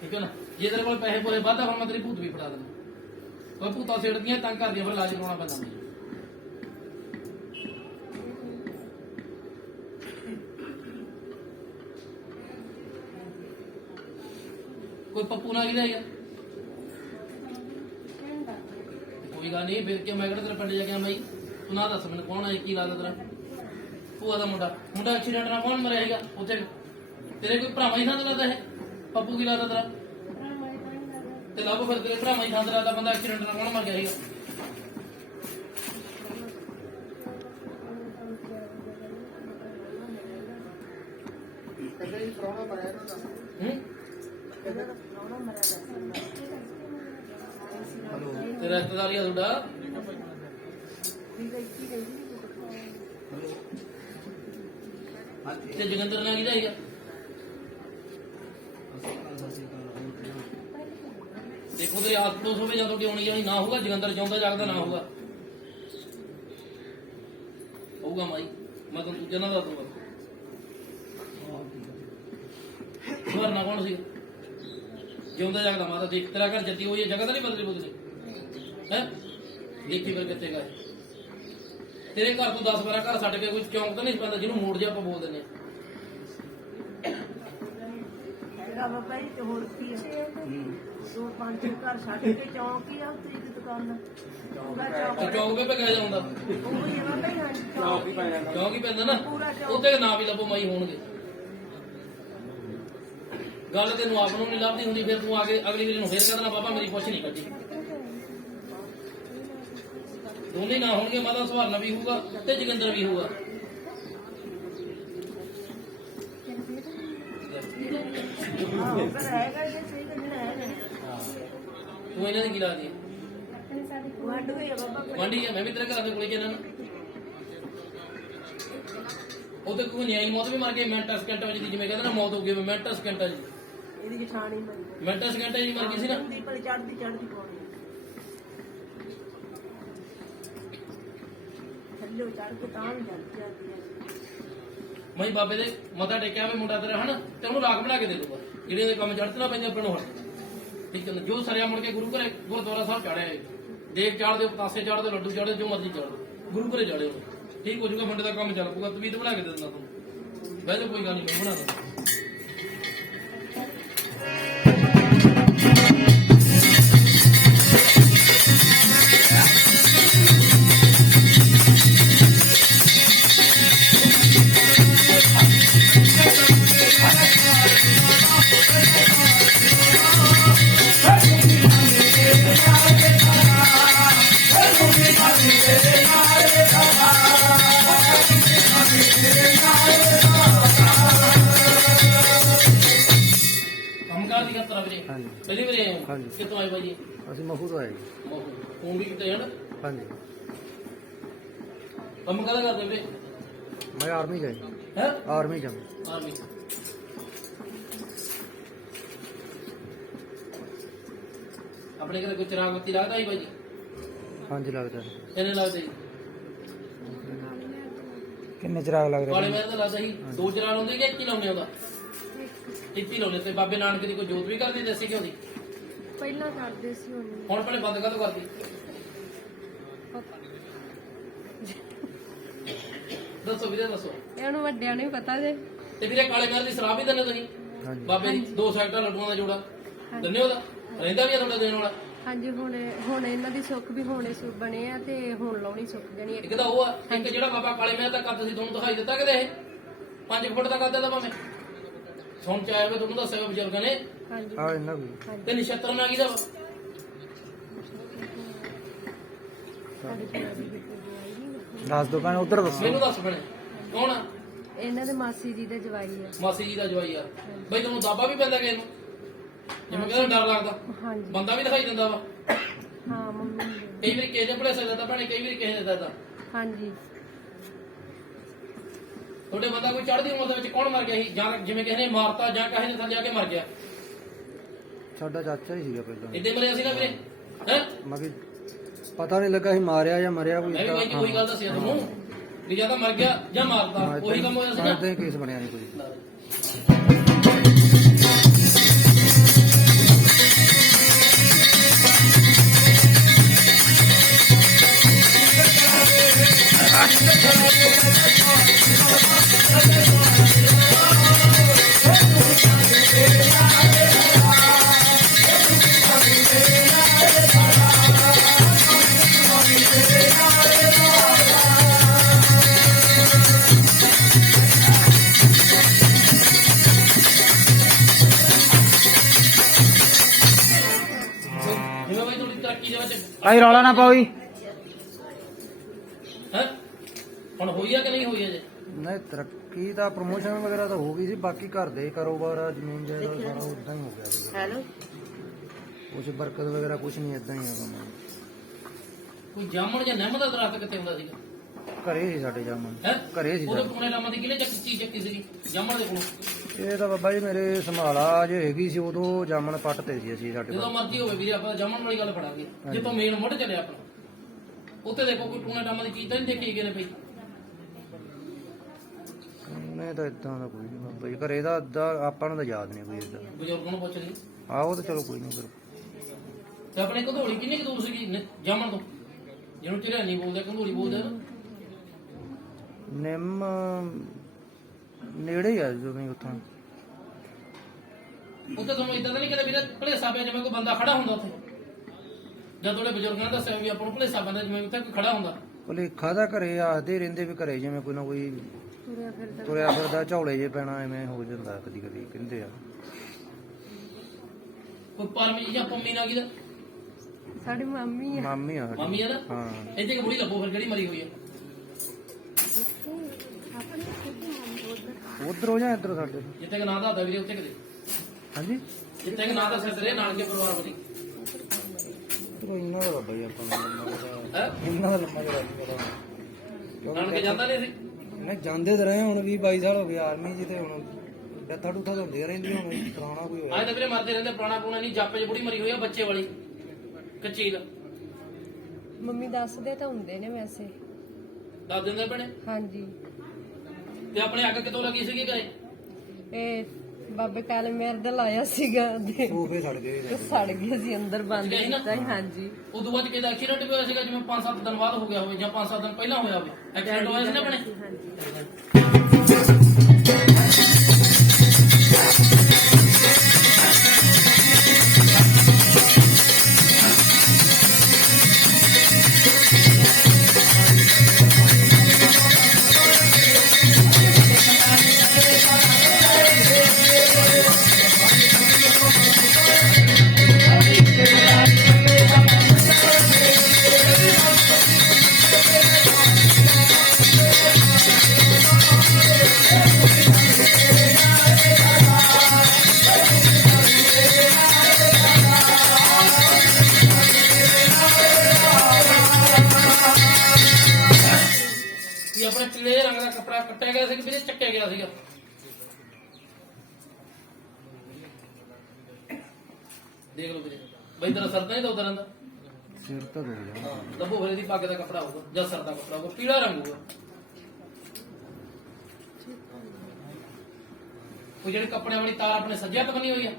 ਠੀਕ ਹੈ ਨਾ ਜੇ ਤੇਰੇ ਕੋਲ ਪੈਸੇ ਪੂਰੇ ਵਾਧਾ ਹੁਣ ਮੈਂ ਤੇਰੀ ਭੂਤ ਵੀ ਫੜਾ ਦਿੰਦਾ ਕੋਈ ਭੂਤਾਂ ਛੇੜਦੀਆਂ ਤੰਗ ਕਰਦੀਆਂ ਫਿਰ ਇਲਾਜ ਕਰਾਉਣਾ ਪੈਂਦਾ ਮੈਨੂੰ ਕੋਈ ਪੱਪੂ ਨਾਲ ਕਿਹਦਾ ਯਾਰ ਕੋਈ ਗੱਲ ਨਹੀਂ ਫਿਰ ਕਿ ਮੈਂ ਕਿਹੜਾ ਤੇਰੇ ਪਿੰਡ ਜਾ ਕੇ ਆ ਬਾਈ ਤੂੰ ਨਾ ਦੱਸ ਮੈਨੂੰ ਕੌਣ ਹੈ ਕੀ ਲੱਗਦਾ ਤੇਰਾ ਭੂਆ ਦਾ ਮੁੰਡਾ ਐਕਸੀਡੈਂਟ ਨਾਲ ਕੌਣ ਮਰਿਆ ਹੈਗਾ ਉੱਥੇ ਤੇਰੇ ਕੋਈ ਭਰਾਵਾਂ ਹੀ ਥਾਂ ਲੱਗਦਾ ਹੈ ਪੱਪੂ ਕੀ ਲੱਗਦਾ ਤੇਰਾ ਤੇ ਲੱਭ ਫਿਰ ਤੇਰੇ ਭਰਾਵਾਂ ਹੀ ਥਾਂ ਲੱਗਦਾ ਬੰਦਾ ਐਕਸੀਡੈਂਟ ਨਾਲ ਕੌਣ ਮਰ ਗਿਆ ਹੈਗਾ ਤੇਰਾ ਰਿਸ਼ਤੇਦਾਰੀ ਆ ਤੁਹਾਡਾ ਤੇ ਜਗੰਦਰ ਨਾਲ ਕੀ ਜਾਏਗਾ ਦੇਖੋ ਤੇਰੇ ਆਸ ਪੜੋਸ ਹੋਵੇ ਜਾਂ ਤੁਹਾਡੀ ਆਉਣੀ ਜਾਣੀ ਨਾ ਹੋਊਗਾ ਜਗੰਦਰ ਚਾਹੁੰਦਾ ਜਾਗਦਾ ਨਾ ਹੋਊਗਾ ਮਾਈ ਮੈਂ ਤੁਹਾਨੂੰ ਦੂਜਾ ਨਾ ਦੱਸ ਦੂੰਗਾ ਮਰਨਾ ਕੌਣ ਸੀ ਜਿਉਂਦਾ ਜਾਗਦਾ ਮਾਤਾ ਦੇਖ ਤੇਰਾ ਘਰ ਜੱਦੀ ਹੋਈ ਹੈ ਜਗ੍ਹਾ ਤਾਂ ਨਹੀਂ ਬਦਲੀ ਹੈ ਦੇਖੀ ਫਿਰ ਕਿੱਥੇ ਗਏ ਤੇਰੇ ਘਰ ਤੋਂ 10-12 ਘਰ ਛੱਡ ਕੇ ਕੋਈ ਚੌਂਕ ਤਾਂ ਨਹੀਂ ਪੈਂਦਾ ਜਿਹਨੂੰ ਮੋੜ ਜਿਹਾ ਆਪਾਂ ਬੋਲ ਦਿੰਦੇ ਹੈਗਾ ਬਾਬਾ ਜੀ ਤੇ ਹੋਰ ਕੀ ਹੈ 2-5 ਘਰ ਛੱਡ ਕੇ ਚੌਂਕ ਹੀ ਆ ਉੱਤੇ ਦੀ ਦੁਕਾਨ ਦਾ ਤੇ ਚੌਂਕ ਤੇ ਪੈ ਜਾਂਦਾ ਉਹ ਹੀ ਆ ਬਾਬਾ ਜੀ ਹਾਂਜੀ ਚੌਂਕ ਹੀ ਪੈਂਦਾ ਚੌਂਕ ਹੀ ਪੈਂਦਾ ਨਾ ਉੱਥੇ ਨਾਂ ਵੀ ਲੱਭੋ ਮਾਈ ਹੋਣਗੇ ਗੱਲ ਤੈਨੂੰ ਆਪ ਨੂੰ ਨਹੀਂ ਲੱਭਦੀ ਹੁੰਦੀ ਫਿਰ ਤੂੰ ਆ ਕੇ ਅਗਲੀ ਵਾਰੀ ਨੂੰ ਫੇਰ ਕਹਿ ਦੇਣਾ ਬਾਬਾ ਮੇਰੀ ਪੁੱਛ ਨਹੀਂ ਕੱਢੀ ਦੋਨੇ ਨਾ ਹੋਣਗੇ ਮਾਤਾ ਸਵਾਰਨਾ ਵੀ ਹੋਊਗਾ ਤੇ ਜਗੰਦਰ ਵੀ ਹੋਊਗਾ ਹੈਗਾ ਜੇ ਸਹੀ ਕਰਨਾ ਹੈ ਤੂੰ ਇਹਨਾਂ ਦੀ ਕੀ ਲੱਗਦੀ ਹੈ ਵੰਡ ਹੋਈ ਆ ਬਾਬਾ ਵਾਂਢੀ ਹੈ ਮੈਂ ਵੀ ਤੇਰੇ ਘਰਾਂ ਦੇ ਕੋਲੇ ਜਾਣਾ ਉਹ ਤੇ ਕੋਈ ਨਿਆਈ ਮੌਤ ਵੀ ਮਰ ਗਈ ਮਿੰਟਾਂ ਸਕਿੰਟਾਂ ਵਿੱਚ ਦੀ, ਜਿਵੇਂ ਕਹਿੰਦੇ ਨਾ ਮੌਤ ਹੋ ਗਈ ਮਿੰਟਾਂ ਸਕਿੰਟਾਂ 'ਚ, ਇਹਦੀ ਜਠਾਣੀ ਮਰੀ ਗਈ। ਮਿੰਟਾਂ ਸਕਿੰਟਾਂ 'ਚ ਮਰ ਗਈ ਸੀ ਨਾ। ਦੀ ਪਰ ਚੜਦੀ ਪਾਉਣੀ ਥੱਲੇ ਚੜ ਕੇ ਤਾਂ ਵੀ ਜਾਂਦੀ ਹੈ। ਮੈਂ ਬਾਬੇ ਦੇ ਮੱਥਾ ਟੇਕਿਆ ਵੀ ਮੁੰਡਾ ਤੇਰਾ ਹਨ ਤੇ ਉਹਨੂੰ ਰਾਖ ਬਣਾ ਕੇ ਦੇ ਦੂਗਾ, ਜਿਹੜੇ ਦੇ ਕੰਮ ਚੜ੍ਹਨਾ ਪੈਂਦੇ ਆਪਣੇ ਨੂੰ ਹਟ। ਠੀਕ ਹੈ ਨਾ, ਜੋ ਸਰਿਆ ਮੁੜ ਕੇ ਗੁਰੂ ਘਰੇ ਗੁਰਦੁਆਰਾ ਸਾਹਿਬ ਚਾੜਿਆ, ਦੇਗ ਚਾੜਦੇ, ਪਤਾਸੇ ਚਾੜਦੇ, ਲੱਡੂ ਚਾੜਦੇ, ਜੋ ਮਰਜ਼ੀ ਚਾੜੋ, ਗੁਰੂ ਘਰੇ ਚਾੜੇ ਉਹਨੂੰ, ਠੀਕ ਹੋ ਜਾਊਗਾ, ਮੁੰਡੇ ਦਾ ਕੰਮ ਚੱਲ ਪਊਗਾ। ਤਵੀਤ ਬਣਾ ਕੇ ਦੇ ਦਿੰਦਾ ਤੁਹਾਨੂੰ, ਵੈਸੇ ਕੋਈ ਗੱਲ ਨਹੀਂ, ਮੈਂ ਬਣਾ ਦਿੰਦਾ। ਕੰਮਕਾਰ ਦੀ ਖਤਰਾ ਵੀਰੇ, ਹਾਂਜੀ। ਪਹਿਲੀ ਵਾਰੀ ਆਏ ਹੋ? ਹਾਂਜੀ। ਕਿੱਥੋਂ ਆਏ ਭਾਈ? ਅਸੀਂ ਮਹੂ ਤੋਂ ਆਏ ਜੀ। ਫੋਨ ਵੀ ਕੀਤਾ ਜਾਣਾ। ਹਾਂਜੀ, ਕੰਮ ਕਾਹਦਾ ਕਰਦੇ ਵੀਰੇ? ਮੈਂ ਆਰਮੀ ਗਏ, ਹੈ ਆਰਮੀ ਜਾਂ ਆਰਮੀ। ਆਪਣੇ ਘਰੇ ਕੋਈ ਚਿਰਾਗ ਬੱਤੀ ਲੱਗਦਾ ਸੀ ਭਾਈ ਜੀ? ਹਾਂਜੀ ਲੱਗਦਾ। ਕਿੰਨੇ ਲੱਗਦੇ ਜੀ? ਕਿੰਨੇ ਚਿਰਾਗ ਲੱਗ ਕਾਲੇ ਮਹਿਰ ਦਾ ਲੱਗਦਾ ਸੀ। 2 ਚਿਰਾਗ ਲਾਉਂਦੇ ਕਿ 1 ਹੀ ਲਾਉਂਦੇ ਉਹਦਾ? 1 ਹੀ ਲਾਉਂਦੇ। ਤੇ ਬਾਬੇ ਨਾਨਕ ਦੀ ਕੋਈ ਜੋਤ ਵੀ ਕਰਦੇ ਦੇਸੀ ਘਿਓ ਦੀ? ਪਹਿਲਾਂ ਕਰਦੇ ਸੀ ਹੁਣ ਨਹੀਂ। ਹੁਣ ਪਹਿਲੇ ਬੰਦ ਕਾਹਤੋਂ ਕਰਦੀ? ਦੱਸੋ ਵੀਰੇ ਦੱਸੋ। ਇਹਨੂੰ ਵੱਡਿਆਂ ਨੂੰ ਵੀ ਪਤਾ ਜੇ। ਤੇ ਵੀਰੇ ਕਾਲੇ ਮਹਿਰ ਦੀ ਸਲਾਹ ਵੀ ਦਿੰਦੇ ਤੁਸੀਂ ਹਾਂਜੀ। ਬਾਬੇ ਦੀ? 2 ਸੈਕਟਰ ਲੱਡੂਆਂ ਦਾ ਜੋੜਾ ਦਿੰਦੇ ਉਹਦਾ? ਰਹਿੰਦਾ ਵੀ ਆ ਤੁਹਾਡਾ ਦੇਣ ਵਾਲਾ? ਹਾਂਜੀ ਹੁਣ ਇਹਨਾਂ ਦੀ ਸੁੱਖ ਵੀ ਹੋਣੇ ਸੁ ਬਣੇ ਆ ਤੇ ਹੁਣ ਲਾਉਣੀ ਸੁੱਕ ਜਾਣੀ ਇੱਕ ਤਾਂ ਉਹ ਆ, ਇੱਕ ਜਿਹੜਾ ਬਾਬਾ ਕਾਲੇ ਮਹਿਰ ਦਾ ਕੱਦ ਸੀ ਤੁਹਾਨੂੰ ਦਿਖਾਈ ਦਿੱਤਾ ਕਿਤੇ? ਇਹ 5 ਫੁੱਟ ਦਾ ਕੱਦ ਦਾ ਭਾਵੇਂ ਸੁਣ ਚ ਆਇਆ ਹੋਵੇ, ਤੁਹਾਨੂੰ ਦੱਸਿਆ ਬਜ਼ੁਰਗਾਂ ਨੇ। ਹਾਂਜੀ ਆ ਇਹਨਾਂ ਵੀ ਤੇ ਨਛੱਤਰ ਨਾ ਕਿਹਦਾ ਵਾ? ਦੱਸ ਦੋ ਭੈਣ, ਉਧਰ ਦੱਸੋ। ਮੈਨੂੰ ਦੱਸ ਬਣੇ ਕੌਣ ਆ? ਇਹਨਾਂ ਦੇ ਮਾਸੀ ਜੀ ਦੇ ਜਵਾਈ ਆ। ਮਾਸੀ ਜੀ ਦਾ ਜਵਾਈ ਆ ਬਈ। ਤੁਹਾਨੂੰ ਦਾਬਾ ਵੀ ਪੈਂਦਾ ਕਿਸੇ ਨੂੰ? ਜਿਵੇਂ ਕਹਿੰਦਾ ਡਰ ਲੱਗਦਾ, ਹਾਂਜੀ ਬੰਦਾ ਵੀ ਦਿਖਾਈ ਦਿੰਦਾ ਵਾ। ਹਾਂ ਮੰਮੀ ਨੂੰ। ਕਈ ਵਾਰੀ ਕਿਸੇ ਦੇ ਭਲੇਸੇ ਦਿੰਦਾ ਭੈਣੇ, ਕਈ ਵਾਰੀ ਕਿਸੇ ਦੇ ਦਿੰਦਾ। ਹਾਂਜੀ ਤੁਹਾਡੇ ਬੰਦਾ ਕੋਈ ਚੜ੍ਹਦੀ ਉਮਰ ਦੇ ਵਿੱਚ ਕੌਣ ਮਰ ਗਿਆ ਸੀ, ਜਾਂ ਜਿਵੇਂ ਕਿਸੇ ਨੇ ਮਾਰਤਾ ਜਾਂ ਕਿਸੇ ਨੇ ਥੱਲੇ ਆ ਕੇ ਮਰ ਗਿਆ? ਸਾਡਾ ਚਾਚਾ ਹੀ ਸੀਗਾ ਪਹਿਲਾਂ। ਇੱਦਾਂ ਮਰਿਆ ਸੀ ਨਾ ਵੀਰੇ? ਹੈ ਮਗੀ ਪਤਾ ਨਹੀਂ ਲੱਗਾ ਸੀ ਮਾਰਿਆ ਜਾਂ ਮਰਿਆ ਕੋਈ। ਮੈਂ ਵੀ ਬਾਈ ਜੀ ਉਹੀ ਗੱਲ ਦੱਸਿਆ ਤੁਹਾਨੂੰ ਵੀ ਜਾਂ ਤਾਂ ਮਰ ਗਿਆ ਜਾਂ ਮਾਰਤਾ, ਉਹੀ ਕੰਮ ਹੋਇਆ ਸੀ ਨਾ। ਇਦਾਂ ਹੀ ਕੇਸ ਬਣਿਆ ਨਹੀਂ ਕੋਈ। ਜਿਵੇਂ ਬਾਈ ਤੁਹਾਡੀ ਤਰੱਕੀ ਦੇ ਵਿੱਚ ਆਈ ਰੌਲਾ ਨਾ ਪਾਓ ਜੀ। ਹੈ ਹੁਣ ਹੋਈ ਆ ਕਿ ਨਹੀਂ ਹੋਈ ਅਜੇ? ਨਹੀਂ ਤਰੱਕੀ ਦਾ ਪ੍ਰਮੋਸ਼ਨ ਵਗੈਰਾ ਤਾਂ ਹੋ ਗਈ ਸੀ, ਬਾਕੀ ਘਰ ਦੇ ਕਾਰੋਬਾਰ ਆ, ਜ਼ਮੀਨ ਜਾਇਦਾਦ ਸਾਰਾ ਉਦਾਂ ਹੀ ਹੋ ਗਿਆ ਸੀ। ਹੈਲੋ ਕੁਛ ਬਰਕਤ ਵਗੈਰਾ ਕੁਛ ਨਹੀਂ, ਇਦਾਂ ਹੀ ਆ ਕੰਮ। ਕੋਈ ਜਾਮਣ ਜਾਂ ਨਿੰਮ ਦਾ ਦਰਖਤ ਕਿੱਥੇ ਹੁੰਦਾ ਸੀਗਾ? ਘਰੇ ਸੀ ਸਾਡੇ ਜਾਮਨ, ਹੈ ਘਰੇ ਸੀ ਉਹਦੇ ਸਾਡੇ। ਕੋਨੇ ਲਾਮਾਂ ਦੀ ਕਿਹਨੇ ਚੱਕੀ ਸੀਗੀ ਜਾਮਣ ਦੇ ਕੋਲੋਂ? ਇਹ ਤਾਂ ਬਾਬਾ ਜੀ ਮੇਰੇ ਸੰਭਾਲਾ ਜੇ ਹੈਗੀ ਸੀ, ਉਦੋਂ ਜਾਮਨ ਪੱਟਦੇ ਸੀ ਅਸੀਂ ਸਾਡੇ ਜਦੋਂ ਕੋਲ। ਮਰਜ਼ੀ ਹੋਵੇ ਵੀਰੇ, ਆਪਾਂ ਜਾਮਣ ਵਾਲੀ ਗੱਲ ਫੜਾਂਗੇ। ਜਿੱਥੋਂ ਮੇਨ ਮੁੱਢ ਚੱਲਿਆ ਆਪਣਾ, ਉੱਥੇ ਦੇਖੋ ਕੋਈ ਟੂਣਾ ਟਾਮਾਂ ਦੀ ਚੀਜ਼ ਤਾਂ ਨਹੀਂ ਦੇਖੀ ਗਏ ਨੇ ਬਈ। ਨਹੀਂ ਤਾਂ ਇਦਾਂ ਦਾ ਕੋਈ ਨਹੀਂ ਬਾਬਾ ਜੀ, ਘਰੇ ਦਾ ਅੱਧਾ ਆਪਾਂ ਨੂੰ ਤਾਂ ਯਾਦ ਨਹੀਂ ਕੋਈ ਇਦਾਂ। ਬਜ਼ੁਰਗਾਂ ਨੂੰ ਪੁੱਛ ਲਈ। ਆਹੋ ਤਾਂ ਚਲੋ ਕੋਈ ਨਹੀਂ ਫਿਰ। ਤੇ ਆਪਣੇ ਕੰਧੋਲੀ ਕਿੰਨੀ ਕੁ ਦੂਰ ਸੀਗੀ ਜਾਮਣ ਤੋਂ? ਜਿਹਨੂੰ ਚਿਹਰਾ ਨਹੀਂ ਬੋਲਦੇ, ਕੰਧੋਲੀ ਬੋਲਦੇ ਆ ਨਾ। ਨਿੰਮ ਨੇੜੇ ਹੀ ਆ ਜਿਵੇਂ ਉੱਥੋਂ। ਉੱਥੇ ਤੁਹਾਨੂੰ ਇਦਾਂ ਤਾਂ ਨਹੀਂ ਕਦੇ ਵੀਰੇ ਭਲੇਸਾ ਪਿਆ ਜਿਵੇਂ ਕੋਈ ਬੰਦਾ ਖੜਾ ਹੁੰਦਾ ਉੱਥੇ? ਜਦ ਤੁਹਾਡੇ ਬਜ਼ੁਰਗਾਂ ਨੇ ਦੱਸਿਆ ਵੀ ਆਪਾਂ ਨੂੰ ਭਲੇਸਾ ਪੈਂਦਾ ਜਿਵੇਂ ਉੱਥੇ ਕੋਈ ਖੜਾ ਹੁੰਦਾ? ਭੁਲੇਖਾ ਦਾ ਘਰੇ ਆਖਦੇ ਰਹਿੰਦੇ ਵੀ ਘਰੇ ਜਿਵੇਂ ਕੋਈ ਨਾ ਕੋਈ ਤੁਰਿਆ ਫਿਰਦਾ ਝੌਲੇ ਜੇ ਪੈਣਾ ਐਵੇਂ ਹੋ ਜਾਂਦਾ ਕਦੀ ਕਦੀ ਕਹਿੰਦੇ ਆ। ਕੋਈ ਪਰਮੀ ਜਾਂ ਪੰਮੀ ਨਾ ਕਿਹਦਾ? ਸਾਡੀ ਮੰਮੀ ਆ। ਮਾਮੀ ਆ ਸਾਡੀ। ਮਾਮੀ ਆ ਨਾ? ਹਾਂ। ਇੱਥੇ ਕਿ ਬੁੜੀ ਲੱਭੋ ਫਿਰ ਜਿਹੜੀ ਮਰੀ ਹੋਈ ਆ। ਉਧਰੋਂ ਜਾਂ ਇੱਧਰੋਂ ਸਾਡੇ? ਜਿੱਥੇ ਕਿ ਨਾਂ ਦਾ ਹੁੰਦਾ ਵੀਰੇ ਉੱਥੇ ਕਿਤੇ। ਹਾਂਜੀ ਜਿੱਥੇ ਕਿ ਨਾਂ ਦਾ ਸਿਰ ਨਾਨਕੇ ਪਰਿਵਾਰ ਬਣੀ। ਚਲੋ ਇੰਨਾ ਦਾ ਬਾਬਾ ਜੀ ਆਪਾਂ ਨੂੰ ਹੈ ਇੰਨਾ ਦਾ ਲੰਮਾ ਜਿਹਾ ਨਹੀਂ ਪਤਾ। ਨਾਨਕੇ ਜਾਂਦਾ ਨਹੀਂ ਸੀ? ਮੈਂ ਜਾਂਦੇ ਤਾਂ ਰਹੇ ਹੁਣ 20-22 ਸਾਲ ਹੋ ਗਏ ਆਰਮੀ 'ਚ ਤੇ ਹੁਣ ਡੱਥਾ ਟੁੱਥਾ ਤਾਂ ਹੁੰਦੀਆਂ ਰਹਿੰਦੀਆਂ ਹੁਣ ਕਰਾਉਣਾ ਕੋਈ ਹੋਇਆ ਅੱਜ ਤਾਂ ਵੀਰੇ ਮਰਦੇ ਰਹਿੰਦੇ, ਪੁਰਾਣਾ ਪੂਣਾ ਨਹੀਂ। ਜਾਪੇ 'ਚ ਬੁੜੀ ਮਰੀ ਹੋਈ ਆ ਬੱਚੇ ਵਾਲੀ ਕੱਚੀ ਦਾ। ਮੰਮੀ ਦੱਸਦੇ ਤਾਂ ਹੁੰਦੇ ਨੇ ਵੈਸੇ। ਦੱਸ ਦਿੰਦੇ ਭੈਣੇ। ਹਾਂਜੀ ਤੇ ਆਪਣੇ ਅੱਗ ਕਿਤੋਂ ਲੱਗੀ ਸੀਗੀ ਘਰੇ? ਇਹ ਬਾਬੇ ਕਾਲੇ ਮੇਰ ਦਾ ਲਾਇਆ ਸੀਗਾ ਤੇ ਸੋਫੇ ਸੜ ਗਏ ਤੇ ਸੜ ਗਏ ਸੀ ਅੰਦਰ ਬੰਦ ਗਏ ਸੀ ਨਾ? ਕੀਤਾ ਸੀ। ਹਾਂਜੀ ਉਦੋਂ ਬਾਅਦ ਕਿਹਦਾ ਐਕਸੀਡੈਂਟ ਵੀ ਹੋਇਆ ਸੀਗਾ, ਜਿਵੇਂ 5-7 ਦਿਨ ਬਾਅਦ ਹੋ ਗਿਆ ਹੋਵੇ ਜਾਂ 5-7 ਦਿਨ ਪਹਿਲਾਂ ਹੋਇਆ ਹੋਵੇ। ਐਕਸੀਡੈਂਟ ਹੋਇਆ ਸੀ ਨਾ ਭੈਣੇ? ਹਾਂਜੀ ਵੀ ਆਪਣੇ ਪੀਲੇ ਰੰਗ ਦਾ ਕੱਪੜਾ ਕੱਟਿਆ ਗਿਆ ਸੀ ਕਿ ਵੀਰੇ ਚੱਕਿਆ ਗਿਆ ਸੀਗਾ? ਦੇਖ ਲਓ ਵੀਰੇ, ਬਈ ਤੇਰਾ ਸਰਦਾ ਨਹੀਂ ਦਉਦਾ ਰਹਿੰਦਾ। ਸਿਰ ਤਾਂ ਦੁਖ ਗਿਆ ਦੱਬੋ ਫਿਰ ਦੀ ਪੱਗ ਦਾ ਕੱਪੜਾ ਹੋਊਗਾ ਜਾਂ ਸਰ ਦਾ ਕੱਪੜਾ ਹੋਊਗਾ, ਪੀਲਾ ਰੰਗ ਹੋਊਗਾ। ਉਹ ਜਿਹੜੇ ਕੱਪੜਿਆਂ ਵਾਲੀ ਤਾਰ ਆਪਣੇ ਸੱਜਿਆ ਤੋਂ ਬਣੀ ਹੋਈ ਆ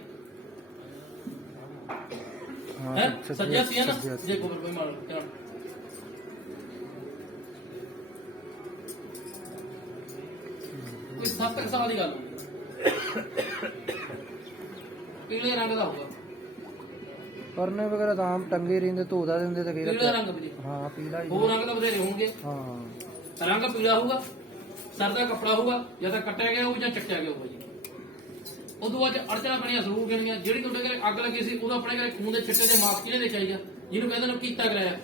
ਹੈ, ਸੱਜਿਆ ਸੀ ਨਾ? ਦੇਖੋ ਫਿਰ ਕੋਈ ਮਾਰ ਧਿਆਨ। ਕੋਈ 7 ਸਾਲ ਦੀ ਗੱਲ ਹੋਊਗੀ, ਪੀਲੇ ਰੰਗ ਦਾ ਹੋਊਗਾ। ਪਰਨੇ ਵਗੈਰਾ ਤਾਂ ਆਮ ਟੰਗੇ ਰਹਿੰਦੇ, ਧੋਦਾ ਦਿੰਦੇ ਤੇ ਪੀਲਾ ਫਿਰ ਰੰਗ ਵੀਰੇ, ਹਾਂ ਪੀਲਾ ਹੀ ਹੋਰ ਰੰਗ ਤਾਂ ਬਥੇਰੇ ਹੋਣਗੇ। ਹਾਂ ਰੰਗ ਪੀਲਾ ਹੋਊਗਾ, ਸਰ ਦਾ ਕੱਪੜਾ ਹੋਊਗਾ, ਜਾਂ ਤਾਂ ਕੱਟਿਆ ਗਿਆ ਹੋਊ ਜਾਂ ਚੱਕਿਆ ਗਿਆ ਹੋਊਗਾ ਜੀ। ਉਦੋਂ ਬਾਅਦ ਅੜਚਣਾ ਬਣੀਆਂ ਸ਼ੁਰੂ ਹੋ ਗਈਆਂ। ਜਿਹੜੀ ਤੁਹਾਡੇ ਘਰੇ ਅੱਗ ਲੱਗੀ ਸੀ ਉਦੋਂ ਆਪਣੇ ਘਰੇ ਖੂਨ ਦੇ ਛਿੱਟੇ ਦੇ ਮਾਸਕ ਕਿਹਨੇ ਦੇਖਿਆ ਸੀਗਾ, ਜਿਹਨੂੰ ਕਹਿੰਦੇ ਨੇ ਕੀਤਾ ਕਰਾਇਆ?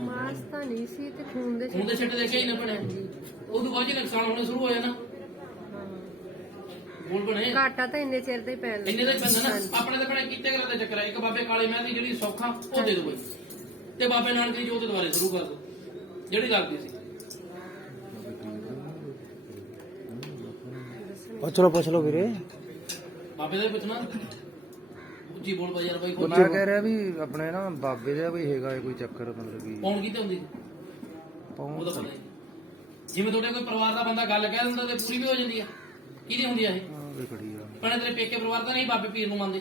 ਮਾਸ ਤਾਂ ਨਹੀਂ ਸੀ ਤੇ ਖੂਨ ਦੇ ਖੂਨ ਦੇ ਛਿੱਟੇ ਦੇਖੇ ਹੀ ਨਾ ਬਣੇ। ਉਦੋਂ ਬਾਅਦ ਹੀ ਨੁਕਸਾਨ ਹੋਣੇ ਸ਼ੁਰੂ ਹੋਇਆ ਨਾ, ਬੋਲ ਬਣੇ। ਘਾਟਾ ਤਾਂ ਇੰਨੇ ਚਿਰ ਦਾ ਹੀ ਪੈਣ ਇੰਨੇ ਦਾ ਹੀ ਪੈਂਦਾ ਨਾ। ਆਪਣੇ ਤਾਂ ਬਣੇ ਕੀਤੇ ਕਰਾਤੇ ਚੱਕਰ ਆ। ਇੱਕ ਬਾਬੇ ਕਾਲੇ ਮਹਿਰ ਦੀ ਜਿਹੜੀ ਸੌਖਾ ਉਹ ਦੇ ਦੋ ਬਈ, ਤੇ ਬਾਬੇ ਨਾਨਕ ਦੀ ਜੋਤ ਦੁਆਰੇ ਸ਼ੁਰੂ ਕਰ ਦੋ ਜਿਹੜੀ ਲੱਗਦੀ ਸੀ। ਪੁੱਛ ਲਓ ਵੀਰੇ। ਬਾਬੇ ਦਾ ਵੀ ਪੁੱਛਣਾ, ਉੱਚੀ ਬੋਲ ਪਾ ਯਾਰ ਬਾਈ। ਮੈਂ ਕਹਿ ਰਿਹਾ ਵੀ ਆਪਣੇ ਨਾ ਬਾਬੇ ਦਾ ਵੀ ਹੈਗਾ ਕੋਈ ਚੱਕਰ, ਮਤਲਬ ਕਿ ਪੌਣ ਕਿਤੇ ਹੁੰਦੀ ਉਹ ਤਾਂ ਪਤਾ ਨਹੀਂ। ਜਿਵੇਂ ਤੁਹਾਡੇ ਕੋਈ ਪਰਿਵਾਰ ਦਾ ਬੰਦਾ ਗੱਲ ਕਹਿ ਦਿੰਦਾ ਤੇ ਪੂਰੀ ਵੀ ਹੋ ਜਾਂਦੀ ਆ। ਕਿਹਦੀ ਹੁੰਦੀ ਆ ਇਹ? ਵੀ ਖੜੀ ਆ ਭੈਣੇ ਤੇਰੇ ਪੇਕੇ ਪਰਿਵਾਰ ਤਾਂ ਨਹੀਂ ਬਾਬੇ ਪੀਰ ਨੂੰ ਮੰਨਦੇ?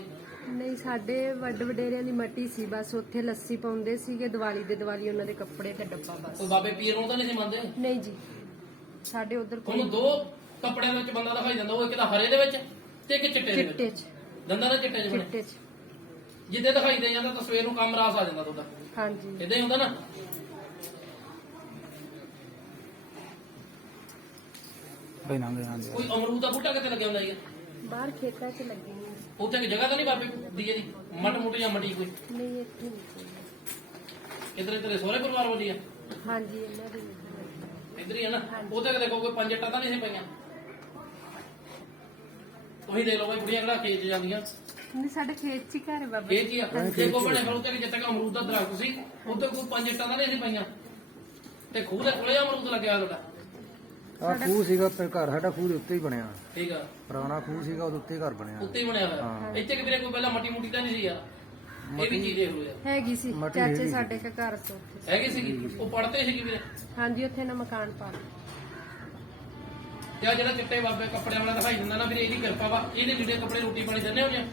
ਨਹੀਂ, ਸਾਡੇ ਵੱਡ ਵਡੇਰਿਆਂ ਦੀ ਮੱਟੀ ਸੀ, ਬਸ ਉੱਥੇ ਲੱਸੀ ਪਾਉਂਦੇ ਸੀਗੇ ਦੀਵਾਲੀ ਦੇ ਦੀਵਾਲੀ, ਉਹਨਾਂ ਦੇ ਕੱਪੜੇ ਤੇ ਡੱਬਾ ਬਸ। ਕੋਈ ਬਾਬੇ ਪੀਰ ਨੂੰ ਤਾਂ ਨਹੀਂ ਸੀ ਮੰਨਦੇ? ਨਹੀਂ ਜੀ, ਸਾਡੇ ਉਧਰ ਕੋਈ ਤੁਹਾਨੂੰ 2 ਕੱਪੜਿਆਂ ਵਿੱਚ ਬੰਦਾ ਦਿਖਾਈ ਜਾਂਦਾ, ਉਹ ਇੱਕ ਤਾਂ ਹਰੇ ਦੇ ਵਿੱਚ ਤੇ ਇੱਕ ਚਿੱਟੇ ਦੇ ਚਿੱਟੇ ਵਿੱਚ। ਚ ਦੰਦਾਂ ਦਾ ਚਿੱਟੇ 'ਚ ਬਣੇ ਚਿੱਟੇ ਚ। ਜਿੱਦੇ ਦਿਖਾਈ ਦੇ ਜਾਂਦਾ ਤਾਂ ਸਵੇਰ ਨੂੰ ਕੰਮ ਰਾਸ ਆ ਜਾਂਦਾ ਤੁਹਾਡਾ। ਹਾਂਜੀ ਇਦਾਂ ਹੀ ਹੁੰਦਾ ਨਾ। ਬਈ ਨਾਂਗੇ ਹਾਂ ਕੋਈ ਅਮਰੂਦ ਦਾ ਬੂਟਾ ਕਿਤੇ ਲੱਗਿਆ ਹੁੰਦਾ ਜੀ? ਬਾਹਰ ਖੇਤਾਂ 'ਚ ਲੱਗੇ ਨੇ। ਉੱਥੇ ਇੱਕ ਜਗ੍ਹਾ ਤਾਂ ਨਹੀਂ ਬਾਬੇ ਦੀ ਇਹਦੀ ਮਟ ਮੁੱਟ ਜਾਂ ਮਟੀ ਕੋਈ? ਨਹੀਂ, ਇੱਥੇ ਨਹੀਂ ਕੋਈ। ਇਧਰ ਤੇਰੇ ਸਹੁਰੇ ਪਰਿਵਾਰ ਵਾਲੀ ਆ? ਹਾਂਜੀ, ਇਹਨਾਂ ਦੇ ਲੱਗੇ। ਇੱਧਰ ਹੀ ਆ ਨਾ। ਉੱਥੇ ਕਿਤੇ ਕੋਈ 5 ਇੱਟਾਂ ਤਾਂ ਨਹੀਂ ਸੀ ਪਈਆਂ? ਤੁਸੀਂ ਦੇਖ ਲਓ ਬਈ, ਬੁੜੀਆਂ ਕਿਹੜਾ ਖੇਤ 'ਚ ਜਾਂਦੀਆਂ। ਨਹੀਂ, ਸਾਡੇ ਖੇਤ 'ਚ ਹੀ ਘਰ ਹੈ ਬਾਬਾ। ਖੇਤ 'ਚ ਹੀ ਆ। ਦੇਖੋ ਬਣੇ ਫਿਰ ਉੱਥੇ ਜਿੱਥੇ ਅਮਰੂਦ ਦਾ ਦਰਖਤ ਸੀ ਉੱਥੇ ਕੋਈ 5 ਇੱਟਾਂ ਤਾਂ ਨਹੀਂ ਸੀ ਪਈਆਂ, ਤੇ ਖੂਹ ਦੇ ਕੋਲੇ ਅਮਰੂਦ ਲੱਗਿਆ ਤੁਹਾਡਾ। ਆ ਖੂਹ ਸੀਗਾ ਘਰ ਸਾਡਾ, ਖੂਹ ਦੇ ਉੱਤੇ ਹੀ ਬਣਿਆ, ਠੀਕ ਆ, ਪੁਰਾਣਾ ਖੂਹ ਸੀਗਾ, ਉਹਦੇ ਉੱਤੇ ਹੀ ਘਰ ਬਣਿਆ। ਉੱਤੇ ਹੀ ਬਣਿਆ ਹੋਇਆ। ਹਾਂ। ਇੱਥੇ ਕਿ ਵੀਰੇ ਕੋਈ ਪਹਿਲਾਂ ਮੱਟੀ ਮੁੱਟੀ ਤਾਂ ਨਹੀਂ ਸੀ ਯਾਰ? ਇਹ ਵੀ ਚੀਜ਼ ਦੇਖ ਲਓ ਯਾਰ। ਹੈਗੀ ਸੀ, ਮੱਟੀ ਚਾਚੇ ਹੈਗੀ ਸਾਡੇ ਕੇ ਘਰ ਤੋਂ ਉੱਥੇ। ਹੈਗੀ ਸੀਗੀ, ਉਹ ਪੜਦੇ ਸੀਗੀ ਵੀਰੇ। ਹਾਂਜੀ, ਉੱਥੇ ਨਾ ਮਕਾਨ ਪਾ ਲਿਆ। ਤੇ ਆਹ ਜਿਹੜਾ ਚਿੱਟੇ ਬਾਬੇ ਕੱਪੜਿਆਂ ਵਾਲਾ ਦਿਖਾਈ ਦਿੰਦਾ ਨਾ ਵੀਰੇ, ਇਹਦੀ ਕਿਰਪਾ ਵਾ। ਇਹਦੇ ਜਿਹੜੇ ਕੱਪੜੇ ਰੋਟੀ ਪਾਣੀ ਦਿੰਦੇ ਹੋ ਜਾਂ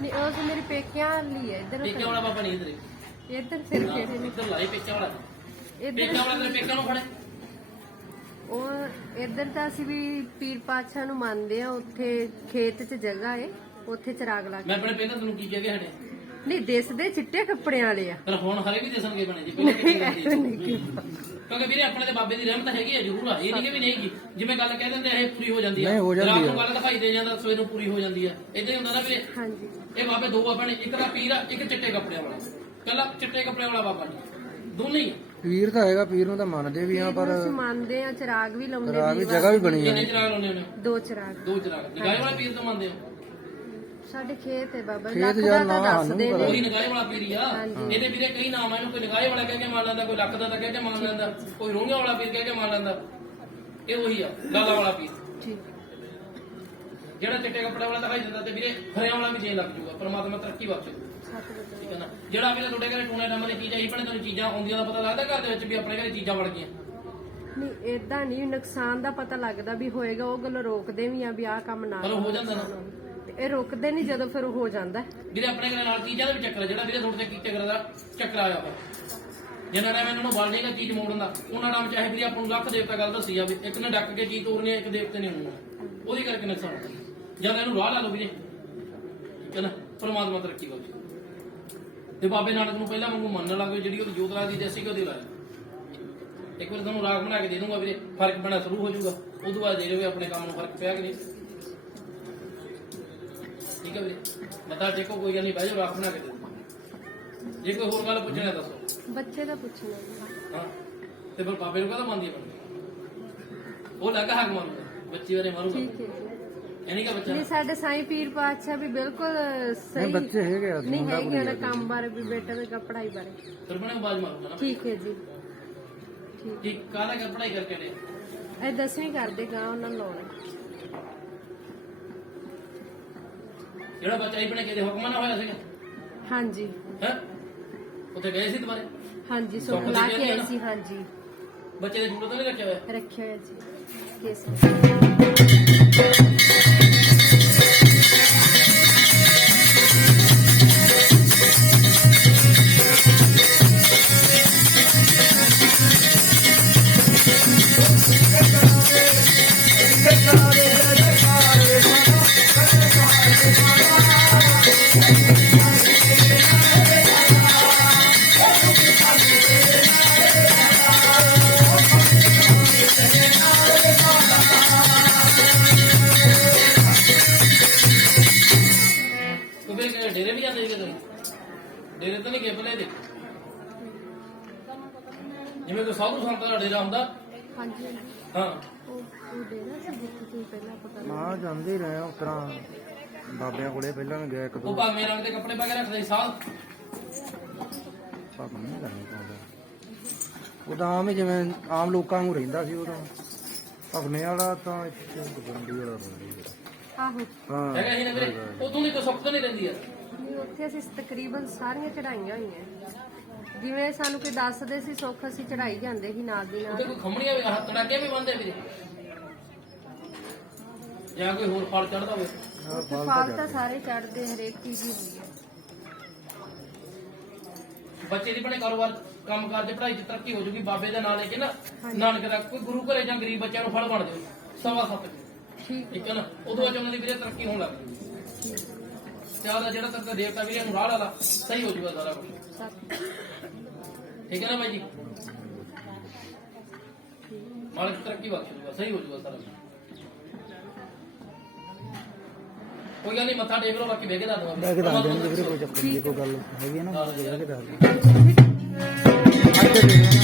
ਨਹੀਂ, ਉਹ ਤਾਂ ਮੇਰੇ ਪੇਕਿਆਂ ਲਈ ਹੈ। ਇੱਧਰ ਪੇਕਿਆਂ ਵਾਲਾ ਬਾਬਾ ਨਹੀਂ ਇੱਧਰ? ਇੱਧਰ ਫਿਰ ਕਿਹੜੇ ਨੇ? ਇੱਧਰ ਲਾਈ ਪੇਕਿਆਂ ਵਾਲਾ। ਇੱਧਰ ਪੇਕਿਆਂ ਵਾਲਾ ਤੇਰੇ ਪੇਕਿਆਂ ਨੂੰ ਫੜੇ। ਉਹ ਇੱਧਰ ਤਾਂ ਅਸੀਂ ਵੀ ਪੀਰ ਪਾਤਸ਼ਾਹ ਨੂੰ ਮੰਨਦੇ ਆ। ਉੱਥੇ ਖੇਤ 'ਚ ਜਗ੍ਹਾ ਏ, ਉੱਥੇ ਚਿਰਾਗ ਲਾ ਕੇ। ਮੈਂ ਆਪਣੇ ਪਹਿਲਾਂ ਤੈਨੂੰ ਕੀ ਕਹਿ ਗਿਆ ਹਟੇ? ਨਹੀਂ, ਦਿਸਦੇ ਚਿੱਟੇ ਕੱਪੜਿਆਂ ਵਾਲੇ ਆ। ਪਰ ਹੁਣ ਹਰੇ ਵੀ ਦਿਸਣਗੇ ਬਣੇ ਜੀ, ਪਹਿਲਾਂ ਕਿੱਥੇ ਜਾਂਦੀ ਹੈ? ਕਿਉਂਕਿ ਵੀਰੇ ਆਪਣੇ ਤੇ ਬਾਬੇ ਦੀ ਰਹਿਮਤ ਹੈਗੀ ਹੈ ਜ਼ਰੂਰ ਆ, ਇਹ ਨਹੀਂ ਕਿ ਵੀ ਨਹੀਂ ਹੈਗੀ। ਜਿਵੇਂ ਗੱਲ ਕਹਿ ਦਿੰਦੇ ਆ ਇਹ ਪੂਰੀ ਹੋ ਜਾਂਦੀ ਆ, ਨਹੀਂ, ਹੋ ਜਾਂਦੀ ਰਾਤ ਨੂੰ ਆ। ਗੱਲ ਦਿਖਾਈ ਦੇ ਜਾਂਦਾ, ਸਵੇਰ ਨੂੰ ਪੂਰੀ ਹੋ ਜਾਂਦੀ ਆ। ਇਦਾਂ ਹੀ ਹੁੰਦਾ ਨਾ ਵੀਰੇ। ਹਾਂਜੀ, ਇਹ ਬਾਬੇ 2 ਬਾਬੇ ਨੇ, ਇੱਕ ਦਾ ਪੀਰ ਆ, ਇੱਕ ਚਿੱਟੇ ਕੱਪੜਿਆਂ ਵਾਲਾ। ਪਹਿਲਾਂ ਚਿੱਟੇ ਕੱਪੜਿਆਂ ਵਾਲਾ ਬਾਬਾ ਜੀ, ਦੋਨੇ ਹੀ। ਪੀਰ ਤਾਂ ਹੈਗਾ, ਪੀਰ ਨੂੰ ਤਾਂ ਮੰਨਦੇ ਵੀ ਆ, ਪਰ ਅਸੀਂ ਮੰਨਦੇ ਆ। ਚਿਰਾਗ ਵੀ ਲਾਉਂਦੇ ਰਾਹ ਵੀ ਵੀ ਜਗ੍ਹਾ ਵੀ ਬਣੀ ਆ। ਕਿੰਨੇ ਚਿਰਾਗ ਲਾਉਂਦੇ ਨੇ? 2 ਚਿਰਾਗ 2 ਚਿਰਾਗ। ਨਗਾਏ ਵਾਲਾ ਪੀਰ ਤਾਂ ਮੰਨਦੇ ਆ? ਸਾਡੇ ਖੇਤ ਹੈ ਬਾਬਾ। ਖੇਤ ਲੱਖ ਜਾਂ ਦਾ ਤਾਂ ਨਾ ਦੱਸਦੇ ਸਾਨੂੰ ਨੇ। ਕੋਈ ਨਗਾਏ ਵਾਲਾ ਪੀਰ ਹੀ ਆ। ਹਾਂਜੀ। ਇਹਦੇ ਵੀਰੇ ਕਈ ਨਾਮ ਆ, ਇਹਨੂੰ ਕੋਈ ਨਗਾਏ ਵਾਲਾ ਕਹਿ ਕੇ ਮੰਨ ਲੈਂਦਾ, ਕੋਈ ਲੱਖ ਦਾ ਤਾਂ ਕਹਿ ਕੇ ਮੰਨ ਲੈਂਦਾ, ਕੋਈ ਰੋਂਘਿਆਂ ਵਾਲਾ ਪੀਰ ਕਹਿ ਕੇ ਮੰਨ ਲੈਂਦਾ। ਇਹ ਉਹੀ ਆ ਲਾਲਾ ਵਾਲਾ ਪੀਰ ਠੀਕ ਜਿਹੜਾ ਚਿੱਟੇ ਕੱਪੜੇ ਵਾਲਾ ਦਿਖਾਈ ਦਿੰਦਾ ਤੇ ਵੀਰੇ ਹਰਿਆਂ ਵਾਲਾ ਵੀ ਦੇਣ ਲੱਗ ਜੂਗਾ ਪਰਮਾਤਮਾ ਤਰੱਕੀ ਬਖਸ਼ੇ ਠੀਕ ਹੈ ਨਾ ਜਿਹੜਾ ਵੀਰੇ ਤੁਹਾਡੇ ਘਰੇ ਟੂਣੇ ਟਾਮੇ ਦੀ ਚੀਜ਼ ਆਈ ਭਣੇ ਤੁਹਾਨੂੰ ਚੀਜ਼ਾਂ ਆਉਂਦੀਆਂ ਦਾ ਪਤਾ ਲੱਗਦਾ ਘਰ ਦੇ ਵਿੱਚ ਵੀ ਆਪਣੇ ਘਰੇ ਚੀਜ਼ਾਂ ਵੜ ਗਈਆਂ ਨਹੀਂ ਏਦਾਂ ਨਹੀਂ ਨੁਕਸਾਨ ਦਾ ਪਤਾ ਲੱਗਦਾ ਵੀ ਹੋਏਗਾ ਉਹ ਗੱਲ ਰੋਕਦੇ ਵੀ ਆ ਵੀ ਆਹ ਕੰਮ ਨਾ ਪਰ ਉਹ ਹੋ ਜਾਂਦਾ ਨਾ ਤੇ ਇਹ ਰੁਕਦੇ ਨਹੀਂ ਜਦੋਂ ਫਿਰ ਉਹ ਹੋ ਜਾਂਦਾ ਵੀਰੇ ਆਪਣੇ ਘਰੇ ਨਾਲ ਚੀਜ਼ਾਂ ਦਾ ਵੀ ਚੱਕਰ ਆ, ਜਿਹੜਾ ਵੀਰੇ ਤੁਹਾਡੇ ਤੇ ਕੀ ਚੱਕਰ ਦਾ ਚੱਕਰ ਆਇਆ ਵਾ ਜਿੰਨਾ ਟਾਈਮ ਇਹਨਾਂ ਨੂੰ ਬਲ ਨਹੀਂਗਾ ਚੀਜ਼ ਮੋੜਨ ਦਾ ਉਹਨਾਂ ਟਾਈਮ ਚਾਹੇ ਵੀਰੇ ਆਪਾਂ ਨੂੰ ਲੱਖ ਦੇਵਤਾ ਗੱਲ ਦੱਸੀ ਆ ਵੀ ਇੱਕ ਨੇ ਡੱਕ ਕੇ ਚੀਜ਼ ਤੋੜਨੀ ਆ ਇੱਕ ਦੇਵਤੇ ਨੇ ਹੋਣਾ ਉਹਦੀ ਕਰਕੇ ਨੁਕਸਾਨ ਜਦ ਇਹਨੂੰ ਰਾਹ ਲਾ ਲਓ ਵੀਰੇ ਠੀਕ ਹੈ ਨਾ ਪਰਮਾਤਮਾ ਤਰੱਕੀ ਬਖਸ਼ੇ ਤੇ ਬਾਬੇ ਨਾਨਕ ਨੂੰ ਪਹਿਲਾਂ ਵਾਂਗੂ ਮੰਨਣ ਲੱਗ ਪਏ ਜਿਹੜੀ ਉਹਦੀ ਜੋਤ ਰਾਤ ਦੀ ਜੈਸੀ ਉਹਦੀ ਲਾਇਆ ਇੱਕ ਵਾਰ ਤੁਹਾਨੂੰ ਰਾਗ ਬਣਾ ਕੇ ਦੇ ਦੂੰਗਾ ਵੀਰੇ ਫਰਕ ਪੈਣਾ ਸ਼ੁਰੂ ਹੋ ਜਾਊਗਾ ਉਦੋਂ ਬਾਅਦ ਦੇ ਦੇਵੇ ਆਪਣੇ ਕੰਮ ਨੂੰ ਫਰਕ ਪਿਆ ਕਿ ਨਹੀਂ ਠੀਕ ਹੈ ਵੀਰੇ ਮਤਾ ਦੇਖੋ ਕੋਈ ਗੱਲ ਨਹੀਂ ਬਹਿ ਜਾਓ ਰਾਗ ਬਣਾ ਕੇ ਦੇ ਦੂੰਗਾ ਜੇ ਕੋਈ ਹੋਰ ਗੱਲ ਪੁੱਛਣਾ ਦੱਸੋ ਬੱਚੇ ਦਾ ਪੁੱਛਣਾ ਜੀ। ਹਾਂ ਤੇ ਫਿਰ ਬਾਬੇ ਨੂੰ ਕਹਦਾ ਮੰਨਦੀ ਹੈ ਉਹ ਲੱਗਾ ਹੱਕ ਮੰਨਦਾ ਬੱਚੀ ਬਾਰੇ ਮਾਰੂਗਾ ਠੀਕ ਹੈ ਜੀ ਐਨੀ ਕਾ ਬੱਚਾ ਨਹੀਂ ਸਾਡੇ ਸਾਈਂ ਪੀਰ ਪਾਤਸ਼ਾਹ ਵੀ ਬਿਲਕੁਲ ਸਹੀ ਬੱਚੇ ਹੈਗੇ ਆ, ਨਹੀਂ ਹੈਗੇ ਉਹਨਾਂ ਕੰਮ ਬਾਰੇ ਵੀ ਬੇਟੇ ਦੇ ਪੜ੍ਹਾਈ ਬਾਰੇ ਫਿਰ ਬਣੇ ਬਾਜ ਮਾਰੂਗਾ ਨਾ ਠੀਕ ਹੈ ਜੀ ਠੀਕ ਕਾਹਦਾ ਕਰ ਪੜਾਈ ਕਰਕੇ ਨੇ ਇਹ 10ਵੀਂ ਕਰਦੇ ਗਾ ਉਹਨਾਂ ਨੂੰ ਲਾਉਣਾ ਜਿਹੜਾ ਬੱਚਾ ਹੀ ਬਣੇ ਕਿਤੇ ਹੁਕਮ ਨਾ ਹੋਇਆ ਸੀਗਾ ਹਾਂਜੀ ਹੈ ਉੱਥੇ ਗਏ ਸੀ ਦੁਬਾਰੇ ਹਾਂਜੀ ਸੁੱਖ ਲਾ ਕੇ ਆਈ ਸੀ ਹਾਂਜੀ ਬੱਚੇ ਦੇ ਜੂੜਾ ਤਾਂ ਨਹੀਂ ਰੱਖਿਆ ਹੋਇਆ ਰੱਖਿਆ ਹੋਇਆ ਜੀ ਕੇਸ ਤੂੰ ਫਿਰ ਡੇਰੇ ਵੀ ਜਾਂਦੇ ਸੀ ਤੁਸੀਂ ਡੇਰੇ ਤਾਂ ਨਹੀਂ ਗਏ ਪਹਿਲੇ ਦੇ ਜਿਵੇਂ ਕੋਈ ਸਾਧੂ ਸੰਤਾਂ ਦਾ ਡੇਰਾ ਹੁੰਦਾ ਹਾਂਜੀ ਹਾਂ ਉਹ ਡੇਰਾ ਸੀ ਜਿੱਥੇ ਤੁਸੀਂ ਪਹਿਲਾਂ ਪਤਾ ਹਾਂ ਜਾਂਦੇ ਹੀ ਰਹੇ ਉਸ ਤਰ੍ਹਾਂ ਬਾਬਿਆਂ ਕੋਲੇ ਪਹਿਲਾਂ ਵੀ ਗਿਆ ਇੱਕ ਉਹ ਦੋ ਭਾਵੇਂ ਰੰਗ ਦੇ ਕੱਪੜੇ ਪਾ ਕੇ ਰੱਖਦੇ ਸੀ ਸਾਧ ਪਤਾ ਨਹੀਂ ਕਰਨੀ ਪਾਉਂਦਾ ਉਹ ਤਾਂ ਆਮ ਹੀ ਜਿਵੇਂ ਆਮ ਲੋਕਾਂ ਨੂੰ ਰਹਿੰਦਾ ਸੀ ਉਹ ਤਾਂ ਭਗਨੇ ਵਾਲਾ ਤਾਂ ਇੱਥੇ ਗੰਡੀ ਵਾਲਾ ਰਹਿੰਦਾ ਆਹੋ ਹਾਂ ਹੈਗਾ ਸੀ ਨਾ ਵੀਰੇ ਉਦੋਂ ਦੀ ਤਾਂ ਸੁੱਖ ਤਾਂ ਨਹੀਂ ਰਹਿੰਦੀ ਆ ਨਹੀਂ ਉੱਥੇ ਅਸੀਂ ਤਕਰੀਬਨ ਸਾਰੀਆਂ ਚੜਾਈਆਂ ਹੋਈਆਂ ਜਿਵੇਂ ਸਾਨੂੰ ਕੋਈ ਦੱਸਦੇ ਸੀ ਸੁੱਖ ਅਸੀਂ ਚੜਾਈ ਜਾਂਦੇ ਸੀ ਨਾਲ ਦੀ ਉੱਥੇ ਨਾਲ ਕੋਈ ਖੰਮਣੀਆਂ ਵੀ ਹੱਥ ਤੜਾਕੇ ਵੀ ਬੰਦੇ ਵੀਰੇ ਜਾਂ ਕੋਈ ਹੋਰ ਫਲ ਚੜਦਾ ਹੋਵੇ ਉੱਥੇ ਫਲ ਤਾਂ ਸਾਰੇ ਚੜਦੇ ਹਰੇਕ ਚੀਜ਼ ਹੀ ਹੁੰਦੀ ਹੈ ਬੱਚੇ ਦੀ ਬਣੇ ਕਾਰੋਬਾਰ ਕੰਮਕਾਰ ਤੇ ਪੜ੍ਹਾਈ 'ਚ ਤਰੱਕੀ ਹੋ ਜੂਗੀ ਬਾਬੇ ਦੇ ਨਾਂ ਲੈ ਕੇ ਨਾ ਨਾਨਕ ਦਾ ਕੋਈ ਗੁਰੂ ਘਰੇ ਜਾਂ ਗਰੀਬ ਬੱਚਿਆਂ ਨੂੰ ਫਲ ਬਣ ਦਿਓ 7:15 ਠੀਕ ਹੈ ਨਾ ਉਦੋਂ ਅੱਜ ਉਹਨਾਂ ਦੀ ਵੀਰੇ ਤਰੱਕੀ ਹੋਣ ਲੱਗ ਪਈ ਤੇ ਆਦਾ ਜਿਹੜਾ ਤੱਕ ਦੇਵਤਾ ਵੀਰੇ ਨੂੰ ਰਾਹ ਲਾ ਲਾ ਸਹੀ ਹੋ ਜੂਗਾ ਸਾਰਾ ਕੁਝ ਠੀਕ ਹੈ ਨਾ ਬਾਈ ਜੀ ਮਾਲਕ ਤਰੱਕੀ ਬਖਸ਼ ਜੂਗਾ ਸਹੀ ਹੋ ਜੂਗਾ ਸਾਰਾ ਕੁਝ ਕੋਈ ਗੱਲ ਨਹੀਂ ਮੱਥਾ ਟੇਕ ਲਓ ਬਾਕੀ ਬਹਿ ਕੇ ਦੱਸ ਦੂੰਗਾ ਲੈ ਕੇ ਦੱਸ ਦੇਣਗੇ ਵੀਰੇ ਕੋਈ ਚੱਕਰ ਨਹੀਂ ਕੋਈ ਗੱਲ ਹੈਗੀ ਹੈ ਨਾ ਉਹ ਲੈ ਕੇ ਦੱਸ ਦੇ ਅੱਜ ਦੇ ਦੇਣਾ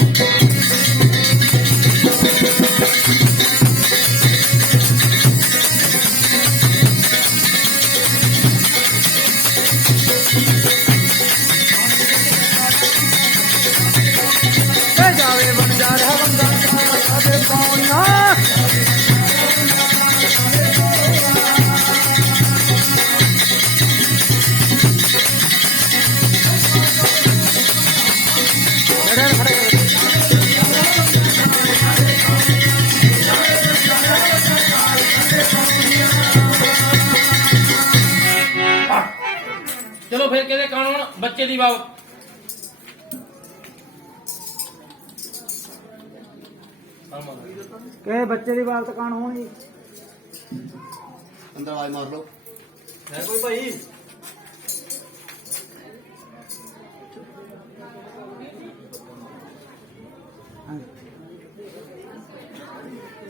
ਜਾਵੇ ਬੰਦਾ ਰਹਾ ਬੰਦਾ ਦੇ ਪਾਉਣਾ ਚਲੋ ਫਿਰ ਕਿਹਦੇ ਕਾਨੂੰਨ ਬੱਚੇ ਦੀ ਬਾਬਤ ਕਹੇ ਬੱਚੇ ਦੀ ਬਾਤ ਕਾਣ ਹੋਣੀ ਅੰਦਰ ਆਵਾਜ਼ ਮਾਰ ਲਓ ਹੈ ਕੋਈ ਭਾਈ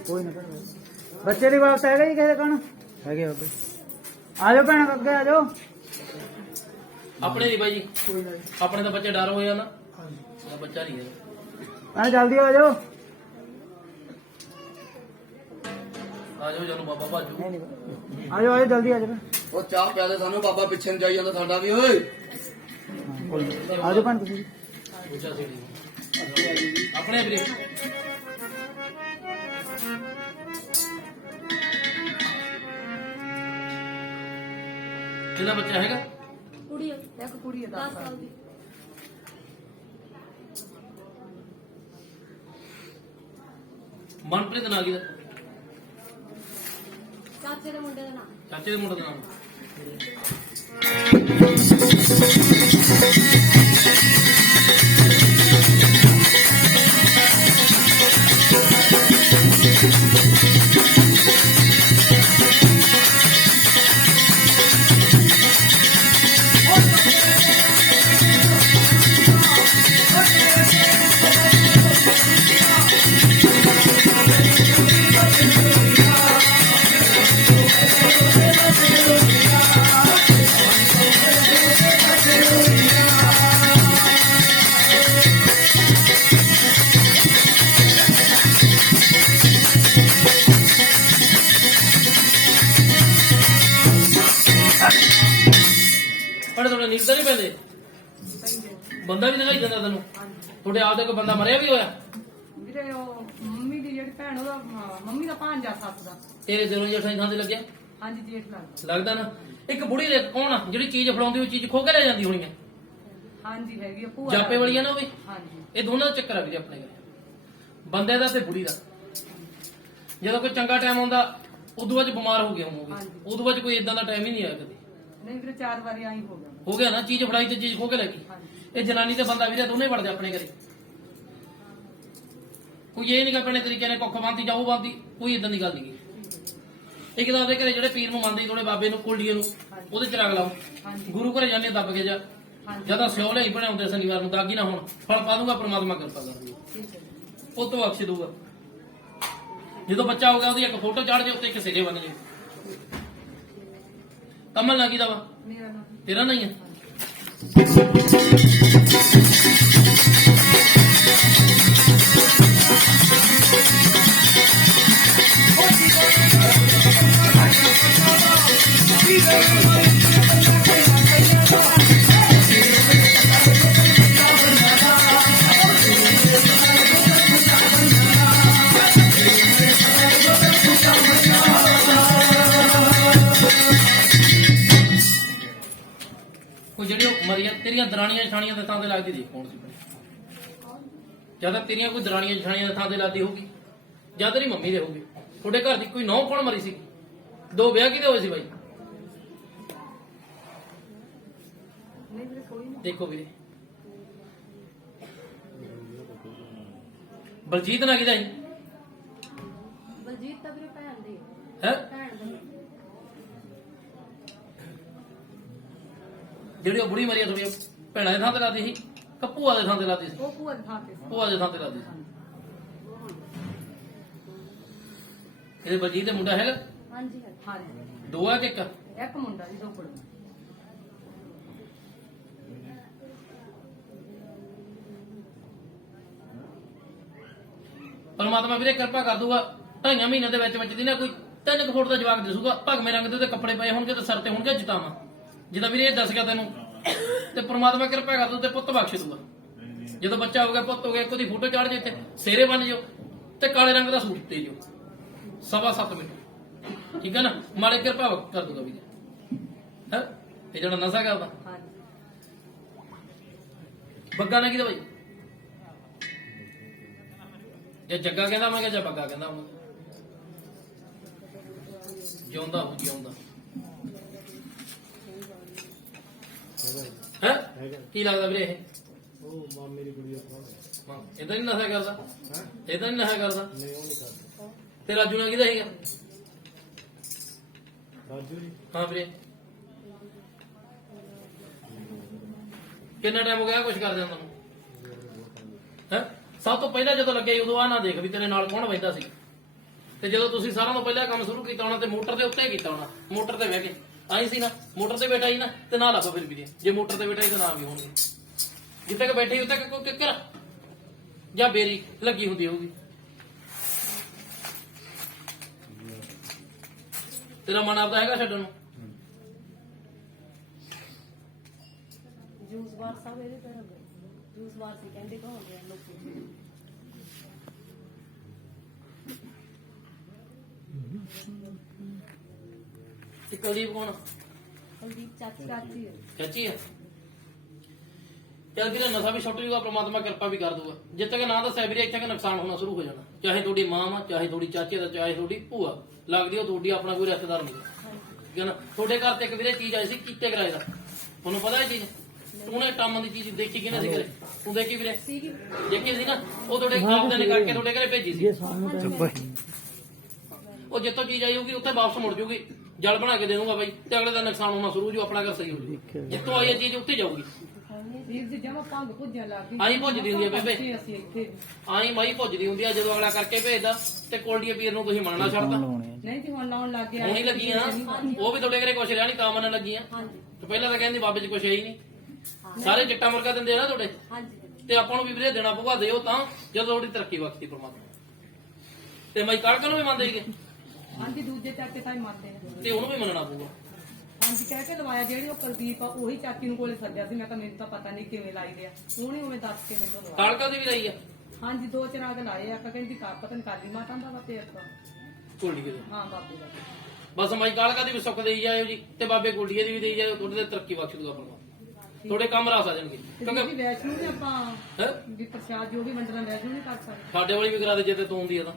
ਕੋਈ ਨਾ ਬੱਚੇ ਦੀ ਬਾਤ ਹੈਗਾ ਜੀ ਕਿਸੇ ਕਾਣ ਹੈਗੇ ਬਾਬੇ ਆ ਜਾਓ ਭੈਣ ਅੱਗੇ ਆ ਜਾਓ ਆਪਣੇ ਦੀ ਬਾਈ ਜੀ ਆਪਣੇ ਤਾਂ ਬੱਚੇ ਡਰ ਹੋਇਆ ਨਾ ਬੱਚਾ ਨਹੀਂ ਹੈ ਆ ਜਲਦੀ ਆ ਜਾਓ ਆ ਜਾਓ ਜਦੋਂ ਬਾਬਾ ਭਾਜੂ ਆ ਜਾਓ ਜਲਦੀ ਆ ਜਾਓ ਉਹ ਚਾਹ ਪਿਆ ਦੇ ਸਾਨੂੰ ਬਾਬਾ ਪਿੱਛੇ ਨੂੰ ਜਾਈ ਜਾਂਦਾ ਸਾਡਾ ਵੀ ਓਏ ਆ ਜਾਓ ਭੈਣ ਤੁਸੀਂ ਉੱਚਾ ਸੀੜੀ ਆਪਣੇ ਵੀਰੇ ਇਹਦਾ ਬੱਚਾ ਹੈਗਾ ਕੁੜੀ ਇੱਕ ਕੁੜੀ ਹੈ 10 ਸਾਲ ਦੀ। ਮਨਪ੍ਰੀਤ ਨਾਂ ਕੀ ਦਾ? ਚਾਚੇ ਦੇ ਮੁੰਡੇ ਦਾ ਨਾਮ ਚਾਚੇ ਦੇ ਮੁੰਡੇ ਦਾ ਨਾਮ। ਪਰ ਤੁਹਾਡੇ ਨੀਂਦ ਤਾਂ ਨਹੀਂ ਪੈਂਦੇ? ਬੰਦਾ ਵੀ ਦਿਖਾਈ ਜਾਂਦਾ ਤੈਨੂੰ? ਤੁਹਾਡੇ ਆਪ ਦਾ ਕੋਈ ਬੰਦਾ ਮਰਿਆ ਵੀ ਹੋਇਆ? ਵੀਰੇ ਉਹ ਮੰਮੀ ਦੀ ਜਿਹੜੀ ਭੈਣ ਉਹਦਾ ਮੰਮੀ ਦਾ ਭਾਂਜਾ ਸੱਸ ਦਾ। ਤੇਰੇ ਦਿਲੋਂ ਜਠਾਈ ਥਾਂ ਤੇ ਲੱਗਿਆ? ਹਾਂਜੀ ਜੇਠ ਲੱਗਦਾ। ਲੱਗਦਾ ਨਾ। ਇੱਕ ਬੁੜੀ ਦੇ ਕੌਣ ਆ ਜਿਹੜੀ ਚੀਜ਼ ਫੜਾਉਂਦੀ ਉਹ ਚੀਜ਼ ਖੋ ਕੇ ਲੈ ਜਾਂਦੀ ਹੋਣੀ ਹੈ? ਹਾਂਜੀ ਹੈਗੀ ਆ ਭੂਆ ਜਾਪੇ ਵਾਲੀ ਆ ਨਾ ਉਹ ਵੀ? ਹਾਂਜੀ ਇਹ ਦੋਨਾਂ ਦਾ ਚੱਕਰ ਆ ਵੀਰੇ ਆਪਣੇ ਘਰੇ, ਬੰਦੇ ਦਾ ਤੇ ਬੁੜੀ ਦਾ। ਜਦੋਂ ਕੋਈ ਚੰਗਾ ਟਾਈਮ ਆਉਂਦਾ ਉਦੋਂ ਬਾਅਦ ਬਿਮਾਰ ਹੋ ਗਿਆ ਹੋਊਗੀ, ਉਦੋਂ ਬਾਅਦ ਕੋਈ ਇਦਾਂ ਦਾ ਟਾਈਮ ਹੀ ਨਹੀਂ ਆਇਆ ਕਦੇ। ਨਹੀਂ ਵੀਰੇ 4 ਵਾਰੀ ਆਈ ਹੋ ਗਿਆ। ਹੋ ਗਿਆ ਨਾ, ਚੀਜ਼ ਫੜਾਈ ਤੇ ਚੀਜ਼ ਖੋ ਕੇ ਲੈ ਗਈ। ਇਹ ਜਨਾਨੀ ਤੇ ਬੰਦਾ ਵੀਰੇ ਦੋਨੇ ਵੜਦੇ ਆਪਣੇ ਘਰੇ। ਕੋਈ ਇਹ ਨਹੀਂ ਕਿ ਆਪਣੇ ਤਰੀਕੇ ਨਾਲ ਕੁੱਖ ਬੰਦੀ ਜਾਂ ਉਹ ਬੰਦੀ, ਕੋਈ ਇਦਾਂ ਦੀ ਗੱਲ ਨਹੀਂ। ਇੱਕ ਤਾਂ ਉਹਦੇ ਘਰੇ ਜਿਹੜੇ ਪੀਰ ਨੂੰ ਮੰਨਦੇ ਥੋੜੇ ਬਾਬੇ ਨੂੰ ਕੁਲਡੀਏ ਨੂੰ ਉਹਦੇ ਚ ਰਗ ਲਾਓ। ਗੁਰੂ ਘਰੇ ਜਾਂਦੇ ਦੱਬ ਕੇ ਜਾ, ਜਦੋਂ ਸਿਓ ਲਈ ਬਣਾਉਂਦੇ ਸ਼ਨੀਵਾਰ ਨੂੰ ਦਾਗੀ ਨਾ ਹੁਣ ਫਲ ਪਾ ਦੂੰਗਾ ਪ੍ਰਮਾਤਮਾ ਕਿਰਪਾ ਕਰੂਗਾ, ਉਹ ਤੋਂ ਬਖਸ਼ ਦੂਗਾ। ਜਦੋਂ ਬੱਚਾ ਹੋ ਗਿਆ ਉਹਦੀ ਇੱਕ ਫੋਟੋ ਚਾੜ ਜੇ ਉੱਤੇ ਇੱਕ ਸਿਰੇ ਬਣ ਜੇ। ਕਮਲ ਨਾ ਕੀ ਦਾ ਵਾ? ਮੇਰਾ ਨਾਮ ਤੇਰਾ ਨਹੀਂ ਹੈ? ਕੋਈ ਜਿਹੜੀ ਉਹ ਮਰੀਆਂ ਤੇਰੀਆਂ ਦਰਾਣੀਆਂ ਜਠਾਣੀਆਂ ਦੇ ਥਾਂ ਤੇ ਲੱਗਦੀ ਦੇਖ ਕੌਣ ਸੀ? ਜਿਆਦਾ ਤੇਰੀਆਂ ਕੋਈ ਦਰਾਣੀਆਂ ਜਠਾਣੀਆਂ ਦੇ ਥਾਂ ਤੇ ਲੱਗਦੀ ਹੋਊਗੀ ਜਾਂ ਤੇਰੀ ਮੰਮੀ ਦੇ ਹੋਊਗੀ। ਤੁਹਾਡੇ ਘਰ ਦੀ ਕੋਈ ਨੌਂ ਕੌਣ ਮਰੀ ਸੀ? 2 ਵਿਆਹ ਕਿਹਦੇ ਹੋਏ ਸੀ ਬਾਈ? ਨਹੀਂ ਵੀਰੇ ਕੋਈ ਨਹੀਂ। ਦੇਖੋ ਵੀਰੇ, ਬਲਜੀਤ ਨਾ ਕਿਹਦਾ ਸੀ? ਬਲਜੀਤ ਤਾਂ ਵੀਰੇ ਭੈਣ ਦੀ ਹੈ ਭੈਣ ਦੀ। ਜਿਹੜੀ ਉਹ ਬੁੜੀ ਮਰੀ ਆ ਤੁਹਾਡੀ ਭੈਣਾਂ ਦੇ ਥਾਂ ਤੇ ਲੱਗਦੀ ਸੀ ਕਿ ਭੂਆ ਦੇ ਥਾਂ ਤੇ ਲੱਗਦੀ ਸੀ? ਉਹ ਭੂਆ ਦੀ ਥਾਂ ਤੇ ਸੀ। ਭੂਆ ਦੇ ਥਾਂ ਤੇ ਲੱਗਦੀ ਸੀ। ਇਹਦੇ ਬਲਜੀਤ ਦੇ ਮੁੰਡਾ ਹੈਗਾ? ਹਾਂਜੀ ਹੈ। ਹਾਂਜੀ 2 ਆ ਕਿ 1? ਇੱਕ ਮੁੰਡਾ ਜੀ 2 ਕੁੜੀਆਂ। ਪਰਮਾਤਮਾ ਵੀਰੇ ਕਿਰਪਾ ਕਰ ਦੂਗਾ। 2.5 ਮਹੀਨਿਆਂ ਦੇ ਵਿੱਚ ਦੀ ਨਾ ਕੋਈ 3 ਫੁੱਟ ਦਾ ਜਵਾਕ ਦਿਸੂਗਾ, ਭਗਵੇਂ ਰੰਗ ਦੇ ਉਹਦੇ ਕੱਪੜੇ ਪਏ ਹੋਣਗੇ ਤੇ ਸਿਰ ਤੇ ਹੋਣਗੇ ਜਟਾਵਾਂ, ਜਿੱਦਾਂ ਵੀਰੇ ਇਹ ਦੱਸ ਗਿਆ ਤੈਨੂੰ। ਤੇ ਪਰਮਾਤਮਾ ਕਿਰਪਾ ਕਰ ਦੂ ਤੇ ਪੁੱਤ ਬਖਸ਼ ਦੂਗਾ। ਜਦੋਂ ਬੱਚਾ ਹੋ ਗਿਆ, ਪੁੱਤ ਹੋ ਗਿਆ, ਇੱਕ ਉਹਦੀ ਫੋਟੋ ਚਾੜ ਜੇ ਇੱਥੇ, ਸਿਹਰੇ ਬਣ ਜਿਓ ਤੇ ਕਾਲੇ ਰੰਗ ਦਾ ਸੂਟ ਦੇ ਜਿਓ 7.25 ਮੀਟਰ, ਠੀਕ ਹੈ ਨਾ? ਮਾੜੇ ਕਿਰਪਾ ਕਰ ਦੂਗਾ ਵੀਰੇ। ਹੈ ਇਹ ਜਿਹੜਾ ਨਸ਼ਾ ਕਰਦਾ ਹਾਂਜੀ ਬੱਗਾ ਨਾ ਕਿਹਦਾ ਬਾਈ? ਜੇ ਜੱਗਾ ਕਹਿੰਦਾ ਮੈਂ ਕਿਹਾ ਜਾਂ ਬੱਗਾ ਕਹਿੰਦਾ ਮੈਂ ਜਿਉਂਦਾ ਹੋ ਜਿਉਂਦਾ ਹੈ। ਕੀ ਲੱਗਦਾ ਵੀਰੇ ਇਹ? ਉਹ ਮਾਮੇ ਦੀ ਕੁੜੀ ਆ। ਇਹਦਾ ਨਹੀਂ ਨਸ਼ਾ ਕਰਦਾ? ਇਹਦਾ ਨਹੀਂ ਨਸ਼ਾ ਕਰਦਾ? ਨਹੀਂ ਉਹ ਨਹੀਂ ਕਰਦਾ। ਤੇ ਰਾਜੂ ਨਾਲ ਕਿਹਦਾ ਸੀਗਾ? ਰਾਜੂ ਜੀ ਹਾਂ ਵੀਰੇ, ਕਿੰਨਾ ਟਾਈਮ ਹੋ ਗਿਆ ਕੁਝ ਕਰਦੇ ਉਹਨਾਂ ਨੂੰ? ਹੈ ਸਭ ਤੋਂ ਪਹਿਲਾਂ ਜਦੋਂ ਲੱਗਿਆ ਉਦੋਂ ਆ ਨਾ ਦੇਖ ਵੀ ਤੇਰੇ ਨਾਲ ਕੌਣ ਬੈਠਾ ਸੀ। ਤੇ ਜਦੋਂ ਤੁਸੀਂ ਸਾਰਿਆਂ ਤੋਂ ਪਹਿਲਾਂ ਕੰਮ ਸ਼ੁਰੂ ਕੀਤਾ ਹੋਣਾ ਤੇ ਮੋਟਰ ਦੇ ਉੱਤੇ ਕੀਤਾ ਹੋਣਾ, ਮੋਟਰ ਤੇ ਬਹਿ ਕੇ ਆਈ ਸੀ ਨਾ, ਮੋਟਰ ਤੇ ਬੈਠਾ ਸੀ ਨਾ, ਤੇ ਨਾਲ ਆਪਾਂ ਫਿਰ ਵੀ ਜੇ ਮੋਟਰ ਤੇ ਬੈਠਾ ਸੀ ਤਾਂ ਨਾ ਵੀ ਹੋਣਗੇ। ਜਿੱਥੇ ਕਿ ਬੈਠੇ ਉੱਥੇ ਕੋਈ ਕਿੱਕਰ ਜਾਂ ਬੇਰੀ ਲੱਗੀ ਹੁੰਦੀ ਹੋਊਗੀ। ਤੇਰਾ ਮਨ ਆਪਦਾ ਹੈਗਾ ਛੱਡਣ ਨੂੰ? ਜੂਸ ਬਾਰ ਸਾਹਿਬ ਇਹਦੇ ਪਰ ਜੂਸ ਬਾਰ ਸੀ ਕਹਿੰਦੇ ਕੋ ਹੋ ਗਿਆ ਲੋਕੀ। ਤੇ ਕੁਲਦੀਪ ਕੌਣ? ਕੁਲਦੀਪ ਚਾਚੀ ਹੈ। ਚਾਚੀ ਆ ਚੱਲ ਵੀਰੇ ਨਸ਼ਾ ਵੀ ਛੁੱਟ ਜੂਗਾ, ਪ੍ਰਮਾਤਮਾ ਕਿਰਪਾ ਵੀ ਕਰ ਦੂਗਾ। ਜਿੱਥੇ ਕਿ ਨਾ ਦੱਸਿਆ ਵੀਰੇ ਇੱਥੇ ਕਿ ਨੁਕਸਾਨ ਹੋਣਾ ਸ਼ੁਰੂ ਹੋ ਜਾਣਾ, ਚਾਹੇ ਤੁਹਾਡੀ ਮਾਂ ਵਾ, ਚਾਹੇ ਤੁਹਾਡੀ ਚਾਚੇ ਦਾ, ਚਾਹੇ ਤੁਹਾਡੀ ਭੂਆ ਲੱਗਦੀ ਉਹ ਤੁਹਾਡੀ ਆਪਣਾ ਕੋਈ ਰਿਸ਼ਤੇਦਾਰ ਨਹੀਂ ਠੀਕ ਹੈ ਨਾ। ਤੁਹਾਡੇ ਘਰ ਤੇ ਇੱਕ ਵੀਰੇ ਚੀਜ਼ ਆਈ ਸੀ ਕੀਤੇ ਕਰਾਏ ਦਾ, ਤੁਹਾਨੂੰ ਪਤਾ ਇਹ ਚੀਜ਼? ਉਹਨੇ ਟਾਮਾਂ ਦੀ ਚੀਜ਼ ਦੇਖੀ ਕਿਹਨੇ ਸੀ ਘਰੇ? ਤੂੰ ਦੇਖੀ ਵੀਰੇ? ਦੇਖੀ ਸੀ ਨਾ, ਉਹ ਤੁਹਾਡੇ ਆਪ ਦੇ ਨੇ ਕਰਕੇ ਤੁਹਾਡੇ ਘਰੇ ਭੇਜੀ ਸੀ। ਉਹ ਜਿੱਥੋਂ ਚੀਜ਼ ਆਈ ਹੋਊਗੀ ਉੱਥੇ ਵਾਪਸ ਮੁੜ ਜੂਗੀ, ਜਲ ਬਣਾ ਕੇ ਦੇ ਦੂੰਗਾ ਬਾਈ, ਤੇ ਅਗਲੇ ਦਾ ਨੁਕਸਾਨ ਹੋਣਾ ਸ਼ੁਰੂ ਹੋ ਜੂ, ਆਪਣਾ ਘਰ ਸਹੀ ਹੋ ਜੂ। ਜਿੱਥੋਂ ਆਈ ਇਹ ਚੀਜ਼ ਉੱਥੇ ਜਾਊਗੀ। ਵੀਰ ਜੀ ਜਮਾ ਭੰਗ ਭੁੱਜਣ ਲੱਗ ਗਈ। ਆਈ ਭੁੱਜਦੀ ਹੁੰਦੀ ਆ ਬੇਬੇ, ਅਸੀਂ ਇੱਥੇ ਆਈ ਮਾਈ ਭੁੱਜਦੀ ਹੁੰਦੀ ਆ ਜਦੋਂ ਅਗਲਾ ਕਰਕੇ ਭੇਜਦਾ। ਤੇ ਕੋਲਡੀਏ ਪੀਰ ਨੂੰ ਤੁਸੀਂ ਮੰਨਣਾ ਛੱਡਦਾ, ਨਹੀਂ ਜੀ ਹੁਣ ਲਾਉਣ ਲੱਗ ਗਿਆ। ਹੁਣ ਹੀ ਲੱਗੀਆਂ ਉਹ ਵੀ ਤੁਹਾਡੇ ਘਰੇ ਕੁਛ ਰਿਹਾ ਨਹੀਂ, ਤਾਂ ਮੰਨਣ ਲੱਗੀਆਂ। ਤੇ ਪਹਿਲਾਂ ਤਾਂ ਕਹਿੰਦੀ ਬਾਬੇ 'ਚ ਕੁਛ ਹੈ ਹੀ ਨਹੀਂ, ਸਾਰੇ ਚਿੱਟਾ ਮੁਰਗਾ ਦਿੰਦੇ ਆ ਨਾ ਤੁਹਾਡੇ, ਤੇ ਆਪਾਂ ਨੂੰ ਵੀ ਵੀਰੇ ਦੇਣਾ ਪਊਗਾ, ਦਿਓ ਤਾਂ ਜਦੋਂ ਤੁਹਾਡੀ ਤਰੱਕੀ ਬਖਸ਼ੀ ਪ੍ਰਮਾਤਮਾ। ਤੇ ਮਾਈ ਕਾਲਕਾ ਨੂੰ ਵੀ ਮੰਨਦੇ ਸੀਗੇ, ਹਾਂਜੀ ਦੂਜੇ ਚਾਚੇ ਤਾਂ ਹੀ ਮੰਨਦੇ ਨੇ। ਤੇ ਉਹਨੂੰ ਵੀ ਮੰਨਣਾ ਪਊਗਾ। ਹਾਂਜੀ ਕਹਿ ਕੇ ਲਵਾਇਆ, ਜਿਹੜੀ ਉਹ ਕੁਲਦੀਪ ਆ ਉਹੀ ਚਾਚੀ ਨੂੰ ਕੋਲੇ ਸੱਦਿਆ ਸੀ। ਮੈਂ ਤਾਂ ਮੈਨੂੰ ਤਾਂ ਪਤਾ ਨਹੀਂ ਕਿਵੇਂ ਲਾਈ ਦੇ ਆ, ਉਹਨੇ ਉਵੇਂ ਦੱਸ ਕੇ ਮੈਨੂੰ ਲਵਾਇਆ। ਕਾਲਕਾ ਦੀ ਵੀ ਰਹੀ ਆ ਹਾਂਜੀ 2 ਚਿਰਾਗ ਲਾਏ ਆ, ਆਪਾਂ ਕਹਿੰਦੀ ਪਤਾ ਨੀ ਕਾਲੀ ਮਾਤਾ ਦਾ ਵਾ ਤੇ ਆਪਾਂ ਕੋਲਡੀਏ ਦੇ। ਹਾਂ ਬਾਬੇ ਦਾ। ਬਸ ਮਾਈ ਕਾਲਕਾ ਦੀ ਵੀ ਸੁੱਖ ਦੇਈ ਜਾਇਓ ਜੀ, ਤੇ ਬਾਬੇ ਕੋਲਡੀਏ ਦੀ ਵੀ ਦੇਈ ਜਾਇਓ, ਤੁਹਾਡੇ ਤੇ ਤਰੱਕੀ ਬਖਸ਼ ਦੂਗਾ ਪ੍ਰਮਾਤਮਾ, ਤੁਹਾਡੇ ਕੰਮ ਰਾਸ ਆ ਜਾਣਗੇ। ਕਿਉਂਕਿ ਵੈਸ਼ਨੂ ਵੀ ਆਪਾਂ ਹੈਂ? ਵੀ ਪ੍ਰਸ਼ਾਦ ਜੋ ਵੀ ਵੰਡਣਾ ਵੈਸ਼ਨੂ ਨਹੀਂ ਕਰ ਸਕਦੇ। ਸਾਡੇ ਵਾਲੀ ਵੀ ਕਰਾ ਦੇ ਜੇ ਤੇ ਤੂੰ ਹੁੰਦੀ ਆ ਤਾਂ।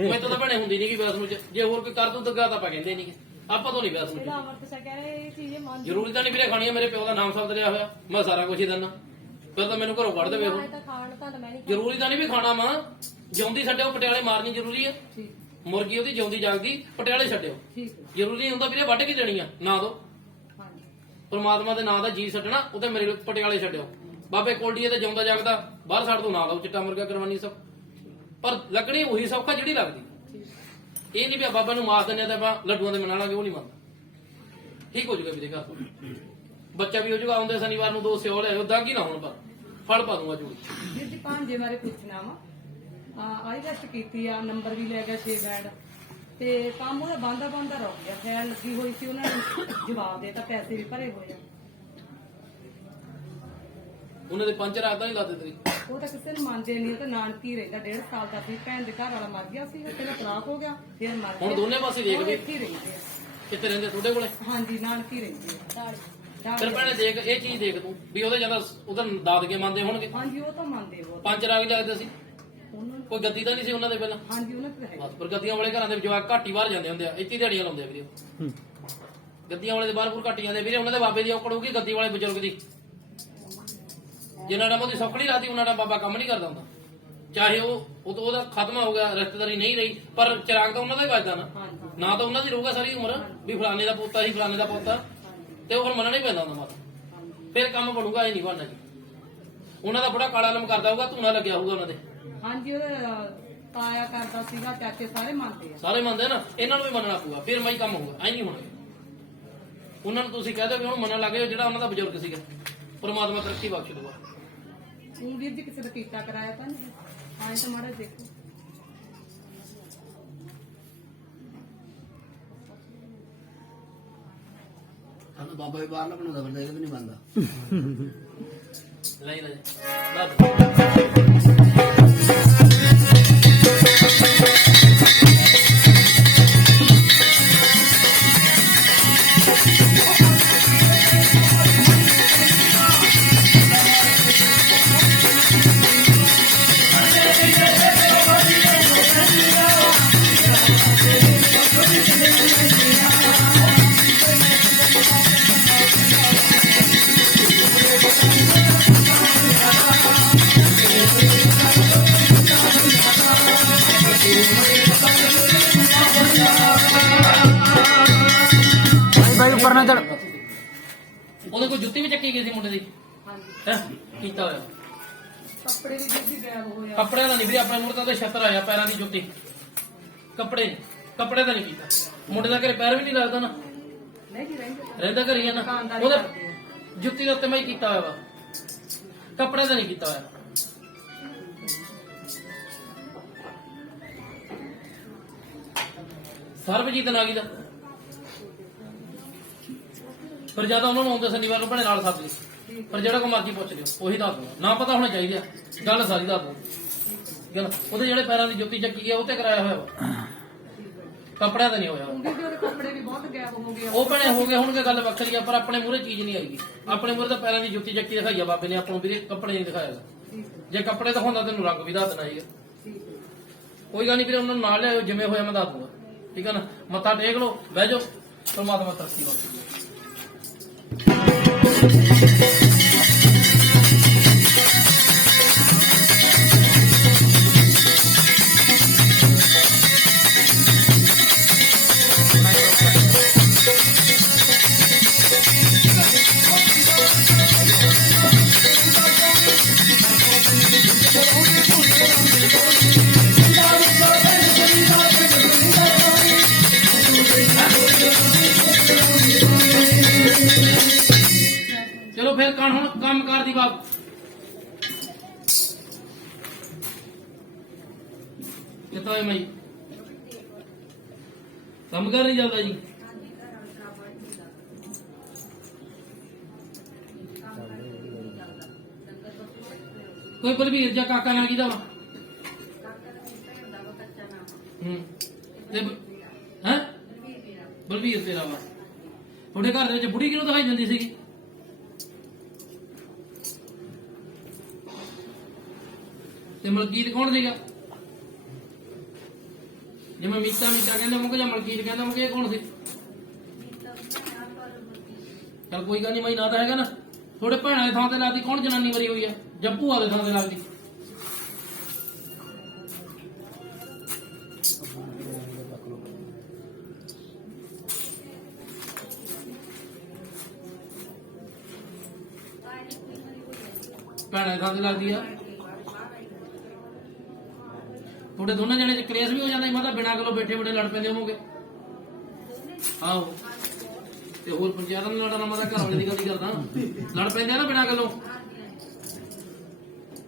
ਮੈਂ ਤਾਂ ਭੈਣੇ ਹੁੰਦੀ ਨਹੀਂ ਕਿ ਵਿਆਸ ਨੂੰ, ਜੇ ਹੋਰ ਕੋਈ ਕਰ ਦੂ ਤਾਂ ਤਾਂ ਆਪਾਂ ਕਹਿੰਦੇ ਨਹੀਂ, ਆਪਾਂ ਤੋਂ ਨਹੀਂ ਵਿਆਸ ਨੂੰ। ਅਮਰਤ ਸਕਿਆ ਇਹ ਚੀਜ਼ ਮੰਨ ਜ਼ਰੂਰੀ ਤਾਂ ਨਹੀਂ ਵੀਰੇ ਖਾਣੀ ਆ, ਮੇਰੇ ਪਿਓ ਦਾ ਨਾਮ ਸ਼ਬਦ ਲਿਆ ਹੋਇਆ, ਮੈਂ ਸਾਰਾ ਕੁਝ ਹੀ ਦਿੰਦਾ। ਫਿਰ ਤਾਂ ਮੈਨੂੰ ਘਰੋਂ ਕੱਢ ਦੇਵੇ ਉਹ। ਤਾਂ ਖਾਣ ਤਾਂ ਮੈਂ ਨਹੀਂ ਜ਼ਰੂਰੀ ਤਾਂ ਨਹੀਂ ਵੀ ਖਾਣਾ ਵਾ, ਜਿਉਂਦੀ ਛੱਡਿਓ ਪਟਿਆਲੇ ਮਾਰਨੀ ਜ਼ਰੂਰੀ ਆ। ਠੀਕ ਮੁਰਗੀ ਉਹਦੀ ਜਿਉਂਦੀ ਜਾਗਦੀ ਪਟਿਆਲੇ ਛੱਡਿਓ, ਠੀਕ ਹੈ। ਜ਼ਰੂਰੀ ਨਹੀਂ ਹੁੰਦਾ ਵੀਰੇ ਵੱਢ ਕੇ ਦੇਣੀ ਆ, ਨਾ ਦੋ। ਹਾਂਜੀ ਪਰਮਾਤਮਾ ਦੇ ਨਾਂ ਦਾ ਜੀ ਛੱਡਣਾ, ਉਹਦੇ ਮੇਰੇ ਪਟਿਆਲੇ ਛੱਡਿਓ। ਬਾਬੇ ਕੋਲਡੀਏ ਤੇ ਜਿਉਂਦਾ ਜਾਗਦਾ ਬਾਹਰ ਛੱਡ ਦੋ, ਨਾ ਲਓ ਚਿੱਟਾ ਮੁਰਗਾ ਕਰਵਾਨੀ ਸਭ, ਪਰ ਲੱਗਣੀ ਉਹੀ ਸੌਖਾ ਜਿਹੜੀ ਲੱਗਦੀ। ਇਹ ਨਹੀਂ ਵੀ ਬਾਬਾ ਨੂੰ ਮਾਰ ਦਿੰਦੇ ਆ ਤੇ ਆਪਾਂ ਲੱਡੂਆਂ ਦੇ ਮਨਾ ਲਾਂਗੇ, ਉਹ ਨਹੀਂ ਮੰਨਦਾ। ਠੀਕ ਹੋ ਜਾਊਗਾ ਵੀਰੇ ਘਰ ਤੋਂ, ਬੱਚਾ ਵੀ ਹੋ ਜਾਊਗਾ। ਆਉਂਦੇ ਸ਼ਨੀਵਾਰ ਨੂੰ 2 ਸਿਓ ਲਿਆਓ, ਦਾਗੀ ਨਾ ਹੋਣ, ਪਰ ਫਲ ਪਾ ਦੂੰਗਾ ਜੂ। ਵੀਰ ਜੀ ਭਾਂਜੇ ਬਾਰੇ ਪੁੱਛਣਾ ਵਾ, ਆਈ ਟੈਸਟ ਕੀਤੀ ਆ, ਨੰਬਰ ਵੀ ਲੈ ਗਿਆ 6 ਬੈਂਡ, ਤੇ ਕੰਮ ਉਹਦਾ ਬੰਦਾ ਰੁਕ ਗਿਆ। ਫੈਲ ਲੱਗੀ ਹੋਈ ਸੀ, ਉਹਨਾਂ ਨੇ ਜਵਾਬ ਦੇਤਾ, ਪੈਸੇ ਵੀ ਭਰੇ ਹੋਏ ਆ। ਉਹਨਾਂ ਦੇ ਪੰਜ ਰਾਤ ਦਾ ਹੀ ਲਾ ਦੇ ਤੇਰੀ। ਉਹ ਤਾਂ ਕਿਸੇ ਨੂੰ ਮੰਨਦੇ ਨਹੀਂ, ਉਹ ਤਾਂ ਨਾਨਕੀ ਰਹਿੰਦਾ। 1.5 ਸਾਲ ਦਾ ਸੀ, ਭੈਣ ਦੇ ਘਰ ਵਾਲਾ ਮਰ ਗਿਆ ਸੀ, ਪਹਿਲਾਂ ਤਲਾਕ ਹੋ ਗਿਆ, ਫਿਰ ਮਰ ਗਿਆ। ਹੁਣ ਦੋਨੇ ਪਾਸੇ ਦੇਖ ਉਹ ਵੀ ਇੱਥੇ ਹੀ ਰਹਿੰਦੇ ਆ। ਕਿੱਥੇ ਰਹਿੰਦੇ ਤੁਹਾਡੇ ਕੋਲੇ? ਹਾਂਜੀ ਨਾਨਕੀ ਰਹਿੰਦੇ ਆ। ਫਿਰ ਭੈਣੇ ਦੇਖ ਇਹ ਚੀਜ਼ ਦੇਖ ਤੂੰ ਵੀ ਉਹਦੇ ਜਿਆਦਾ ਉਧਰ ਦਾਦਕੇ ਮੰਨਦੇ ਹੋਣਗੇ। ਹਾਂਜੀ ਉਹ ਤਾਂ ਮੰਨਦੇ ਬਹੁਤ ਪੰਜ ਰਾਗ ਲੱਗਦੇ ਸੀ, ਉਹਨਾਂ ਨੂੰ। ਕੋਈ ਗੱਦੀ ਤਾਂ ਨਹੀਂ ਸੀ ਉਹਨਾਂ ਦੇ ਪਹਿਲਾਂ। ਹਾਂਜੀ ਉਹਨਾਂ ਤੇ ਹੈ। ਬਸ ਪਰ ਗੱਦੀਆਂ ਵਾਲੇ ਘਰਾਂ ਦੇ ਜਵਾਕ ਘੱਟ ਹੀ ਬਾਹਰ ਜਾਂਦੇ ਹੁੰਦੇ ਆ, ਇੱਥੇ ਹੀ ਦਿਹਾੜੀਆਂ ਲਾਉਂਦੇ ਆ ਵੀਰੇ। ਗੱਦੀਆਂ ਵਾਲੇ ਦੇ ਬਾਹਰ ਬੂਰ ਘੱਟ ਜਾਂਦੇ ਵੀਰੇ, ਉਹਨਾਂ ਦੇ ਬਾਬੇ ਦੀ ਔਕੜ ਹੋਊਗੀ, ਗੱਦੀ ਵਾਲੇ ਬਜ਼ੁਰਗ ਦੀ। ਜਿੰਨਾ ਟਾਈਮ ਉਹਦੀ ਸੌਖੜੀ ਰਾਤੀ ਉਹਨਾਂ ਟਾਈਮ ਬਾਬਾ ਕੰਮ ਨਹੀਂ ਕਰਦਾ ਹੁੰਦਾ, ਚਾਹੇ ਉਹ ਤਾਂ ਉਹਦਾ ਖਤਮ ਹੋ ਗਿਆ, ਰਿਸ਼ਤੇਦਾਰੀ ਨਹੀਂ ਰਹੀ, ਪਰ ਚਿਰਾਗ ਤਾਂ ਉਹਨਾਂ ਦਾ ਹੀ ਵੱਜਦਾ ਨਾ। ਹਾਂਜੀ ਨਾ ਤਾਂ ਉਹਨਾਂ ਦੀ ਰਹੂਗਾ ਸਾਰੀ ਉਮਰ ਵੀ ਫਲਾਣੇ ਦਾ ਪੋਤਾ ਸੀ, ਫਲਾਣੇ ਦਾ ਪੋਤਾ, ਤੇ ਉਹ ਫਿਰ ਮੰਨਣਾ ਹੀ ਪੈਂਦਾ ਹੁੰਦਾ ਮਾਤਾ। ਫਿਰ ਕੰਮ ਬਣੂਗਾ, ਇਹ ਨਹੀਂ ਬਣਨਾ ਜੀ। ਉਹਨਾਂ ਦਾ ਬੜਾ ਕਾਲਾ ਲਮ ਕਰਦਾ ਹੋਊਗਾ, ਧੂਣਾ ਲੱਗਿਆ ਹੋਊਗਾ ਉਹਨਾਂ ਦੇ। ਹਾਂਜੀ ਉਹਦਾ ਤਾਇਆ ਕਰਦਾ ਸੀਗਾ, ਚਾਚੇ ਸਾਰੇ ਮੰਨਦੇ ਆ। ਸਾਰੇ ਮੰਨਦੇ ਨਾ, ਇਹਨਾਂ ਨੂੰ ਵੀ ਮੰਨਣਾ ਪਊਗਾ, ਫਿਰ ਮਾਈ ਕੰਮ ਹੋਊਗਾ, ਐ ਨਹੀਂ ਹੋਣਾ। ਉਹਨਾਂ ਨੂੰ ਤੁਸੀਂ ਕਹਿ ਦਿਓ ਵੀ ਉਹਨੂੰ ਮੰਨਣ ਲੱਗ ਜਾਓ, ਜਿਹੜਾ ਉਹਨਾਂ ਦਾ ਬਜ਼ੁਰਗ ਸੀਗਾ। ਪਰਮਾਤਮਾ ਤਰੱਕੀ ਬਖਸ਼ ਦੂਗਾ। ਤੂੰ ਵੀਰ ਜੀ ਕਿਸੇ ਦਾ ਕੀਤਾ ਕਰਾਇਆ ਤਾਂ ਨਹੀਂ? ਆਏ ਤਾਂ ਮਾੜਾ ਦੇਖੋ। ਸਾਨੂੰ ਬਾਬਾ ਵੀ ਬਾਹਰ ਨਾ ਬਣਾਉਂਦਾ, ਬੰਦਾ ਇਹ ਵੀ ਨਹੀਂ ਮੰਨਦਾ। ਲੈ ਲੈ ਭਾਈ ਉੱਪਰ ਨਾ ਚੜ। ਉਹਦੇ ਕੋਲ ਜੁੱਤੀ ਵੀ ਚੱਕੀ ਗਈ ਸੀ ਮੁੰਡੇ ਦੀ, ਹਾਂਜੀ ਹੈ ਕੀਤਾ ਹੋਇਆ। ਕੱਪੜੇ ਵੀ ਵੀਰ ਜੀ ਗਾਇਬ ਹੋਇਆ। ਕੱਪੜਿਆਂ ਦਾ ਨਹੀਂ ਵੀਰੇ, ਆਪਣੇ ਮੁੰਡੇ ਦਾ ਛੱਤਰ ਆਇਆ, ਪੈਰਾਂ ਦੀ ਜੁੱਤੀ। ਕੱਪੜੇ ਦਾ ਨਹੀਂ ਕੀਤਾ। ਮੁੰਡੇ ਦਾ ਘਰੇ ਪੈਰ ਵੀ ਨਹੀਂ ਲੱਗਦਾ ਨਾ, ਨਹੀਂ ਜੀ ਰਹਿੰਦੇ ਤਾਂ। ਰਹਿੰਦਾ ਘਰੇ ਆ ਨਾ, ਦੁਕਾਨਦਾਰੀ ਉਹਦਾ ਕਰਦੇ ਆ। ਜੁੱਤੀ ਦੇ ਉੱਤੇ ਮੈਂ ਹੀ ਕੀਤਾ ਹੋਇਆ ਵਾ, ਕੱਪੜੇ ਦਾ ਨਹੀਂ ਕੀਤਾ ਹੋਇਆ। ਸਰਬਜੀਤ ਨਾਗੀ ਦਾ ਪਰ ਜਿਆਦਾ ਉਹਨਾਂ ਨੂੰ ਆਉਂਦੇ ਸ਼ਨੀਵਾਰ ਨੂੰ ਭਣੇ ਨਾਲ ਸੱਦ ਲਈ, ਪਰ ਜਿਹੜਾ ਕੋ ਮਰਜ਼ੀ ਪੁੱਛ ਲਿਓ, ਉਹੀ ਦੱਸ ਦੂੰਗਾ। ਨਾ ਪਤਾ ਹੋਣਾ ਚਾਹੀਦਾ, ਗੱਲ ਸਾਰੀ ਦੱਸ ਦੂੰ। ਗੱਲ ਉਹਦੇ ਜਿਹੜੇ ਪੈਰਾਂ ਦੀ ਜੁੱਤੀ ਚੱਕੀ ਗਿਆ ਉਹ ਤੇ ਕਰਾਇਆ ਹੋਇਆ ਵਾ, ਕੱਪੜਿਆਂ ਦਾ ਨਹੀਂ ਹੋਇਆ। ਉਹਦੇ ਕੱਪੜੇ ਵੀ ਬਹੁਤ ਗਾਇਬ ਹੋ ਗਏ ਉਹ ਭੈਣੇ ਹੋ ਗਏ ਹੋਣਗੇ ਗੱਲ ਵੱਖਰੀ ਆ, ਪਰ ਆਪਣੇ ਮੂਹਰੇ ਚੀਜ਼ ਨਹੀਂ ਆਏਗੀ। ਆਪਣੇ ਮੂਹਰੇ ਤਾਂ ਪੈਰਾਂ ਦੀ ਜੁੱਤੀ ਚੱਕੀ ਦਿਖਾਈ ਆ ਬਾਬੇ ਨੇ, ਆਪਾਂ ਨੂੰ ਵੀਰੇ ਕੱਪੜੇ ਨਹੀਂ ਦਿਖਾਇਆ। ਜੇ ਕੱਪੜੇ ਦਿਖਾਉਂਦਾ ਤੈਨੂੰ ਰੰਗ ਵੀ ਦੱਸ ਦੇਣਾ ਸੀਗਾ। ਕੋਈ ਗੱਲ ਨਹੀਂ ਵੀਰੇ, ਉਹਨਾਂ ਨੂੰ ਨਾਲ ਲਿਆਓ, ਜਿਵੇਂ ਹੋਇਆ ਮੈਂ ਦੱਸ ਦੂੰਗਾ, ਠੀਕ ਆ ਨਾ। ਮੱਥਾ ਟੇਕ ਲਓ, ਬਹਿ ਜਾਓ, ਪਰਮਾਤਮਾ ਤਰੱਕੀ ਬਖਸ਼ੇ। ਚਲੋ ਫਿਰ ਹੁਣ ਕੰਮਕਾਰ ਦੀ ਬਾਤ। ਕਿਤਾ ਹੈ ਮੈਂ ਕੰਮ ਕਰ ਨਹੀਂ ਜਾਂਦਾ ਜੀ। ਕੋਈ ਬਲਵੀਰ ਜਾਂ ਕਾਕਾ ਨਾਲ ਕਿਹਦਾ ਵਾ? ਤੇ ਹੈ ਬਲਵੀਰ ਤੇਰਾ ਵਾ। ਤੁਹਾਡੇ ਘਰ ਦੇ ਵਿੱਚ ਬੁੜੀ ਕਿਹਨੂੰ ਦਿਖਾਈ ਦਿੰਦੀ ਸੀਗੀ? ਤੇ ਮਲਕੀਤ ਕੌਣ ਸੀਗਾ? ਜਿਵੇਂ ਮੀਤਾ ਕਹਿੰਦੇ ਮੁੱਕ ਜਾਂ ਮਲਕੀਤ ਕਹਿੰਦਾ ਮੁੱਕ, ਇਹ ਕੌਣ ਸੀ? ਚਲ ਕੋਈ ਗੱਲ ਨਹੀਂ, ਮੈਂ ਨਾ ਤਾਂ ਹੈਗਾ ਨਾ। ਥੋੜੇ ਭੈਣਾਂ ਦੇ ਥਾਂ ਤੇ ਲੱਗਦੀ ਕੌਣ ਜਨਾਨੀ ਮਰੀ ਹੋਈ ਆ, ਜਾਂ ਭੂਆ ਦੇ ਥਾਂ ਤੇ ਲੱਗਦੀ? ਭੈਣਾਂ ਦੇ ਥਾਂ ਤੇ ਲੱਗਦੀ ਆ। ਤੁਹਾਡੇ ਦੋਨਾਂ ਜਣੇ ਚ ਕਲੇਸ਼ ਵੀ ਹੋ ਜਾਂਦਾ, ਮਤਲਬ ਬਿਨਾਂ ਗੱਲੋਂ ਬੈਠੇ ਬੈਠੇ ਲੜ ਪੈਂਦੇ ਹੋਵੋਗੇ। ਆਹੋ, ਤੇ ਹੋਰ ਪੰਚਾਇਤਾਂ ਨੂੰ ਲੜਨਾ, ਮੈਂ ਤਾਂ ਘਰ ਵਾਲੇ ਦੀ ਗੱਲ ਕਰਦਾ। ਲੜ ਪੈਂਦੇ ਆ ਨਾ ਬਿਨਾਂ ਗੱਲੋਂ।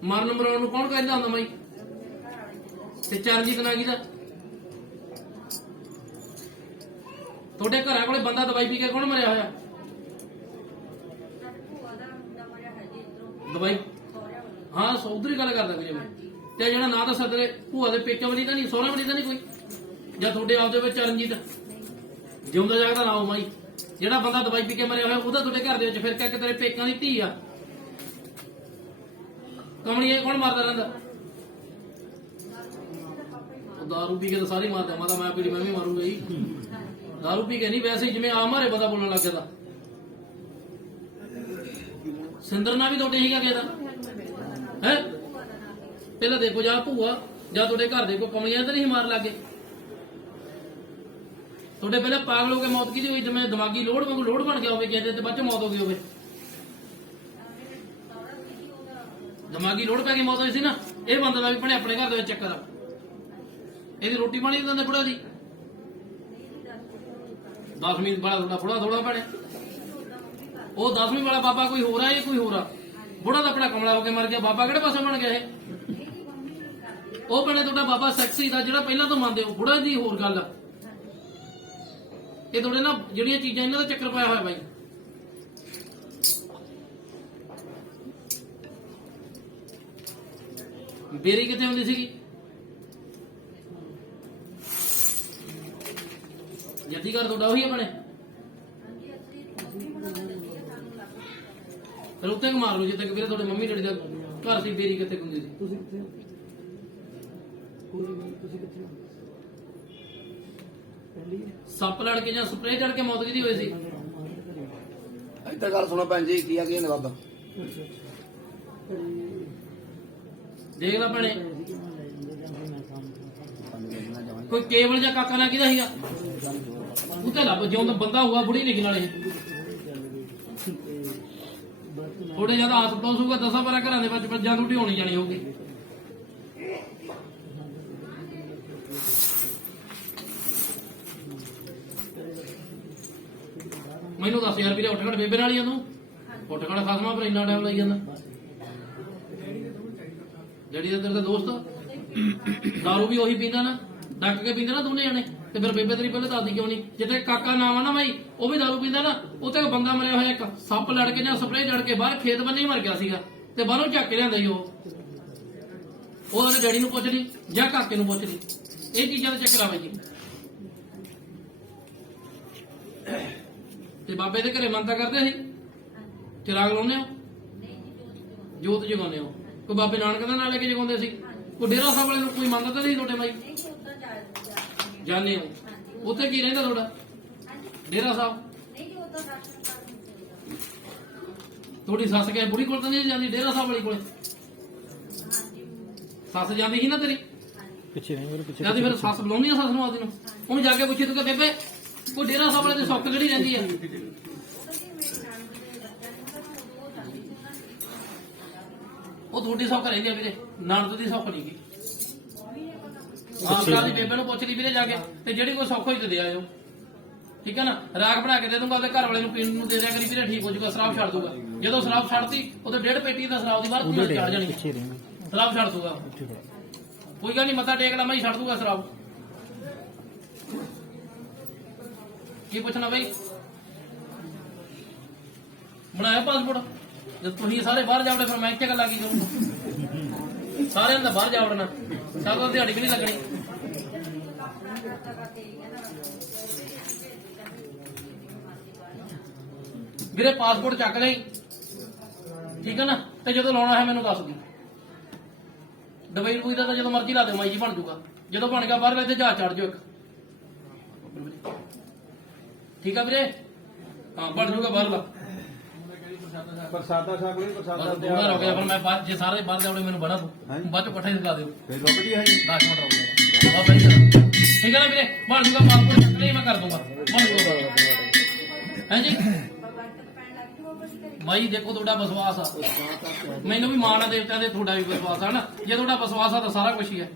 ਮਰਨ ਮਰਾਉਣ ਨੂੰ ਕੌਣ ਕਹਿੰਦਾ ਹੁੰਦਾ ਬਾਈ? ਤੇ ਚਰਨਜੀਤ ਨਾ ਕਿਹਦਾ? ਤੁਹਾਡੇ ਘਰਾਂ ਕੋਲੇ ਬੰਦਾ ਦਵਾਈ ਪੀ ਕੇ ਕੌਣ ਮਰਿਆ ਹੋਇਆ? ਦਵਾਈ, ਹਾਂ ਉਧਰ ਹੀ ਗੱਲ ਕਰਦਾ ਵੀਰੇ ਮੈਂ। ਤੇ ਜਿਹੜਾ ਨਾ ਤਾਂ ਸਦਰੇ ਭੂਆ ਦੇ ਪੇਕਿਆਂ ਵਾਲੀ ਤਾਂ ਨਹੀਂ, ਸਹੁਰਾ ਵਾਲੀ ਤਾਂ ਨਹੀਂ ਕੋਈ, ਜਾਂ ਤੁਹਾਡੇ ਆਪਦੇ ਵਿੱਚ ਚਰਨਜੀਤ ਜਿਉਂਦਾ ਜਾਗਦਾ ਨਾ ਹੋ ਮਾਈ। ਜਿਹੜਾ ਬੰਦਾ ਦਵਾਈ ਪੀ ਕੇ ਮਰਿਆ ਹੋਇਆ ਉਹਦਾ ਤੁਹਾਡੇ ਘਰ ਦੇ ਵਿੱਚ ਫਿਰ ਕਹਿ ਕੇ ਤੇਰੇ ਪੇਕਾਂ ਦੀ ਧੀ ਆ। ਕਮਲੀ ਇਹ ਕੌਣ ਮਾਰਦਾ ਰਹਿੰਦਾ? ਉਹ ਦਾਰੂ ਪੀ ਕੇ ਤਾਂ ਸਾਰੇ ਮਾਰਦਾ। ਮਾਤਾ ਮੈਂ ਪੀੜੀ ਮੈਂ ਵੀ ਮਾਰੂੰਗਾ ਜੀ। ਦਾਰੂ ਪੀ ਕੇ ਨਹੀਂ, ਵੈਸੇ ਹੀ ਜਿਵੇਂ ਆ ਮਾਰੇ ਬੰਦਾ ਬੋਲਣ ਲੱਗ ਜਾਂਦਾ। ਸਿੰਦਰ ਨਾਲ ਵੀ ਤੁਹਾਡੇ ਸੀਗਾ ਕਿਹਦਾ ਹੈ? ਪਹਿਲਾਂ ਦੇਖੋ, ਜਾਂ ਭੂਆ ਜਾਂ ਤੁਹਾਡੇ ਘਰ ਦੇ ਕੋਈ ਕਮਲੀਆਂ ਤਾਂ ਨਹੀਂ ਮਾਰ ਲੱਗੇ। ਤੁਹਾਡੇ ਪਹਿਲਾਂ ਪਾਗਲ ਹੋ ਕੇ ਮੌਤ ਕਿਹਦੀ ਹੋਈ? ਜਿਵੇਂ ਦਿਮਾਗੀ ਲੋੜ ਵਾਂਗੂ ਲੋੜ ਬਣ ਗਿਆ ਹੋਵੇ ਕਿਸੇ ਤੇ, ਬਾਅਦ ਚ ਮੌਤ ਹੋ ਗਈ ਹੋਵੇ। ਦਿਮਾਗੀ ਲੋੜ ਪੈ ਕੇ ਮੌਤ ਹੋਈ ਸੀ ਨਾ। ਇਹ ਬੰਦਾ ਦਾ ਵੀ ਭਣੇ ਆਪਣੇ ਘਰ ਦੇ ਵਿੱਚ ਚੱਕਰ ਆ। ਇਹਦੀ ਰੋਟੀ ਪਾਣੀ ਦਿੰਦੇ ਬੁੜਾ ਦੀ 10ਵੀਂ ਵਾਲਾ ਥੋੜਾ ਥੋੜਾ ਭਣੇ। ਉਹ 10ਵੀਂ ਵਾਲਾ ਬਾਬਾ ਕੋਈ ਹੋਰ ਆ, ਇਹ ਕੋਈ ਹੋਰ ਆ। ਬੁੜਾ ਤਾਂ ਆਪਣਾ ਕਮਲਾ ਹੋ ਕੇ ਮਰ ਗਿਆ। ਬਾਬਾ ਕਿਹੜੇ ਪਾਸੇ ਬਣ ਗਿਆ ਇਹ? ਉਹ ਭਣੇ ਤੁਹਾਡਾ ਬਾਬਾ ਸੈਕਸੀ ਦਾ ਜਿਹੜਾ ਪਹਿਲਾਂ ਤੋਂ ਮੰਨਦੇ ਹੋ। ਬੁੜਾ ਦੀ ਹੋਰ ਗੱਲ ਆ। ਇਹ ਤੁਹਾਡੇ ਨਾਲ ਜਿਹੜੀਆਂ ਚੀਜ਼ਾਂ ਇਹਨਾਂ ਦਾ ਚੱਕਰ ਪਾਇਆ ਹੋਇਆ ਬਾਈ। ਬੇਰੀ ਕਿੱਥੇ ਹੁੰਦੀ ਸੀਗੀ? ਜੱਦੀ ਘਰ ਤੁਹਾਡਾ ਉਹੀ ਆਪਣੇ? ਫਿਰ ਉੱਤੇ ਮਾਰ ਲਓ ਜਿੱਥੇ ਵੀਰੇ ਤੁਹਾਡੇ ਮੰਮੀ ਡੈਡੀ ਦਾ ਘਰ ਸੀ। ਬੇਰੀ ਕਿੱਥੇ ਹੁੰਦੀ ਸੀ? ਤੁਸੀਂ ਕਿੱਥੇ ਸੱਪ ਲੜ ਕੇ ਜਾਂ ਸਪਰੇਅ ਚੜ ਕੇ ਮੌਤ ਕਿਹਦੀ ਹੋਈ ਸੀ? ਇੱਧਰ ਗੱਲ ਸੁਣੋ ਭੈਣ ਜੀ, ਕੀ ਆ ਕੀ ਨੇ ਬਾਬਾ? ਦੇਖ ਲੈ ਭੈਣੇ, ਕੋਈ ਕੇਵਲ ਜਾਂ ਕਾਕਾ ਨਾ ਕਿਹਦਾ ਸੀਗਾ? ਉੱਤੇ ਲੱਭ ਜਿਉਂ ਤਾਂ ਬੰਦਾ ਹੋਊਗਾ, ਬੁੜੀ ਲਿਖਣ ਵਾਲੇ। ਥੋੜੇ ਜਿਆਦਾ ਆਸ ਪੜੋਸ ਹੋਊਗਾ, 10-12 ਘਰਾਂ ਦੇ ਵਿੱਚ ਬੱਜਾਂ ਰੋਟੀ ਹੋਣੀ ਜਾਣੀ ਹੋਊਗੀ। ਮੈਨੂੰ ਦੱਸ ਯਾਰ ਵੀਰੇ, ਉੱਠ ਖੜ ਬੇਬੇ ਨਾਲ ਹੀ ਆ ਤੂੰ? ਉੱਠ ਖੜ ਖਾਸਮਾ, ਪਰ ਇੰਨਾ ਟਾਈਮ ਲਾਈ ਜਾਂਦਾ। ਜਿਹੜੀ ਦਾ ਤੇਰੇ ਦਾ ਦੋਸਤ ਦਾਰੂ ਵੀ ਉਹੀ ਪੀਂਦਾ ਨਾ, ਡੱਕ ਕੇ ਪੀਂਦੇ ਨਾ ਦੋਨੇ ਜਣੇ। ਤੇ ਫਿਰ ਬੇਬੇ ਤੇਰੀ ਪਹਿਲਾਂ ਦੱਸਦੀ ਕਿਉਂ ਨਹੀਂ? ਜਿੱਥੇ ਕਾਕਾ ਨਾਮ ਆ ਨਾ ਮਾਈ, ਉਹ ਵੀ ਦਾਰੂ ਪੀਂਦਾ ਨਾ। ਉੱਥੇ ਬੰਦਾ ਮਰਿਆ ਹੋਇਆ, ਇੱਕ ਸੱਪ ਲੜ ਕੇ ਜਾਂ ਸਪਰੇਅ ਚੜ ਕੇ ਬਾਹਰ ਖੇਤ ਬੰਨੇ ਹੀ ਮਰ ਗਿਆ ਸੀਗਾ। ਤੇ ਬਾਹਰੋਂ ਚੱਕ ਕੇ ਲਿਆਂਦਾ ਸੀ ਉਹ। ਉਹਦੇ ਡੈਡੀ ਨੂੰ ਪੁੱਛ ਲਈ ਜਾਂ ਕਾਕੇ ਨੂੰ ਪੁੱਛ ਲਈ। ਇਹ ਚੀਜ਼ਾਂ ਦਾ ਚੱਕਰ ਆ ਬਾਈ ਜੀ। ਤੇ ਬਾਬੇ ਦੇ ਘਰੇ ਮੰਨਤਾ ਕਰਦੇ ਸੀ ਚਿਰਾਗ ਲਾਉਂਦੇ ਹੋ ਜੋਤ ਜਗਾਉਂਦੇ ਹੋ ਕੋਈ ਬਾਬੇ ਨਾਨਕ ਦਾ ਨਾਂ ਲੈ ਕੇ ਜਗਾਉਂਦੇ ਸੀ ਕੋਈ ਡੇਰਾ ਸਾਹਿਬ ਵਾਲੇ ਨੂੰ ਕੋਈ ਮੰਨਦਾ ਤਾਂ ਨਹੀਂ ਤੁਹਾਡੇ ਮਾਈ ਜਾਣੇ ਹੋ ਉੱਥੇ ਕੀ ਰਹਿੰਦਾ ਤੁਹਾਡਾ ਡੇਰਾ ਸਾਹਿਬ ਤੁਹਾਡੀ ਸੱਸ ਕੇ ਬੁੜੀ ਕੋਲ ਤਾਂ ਨਹੀਂ ਜਾਂਦੀ ਡੇਰਾ ਸਾਹਿਬ ਵਾਲੀ ਕੋਲੇ ਸੱਸ ਜਾਂਦੀ ਸੀ ਨਾ ਤੇਰੀ ਪਿੱਛੇ ਨਹੀਂ ਮੇਰੇ ਪਿੱਛੇ ਜਾਂਦੀ ਫਿਰ ਸੱਸ ਬੁਲਾਉਂਦੀ ਆ ਸੱਸ ਨੂੰ ਆਦੀ ਨੂੰ ਉਹਨੂੰ ਜਾ ਕੇ ਪੁੱਛੀ ਤੂੰ ਕਿ ਬੇਬੇ ਕੋਈ ਡੇਰਾ ਸਾਹਿਬ ਵਾਲੇ ਦੀ ਸੁੱਖ ਕਿਹੜੀ ਰਹਿੰਦੀ ਆ ਉਹ ਤੁਹਾਡੀ ਸੁੱਖ ਰਹਿੰਦੀ ਆ ਵੀਰੇ ਨਾਨਕ ਦੀ ਸੁੱਖ ਨਹੀਂ ਗੀ ਆਪ ਕਾਲੀ ਬੇਬੇ ਨੂੰ ਪੁੱਛ ਲਈ ਵੀਰੇ ਜਾ ਕੇ ਤੇ ਜਿਹੜੀ ਕੋਈ ਸੁੱਖ ਹੋਈ ਤੇ ਦੇ ਆਇਓ ਠੀਕ ਹੈ ਨਾ ਰਾਗ ਬਣਾ ਕੇ ਦੇ ਦੂੰਗਾ ਉਹਦੇ ਘਰ ਵਾਲੇ ਨੂੰ ਪੀਣ ਨੂੰ ਦੇ ਦਿਆ ਕਰੀ ਵੀਰੇ ਠੀਕ ਹੋ ਜਾਊਗਾ ਸ਼ਰਾਬ ਛੱਡ ਦੂਗਾ ਜਦੋਂ ਸ਼ਰਾਬ ਛੱਡਤੀ ਉਹਦੇ 1.5 ਪੇਟੀ ਦਾ ਸ਼ਰਾਬ ਦੀ ਬਾਹਰ ਚੜ ਜਾਣੀ ਸ਼ਰਾਬ ਛੱਡ ਦੂਗਾ ਕੋਈ ਗੱਲ ਨਹੀਂ ਮੱਥਾ ਟੇਕ ਲਾ ਮੈਂ ਛੱਡ ਦੂਗਾ ਸ਼ਰਾਬ ਕੀ ਪੁੱਛਣਾ ਬਈ ਬਣਾਇਆ ਪਾਸਪੋਰਟ ਜਦ ਤੁਸੀਂ ਸਾਰੇ ਬਾਹਰ ਜਾਵੜੇ ਫਿਰ ਮੈਂ ਇੱਥੇ ਗੱਲ ਆ ਗਈ ਜਾਊਂਗਾ ਸਾਰਿਆਂ ਦਾ ਬਾਹਰ ਜਾਵੜਨਾ ਸਾਰਾ ਦਿਹਾੜੀ ਵੀ ਨਹੀਂ ਲੱਗਣੀ ਵੀਰੇ ਪਾਸਪੋਰਟ ਚੱਕ ਲਈ ਠੀਕ ਹੈ ਨਾ ਤੇ ਜਦੋਂ ਲਾਉਣਾ ਹੈ ਮੈਨੂੰ ਦੱਸ ਦੀ ਦੁਬਈ ਰੂਈ ਦਾ ਤਾਂ ਜਦੋਂ ਮਰਜ਼ੀ ਲਾ ਦੇ ਮਾਈ ਜੀ ਬਣ ਜੂਗਾ ਜਦੋਂ ਬਣ ਗਿਆ ਬਾਹਰ ਲੈ ਤੇ ਜਹਾਜ਼ ਚੜ ਜਾਓ ਇੱਕ ਠੀਕ ਆ ਵੀਰੇ ਹਾਂ ਬਣ ਜੂਗਾ ਬਾਹਰ ਲਾ ਪ੍ਰਸਾਦਾ ਛਕ ਲਈ ਪ੍ਰਸਾਦਾ ਤਿਆਰ ਹੋ ਗਿਆ ਪਰ ਮੈਂ ਬਾਅਦ ਜੇ ਸਾਰੇ ਬਾਹਰ ਜਾਵੜੇ ਮੈਨੂੰ ਬਣਾ ਦੂ ਬਾਅਦ ਚ ਪੱਠੇ ਸਿਖਾ ਦਿਓ ਫੇਰ ਰੁਕ ਜੀ ਹੈ 10 ਮਿੰਟ ਰੁਕ ਜਾਓ ਬਹੁਤ ਵਧੀਆ ਠੀਕ ਹੈ ਨਾ ਵੀਰੇ ਬਣ ਜੂਗਾ ਪਾਸਪੋਰਟ ਚੱਕ ਲਈ ਮੈਂ ਕਰ ਦੂੰਗਾ ਬਣ ਜੂਗਾ ਹਾਂਜੀ ਮਾਈ ਦੇਖੋ ਤੁਹਾਡਾ ਵਿਸ਼ਵਾਸ ਆ ਮੈਨੂੰ ਵੀ ਮਾਂ ਨਾਲ ਦੇਵਤਿਆਂ ਦੇ ਤੁਹਾਡਾ ਵੀ ਵਿਸ਼ਵਾਸ ਆ ਨਾ ਜੇ ਤੁਹਾਡਾ ਵਿਸ਼ਵਾਸ ਆ ਤਾਂ ਸਾਰਾ ਕੁਝ ਹੀ ਹੈ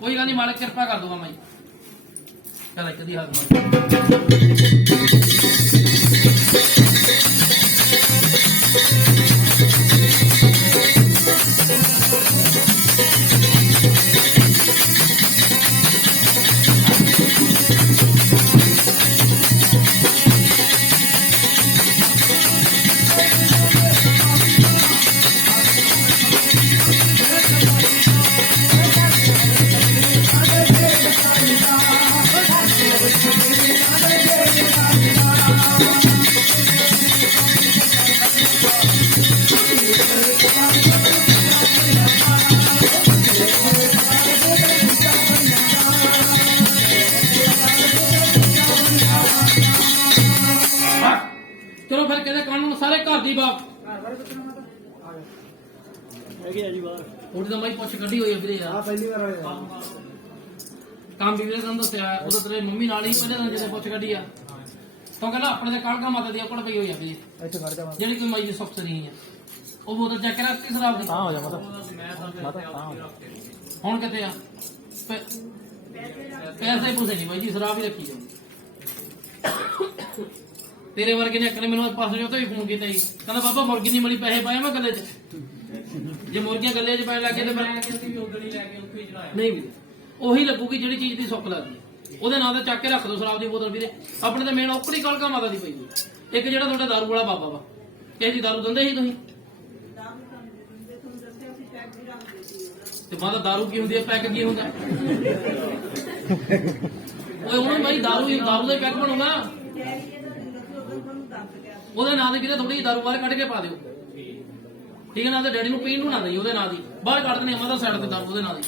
ਕੋਈ ਗੱਲ ਨਹੀਂ ਮਾਲਕ ਕਿਰਪਾ ਕਰ ਦੂਗਾ ਮਾਈ ਚਲ ਇੱਕ ਦੀ ਹੱਥ ਚਲੋ ਫਿਰ ਕਹਿੰਦੇ ਕਾਨੂੰਨ ਸਾਰੇ ਘਰ ਦੀ ਬਾਪ ਉਹਦੀ ਤਾਂ ਮਾਈ ਪੁੱਛ ਕੱਢੀ ਹੋਈ ਆ ਵੀਰੇ ਯਾਰ ਪਹਿਲੀ ਵਾਰ ਹੋਇਆ ਕੰਮ ਵੀ ਵੀਰੇ ਤੁਹਾਨੂੰ ਦੱਸਿਆ ਉਦੋਂ ਤੇਰੇ ਮੰਮੀ ਨਾਲ ਹੀ ਪਹਿਲੇ ਦਿਨ ਜਦੋਂ ਪੁੱਛ ਕੱਢੀ ਆ ਤਾਂ ਕਹਿੰਦਾ ਆਪਣੇ ਤੇ ਕਾਲਕਾ ਮਾਤਾ ਦੀ ਔਕੜ ਪਈ ਹੋਈ ਆ ਵੀ ਇੱਥੇ ਖੜ ਜਾ ਜਿਹੜੀ ਕੋਈ ਮਾਈ ਦੀ ਸੁੱਖ ਨਹੀਂ ਹੈ ਉਹ ਬੋਤਲ ਚੱਕ ਕੇ ਰੱਖਤੀ ਸ਼ਰਾਬ ਦੀ ਤਾਂ ਹੋ ਜਾ ਮਾਤਾ ਮਾਤਾ ਤਾਂ ਹੋ ਜਾ ਹੁਣ ਕਿੱਥੇ ਆ ਪੈਸੇ ਪੂਸੇ ਨਹੀਂ ਬਾਈ ਜੀ ਸ਼ਰਾਬ ਹੀ ਰੱਖੀ ਜਾਓ ਤੇਰੇ ਵਰਗੇ ਨੇ ਇੱਕ ਨੇ ਮੈਨੂੰ ਪਾਸੇ ਜੋ ਤੋਂ ਵੀ ਫੋਨ ਕੀਤਾ ਜੀ ਕਹਿੰਦਾ ਬਾਬਾ ਮੁਰਗੀ ਨਹੀਂ ਮਿਲੀ ਪੈਸੇ ਪਾਏ ਮੈਂ ਗੱਲੇ 'ਚ ਜੇ ਮੁਰਗੀਆਂ ਗੱਲੇ 'ਚ ਪੈਣ ਲੱਗੇ ਤੇ ਮੈਂ ਨਹੀਂ ਵੀਰੇ ਉਹੀ ਲੱਗੂਗੀ ਜਿਹੜੀ ਚੀਜ਼ ਦੀ ਸੁੱਖ ਲੱਗਦੀ ਉਹਦੇ ਨਾਂ ਤੇ ਚੱਕ ਕੇ ਰੱਖ ਦੋ ਸ਼ਰਾਬ ਦੀ ਬੋਤਲ ਵੀਰੇ ਆਪਣੇ ਤਾਂ ਮੇਨ ਔਕੜੀ ਕਾਲਕਾ ਮਾਤਾ ਦੀ ਪਈ ਹੋਈ ਇੱਕ ਜਿਹੜਾ ਤੁਹਾਡਾ ਦਾਰੂ ਵਾਲਾ ਬਾਬਾ ਵਾ ਕਿਸੇ ਦੀ ਦਾਰੂ ਦਿੰਦੇ ਸੀ ਤੁਸੀਂ ਤੇ ਮਾਤਾ ਦਾਰੂ ਕੀ ਹੁੰਦੀ ਹੈ ਪੈਕ ਕੀ ਹੁੰਦਾ ਓਏ ਉਹਨੂੰ ਬਾਈ ਦਾਰੂ ਦਾ ਹੀ ਪੈਕ ਬਣਾਉਂਦਾ ਉਹਦੇ ਨਾਂ ਦੀ ਵੀਰੇ ਥੋੜੀ ਜਿਹੀ ਦਾਰੂ ਬਾਹਰ ਕੱਢ ਕੇ ਪਾ ਦਿਓ ਠੀਕ ਹੈ ਨਾ ਤੇ ਡੈਡੀ ਨੂੰ ਪੀਣ ਨੂੰ ਨਾ ਦੇਈ ਉਹਦੇ ਨਾਂ ਦੀ ਬਾਹਰ ਕੱਢ ਦਿੰਦੇ ਮਾਤਾ ਸਾਈਡ ਤੇ ਦਾਰੂ ਉਹਦੇ ਨਾਂ ਦੀ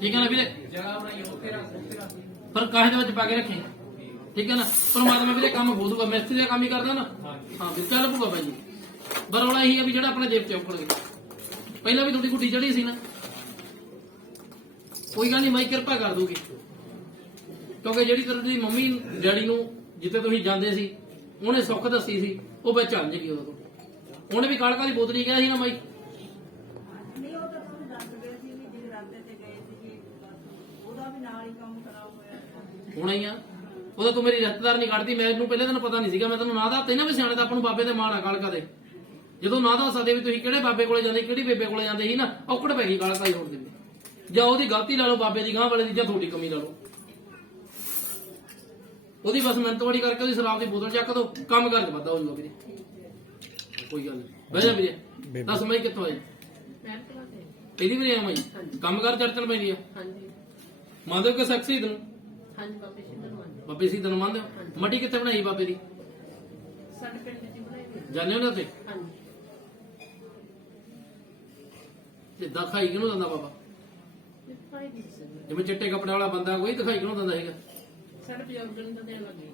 ਠੀਕ ਹੈ ਨਾ ਵੀਰੇ ਜਗ੍ਹਾ ਬਣਾਈ ਉੱਥੇ ਰੱਖ ਪਰ ਕਾਹੇ ਦੇ ਵਿੱਚ ਪਾ ਕੇ ਰੱਖੇ ਠੀਕ ਹੈ ਨਾ ਪਰਮਾਤਮਾ ਵੀਰੇ ਕੰਮ ਖੋਲ ਦੂਗਾ ਮਿਸਤਰੀ ਦਾ ਕੰਮ ਹੀ ਕਰਦਾ ਨਾ ਹਾਂ ਵੀ ਚੱਲ ਪੂਗਾ ਬਾਈ ਜੀ ਬਰੌਲਾ ਇਹੀ ਹੈ ਵੀ ਜਿਹੜਾ ਆਪਣੇ ਦੇਵਤੇ ਔਕੜ ਗਏ ਪਹਿਲਾਂ ਵੀ ਤੁਹਾਡੀ ਗੁੱਡੀ ਚੜੀ ਸੀ ਨਾ ਕੋਈ ਗੱਲ ਨਹੀਂ ਮਾਈ ਕਿਰਪਾ ਕਰ ਦੂਗੀ ਕਿਉਂਕਿ ਜਿਹੜੀ ਤੁਹਾਡੀ ਮੰਮੀ ਡੈਡੀ ਨੂੰ ਜਿੱਥੇ ਤੁਸੀਂ ਜਾਂਦੇ ਸੀ ਉਹਨੇ ਸੁੱਖ ਦੱਸੀ ਸੀ ਉਹ ਵਿੱਚ ਅੰਜ ਗਈ ਉਦੋਂ ਉਹਨੇ ਵੀ ਕਾਲਕਾ ਦੀ ਬੋਤਲ ਹੀ ਕਿਹਾ ਸੀ ਨਾ ਮਾਈ ਨਹੀਂ ਉਹ ਤਾਂ ਤੁਹਾਨੂੰ ਦੱਸ ਗਏ ਸੀ ਵੀ ਜਿਹੜੇ ਰਾਤੇ ਤੇ ਗਏ ਸੀ ਉਹਦਾ ਵੀ ਨਾਲ ਹੀ ਕੰਮ ਖਰਾਬ ਹੋਇਆ ਹੋਣਾ ਹੀ ਆ ਉਹਦਾ ਤੂੰ ਮੇਰੀ ਰਿਸ਼ਤੇਦਾਰ ਨਹੀਂ ਕੱਢਦੀ ਮੈਨੂੰ ਪਹਿਲੇ ਦਿਨ ਪਤਾ ਨਹੀਂ ਸੀਗਾ ਮੈਂ ਤੈਨੂੰ ਨਾ ਦੱਸਦੇ ਨਾ ਵੀ ਸਿਆਣੇ ਤਾਂ ਆਪਾਂ ਨੂੰ ਬਾਬੇ ਦੇ ਮਾਣ ਆ ਕਾਲਕਾ ਦੇ ਜਦੋਂ ਨਾ ਦੱਸ ਸਕਦੇ ਵੀ ਤੁਸੀਂ ਕਿਹੜੇ ਬਾਬੇ ਕੋਲੇ ਜਾਂਦੇ ਕਿਹੜੀ ਬੇਬੇ ਕੋਲੇ ਜਾਂਦੇ ਸੀ ਨਾ ਔਕੜ ਪੈ ਗਈ ਕਾਲਕਾ ਹੀ ਹੋਣ ਦਿੰਦੇ ਜਾਂ ਉਹਦੀ ਗਲਤੀ ਲਾ ਲਓ ਬਾਬੇ ਦੀ ਗਾਂ ਵਾਲੇ ਦੀ ਜਾਂ ਤੁਹਾਡੀ ਕਮੀ ਲਾ ਲਓ ਉਹਦੀ ਬਸ ਮਿਹਨਤਵਾੜੀ ਕਰਕੇ ਉਹਦੀ ਸ਼ਰਾਬ ਦੀ ਬੋਤਲ ਚੱਕ ਦੋ ਕੰਮ ਕਰਕੇ ਵੱਧਾ ਹੋ ਜਾਊਗਾ ਵੀਰੇ ਕੋਈ ਗੱਲ ਨਹੀਂ ਬਹਿ ਜਾ ਵੀਰੇ ਦੱਸ ਮੈਂ ਕਿੱਥੋਂ ਆਈ ਪਹਿਲੀ ਵਾਰੀ ਆਇਆ ਮੈਂ ਕੰਮ ਕਰ ਚੜਚਣ ਪੈਂਦੀ ਆ ਹਾਂਜੀ ਮੰਨਦੇ ਹੋ ਕਿ ਸਖਸੀ ਤੈਨੂੰ ਹਾਂਜੀ ਬਾਬੇ ਸ਼ਿੰਦਰ ਮੰਨ ਬਾਬੇ ਸੀ ਤੈਨੂੰ ਮੰਨਦੇ ਹੋ ਮੱਟੀ ਕਿੱਥੇ ਬਣਾਈ ਬਾਬੇ ਦੀ ਸਾਡੇ ਪਿੰਡ 'ਚ ਹੀ ਬਣਾਈ ਹੋਈ ਹੈ। ਜਾਣੇ ਉਹਨਾਂ ਤੇ ਹਾਂਜੀ ਤੇ ਦਿਖਾਈ ਕਿਹਨੂੰ ਦਿੰਦਾ ਬਾਬਾ? ਇਹ ਭਾਈ ਨਹੀਂ ਸੀ ਜਿਵੇਂ ਚਿੱਟੇ ਕੱਪੜੇ ਵਾਲਾ ਬੰਦਾ ਕੋਈ ਦਿਖਾਈ ਕਿਹਨੂੰ ਦਿੰਦਾ ਹੈਗਾ? ਸਾਡੇ ਬਜ਼ੁਰਗ ਨੂੰ ਤਾਂ ਦੇਣ ਲੱਗੇ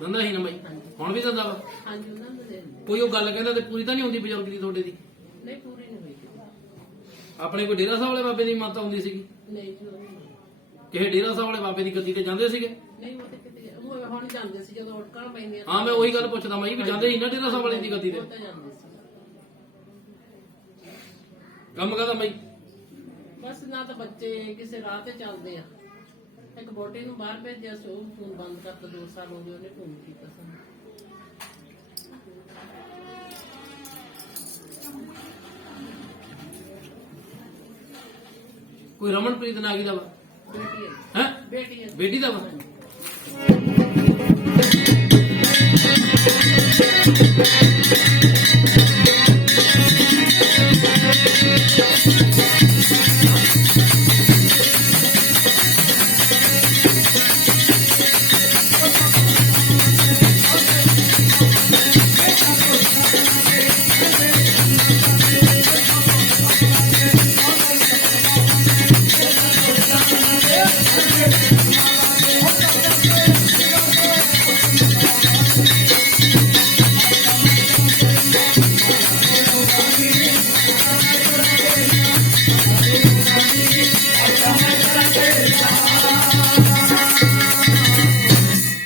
ਦਿੰਦਾ ਸੀ ਨਾ ਬਾਈ, ਹੁਣ ਵੀ ਦਿੰਦਾ ਵਾ? ਹਾਂਜੀ ਉਹਨਾਂ ਨੂੰ ਦੇ ਦਿੰਦੇ। ਕੋਈ ਉਹ ਗੱਲ ਕਹਿੰਦਾ ਤੇ ਪੂਰੀ ਤਾਂ ਨਹੀਂ ਹੁੰਦੀ ਬਜ਼ੁਰਗ ਦੀ ਤੁਹਾਡੇ ਦੀ? ਨਹੀਂ ਪੂਰੀ ਨਹੀਂ ਹੋਈ ਆਪਣੇ ਕੋਈ ਡੇਰਾ ਸਾਹਿਬ ਵਾਲੇ ਬਾਬੇ ਦੀ ਮਾਤਾ ਹੁੰਦੀ ਸੀਗੀ? ਨਹੀਂ ਜੀ ਉਹ ਨਹੀਂ। ਕਿਸੇ ਡੇਰਾ ਸਾਹਿਬ ਵਾਲੇ ਬਾਬੇ ਦੀ ਗੱਦੀ ਤੇ ਜਾਂਦੇ ਸੀਗੇ? ਨਹੀਂ ਉਹ ਤੇ ਕਿਤੇ ਉਹ ਹੁਣ ਜਾਂਦੇ ਸੀ ਜਦੋਂ ਉਟਕਣ ਪੈਂਦੀਆਂ ਹਾਂ ਮੈਂ ਉਹੀ ਗੱਲ ਪੁੱਛਦਾ ਮੈਂ ਵੀ ਜਾਂਦੇ ਸੀ ਨਾ ਡੇਰਾ ਸਾਹਿਬ ਵਾਲੇ ਦੀ ਗੱਦੀ ਤੇ? ਉਹ ਤਾਂ ਜਾਂਦੇ ਸੀ ਕੰਮ ਕਰਦਾ ਬਾਈ? ਬਸ ਨਾ ਤਾਂ ਬੱਚੇ ਕਿਸੇ ਰਾਹ ਤੇ ਚੱਲਦੇ ਆ। ਇੱਕ ਬੋਟੀ ਨੂੰ ਬਾਹਰ ਭੇਜਿਆ ਸੀ ਉਹ ਫੋਨ ਬੰਦ ਕਰਤਾ 2 ਸਾਲ ਹੋ ਗਏ ਉਹਨੇ ਫੋਨ ਕੀਤਾ ਸਾਨੂੰ। ਕੋਈ ਰਮਨਪ੍ਰੀਤ ਨਾਗੀ ਦਾ ਵਾ? ਬੇਟੀ ਹੈ ਹੈ ਬੇਟੀ ਹੈ ਬੇਟੀ ਦਾ ਵਾ?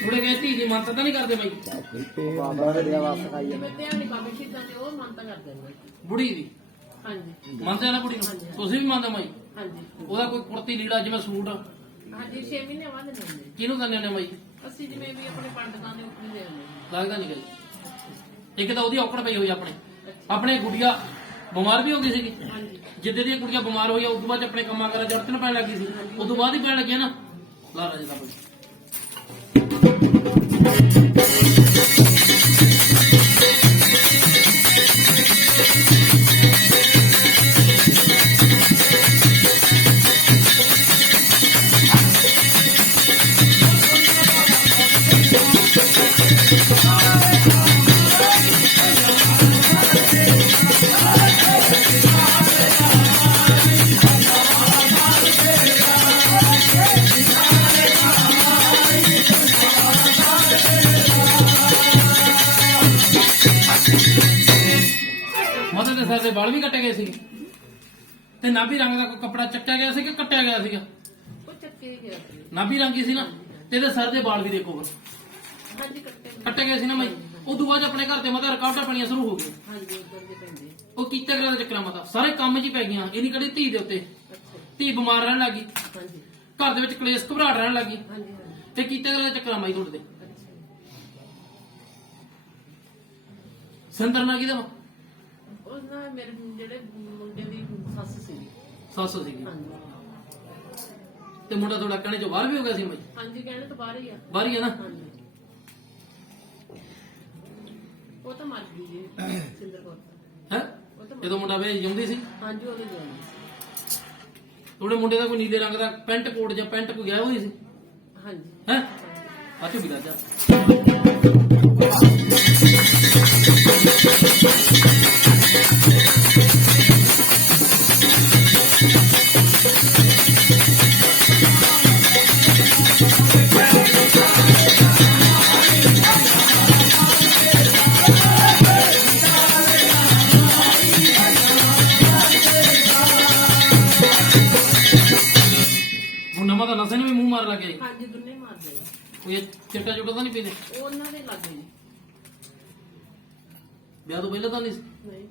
ਮੁੜੇ ਗਏ ਧੀ ਦੀ ਮੰਨਤਾ ਤਾਂ ਨਹੀਂ ਕਰਦੇ ਬਾਈ? ਜਿਵੇਂ ਧਿਆਨੀ ਬਾਬੇ ਸ਼ਹੀਦਾਂ ਦੇ ਉਹ ਮੰਨਤਾ ਕਰਦੇ ਨੇ। ਬੁੜੀ ਦੀ ਹਾਂਜੀ ਮੰਨਦੇ ਆ ਨਾ ਬੁੜੀ ਨੂੰ? ਤੁਸੀਂ ਵੀ ਮੰਨਦੇ ਬਾਈ? ਹਾਂਜੀ ਉਹਦਾ ਕੋਈ ਕੁੜਤੀ ਲੀੜਾ ਜਿਵੇਂ ਸੂਟ ਹਾਂਜੀ 6 ਮਹੀਨੇ ਬਾਅਦ ਦਿੰਦੇ ਕਿਹਨੂੰ ਦਿੰਦੇ ਨੇ ਬਾਈ? ਅਸੀਂ ਜਿਵੇਂ ਵੀ ਆਪਣੇ ਪੰਡਤਾਂ ਦੇ ਉੱਪਰ ਦੇ ਦਿੰਦੇ ਲੱਗਦਾ ਨਹੀਂ ਗਈ। ਇੱਕ ਤਾਂ ਉਹਦੀ ਔਕੜ ਪਈ ਹੋਈ ਆਪਣੇ ਗੁੜੀਆ ਬਿਮਾਰ ਵੀ ਹੋ ਗਈ ਸੀਗੀ। ਹਾਂਜੀ ਜਿੱਦੇ ਦੀ ਕੁੜੀਆਂ ਬਿਮਾਰ ਹੋਈ ਆ ਉਸ ਤੋਂ ਬਾਅਦ 'ਚ ਆਪਣੇ ਕੰਮਾਂ ਕਰਾਂ ਜੜਤਨ ਪੈਣ ਲੱਗੀ ਸੀ, ਉਸ ਤੋਂ ਬਾਅਦ ਹੀ ਪੈਣ ਲੱਗਿਆ ਨਾ ਲਾਰਾ ਜੀ ਦਾ ਬਾਈ। ਮਤਲਬ ਦੇ ਸਾਰੇ ਵਾਲ ਵੀ ਕੱਟੇ ਗਏ ਸੀ ਤੇ ਨਾਭੀ ਰੰਗ ਦਾ ਕੋਈ ਕੱਪੜਾ ਚੱਕਿਆ ਗਿਆ ਸੀ ਕਿ ਕੱਟਿਆ ਗਿਆ ਸੀਗਾ? ਉਹ ਚੱਕੇ ਗਿਆ ਸੀ ਨਾਭੀ ਰੰਗੀ ਸੀ ਨਾ, ਤੇ ਇਹਦੇ ਸਰ ਦੇ ਵਾਲ ਵੀ ਦੇਖੋ ਫਿਰ ਹਾਂਜੀ ਕੱਟੇ ਕੱਟੇ ਗਏ ਸੀ ਨਾ ਬਾਈ। ਉਸ ਤੋਂ ਬਾਅਦ 'ਚ ਆਪਣੇ ਘਰ ਦੇ ਮਤਲਬ ਰਕਾਵਟਾਂ ਪੈਣੀਆਂ ਸ਼ੁਰੂ ਹੋ ਗਈਆਂ। ਹਾਂਜੀ ਉੱਧਰ ਦੇ ਪੈਂਦੇ ਉਹ ਕੀਤੇ ਕਰਾ ਦਾ ਚੱਕਰਾਂ ਮਤਾ ਸਾਰੇ ਕੰਮ 'ਚ ਹੀ ਪੈ ਗਈਆਂ। ਇਹਨੀ ਕੜੀ ਧੀ ਦੇ ਉੱਤੇ ਅੱਛਾ ਧੀ ਬਿਮਾਰ ਰਹਿਣ ਲੱਗੀ, ਹਾਂਜੀ ਘਰ ਦੇ ਵਿੱਚ ਕਲੇਸ਼ ਘਬਰਾਹਟ ਰਹਿਣ ਲੱਗੀ ਹਾਂਜੀ ਹਾਂਜੀ ਤੇ ਕੀਤੇ ਕਰਾ ਦਾ ਚੱਕਰਾਂ ਮਾਈ ਤੁਹਾਡੇ ਦੇ। ਅੱਛਾ ਸੰਦਰ ਨਾ ਕਿਹਦਾ ਵਾ? ਉਹ ਨਾ ਮੇਰੇ ਜਿਹੜੇ ਮੁੰਡੇ ਦੀ ਸੱਸ ਸੀ ਸੱਸ ਸੀਗੀ ਹਾਂਜੀ ਤੇ ਮੁੰਡਾ ਤੁਹਾਡਾ ਕਹਿਣੇ 'ਚ ਬਾਹਰ ਵੀ ਹੋ ਗਿਆ ਸੀ ਬਾਈ? ਹਾਂਜੀ ਕਹਿਣੇ ਤੋਂ ਬਾਹਰ ਹੀ ਆ ਬਾਹਰ ਹੀ ਆ ਨਾ? ਹਾਂਜੀ ਉਹ ਤਾਂ ਮਰ ਗਈ ਜੀ ਸਿੰਦਰ ਕੌਰ ਹੈ ਉਹ ਤਾਂ ਜਦੋਂ ਮੁੰਡਾ ਵੇ ਜਾਂਦੀ ਸੀ ਹਾਂਜੀ ਉਹਦੇ ਜਵਾਨ ਤੁਹਾਡੇ ਮੁੰਡੇ ਦਾ ਕੋਈ ਨੀਲੇ ਰੰਗ ਦਾ ਪੈਂਟ ਕੋਟ ਜਾਂ ਪੈਂਟ ਕੋਈ ਗਿਆ ਹੋਈ ਸੀ? ਹਾਂਜੀ ਹੈ ਆਚੂ ਵੀ ਜਾ ਹੁਣ ਨਵਾਂ ਤਾਂ ਨਸੇ ਨੂੰ ਵੀ ਮੂੰਹ ਮਾਰ ਲੱਗ ਗਿਆ। ਹਾਂਜੀ ਦੋਨੇ ਮਾਰਦੇ ਨੇ। ਕੋਈ ਇਹ ਚਿੱਟਾ ਚੁੱਟਾ ਤਾਂ ਨਹੀਂ ਪੀਂਦੇ? ਉਹ ਉਹਨਾਂ ਦੇ ਲੱਗੇ ਜੀ ਵਿਆਹ ਤੋਂ ਪਹਿਲਾਂ ਤਾਂ ਨਹੀਂ ਸੀ? ਨਹੀਂ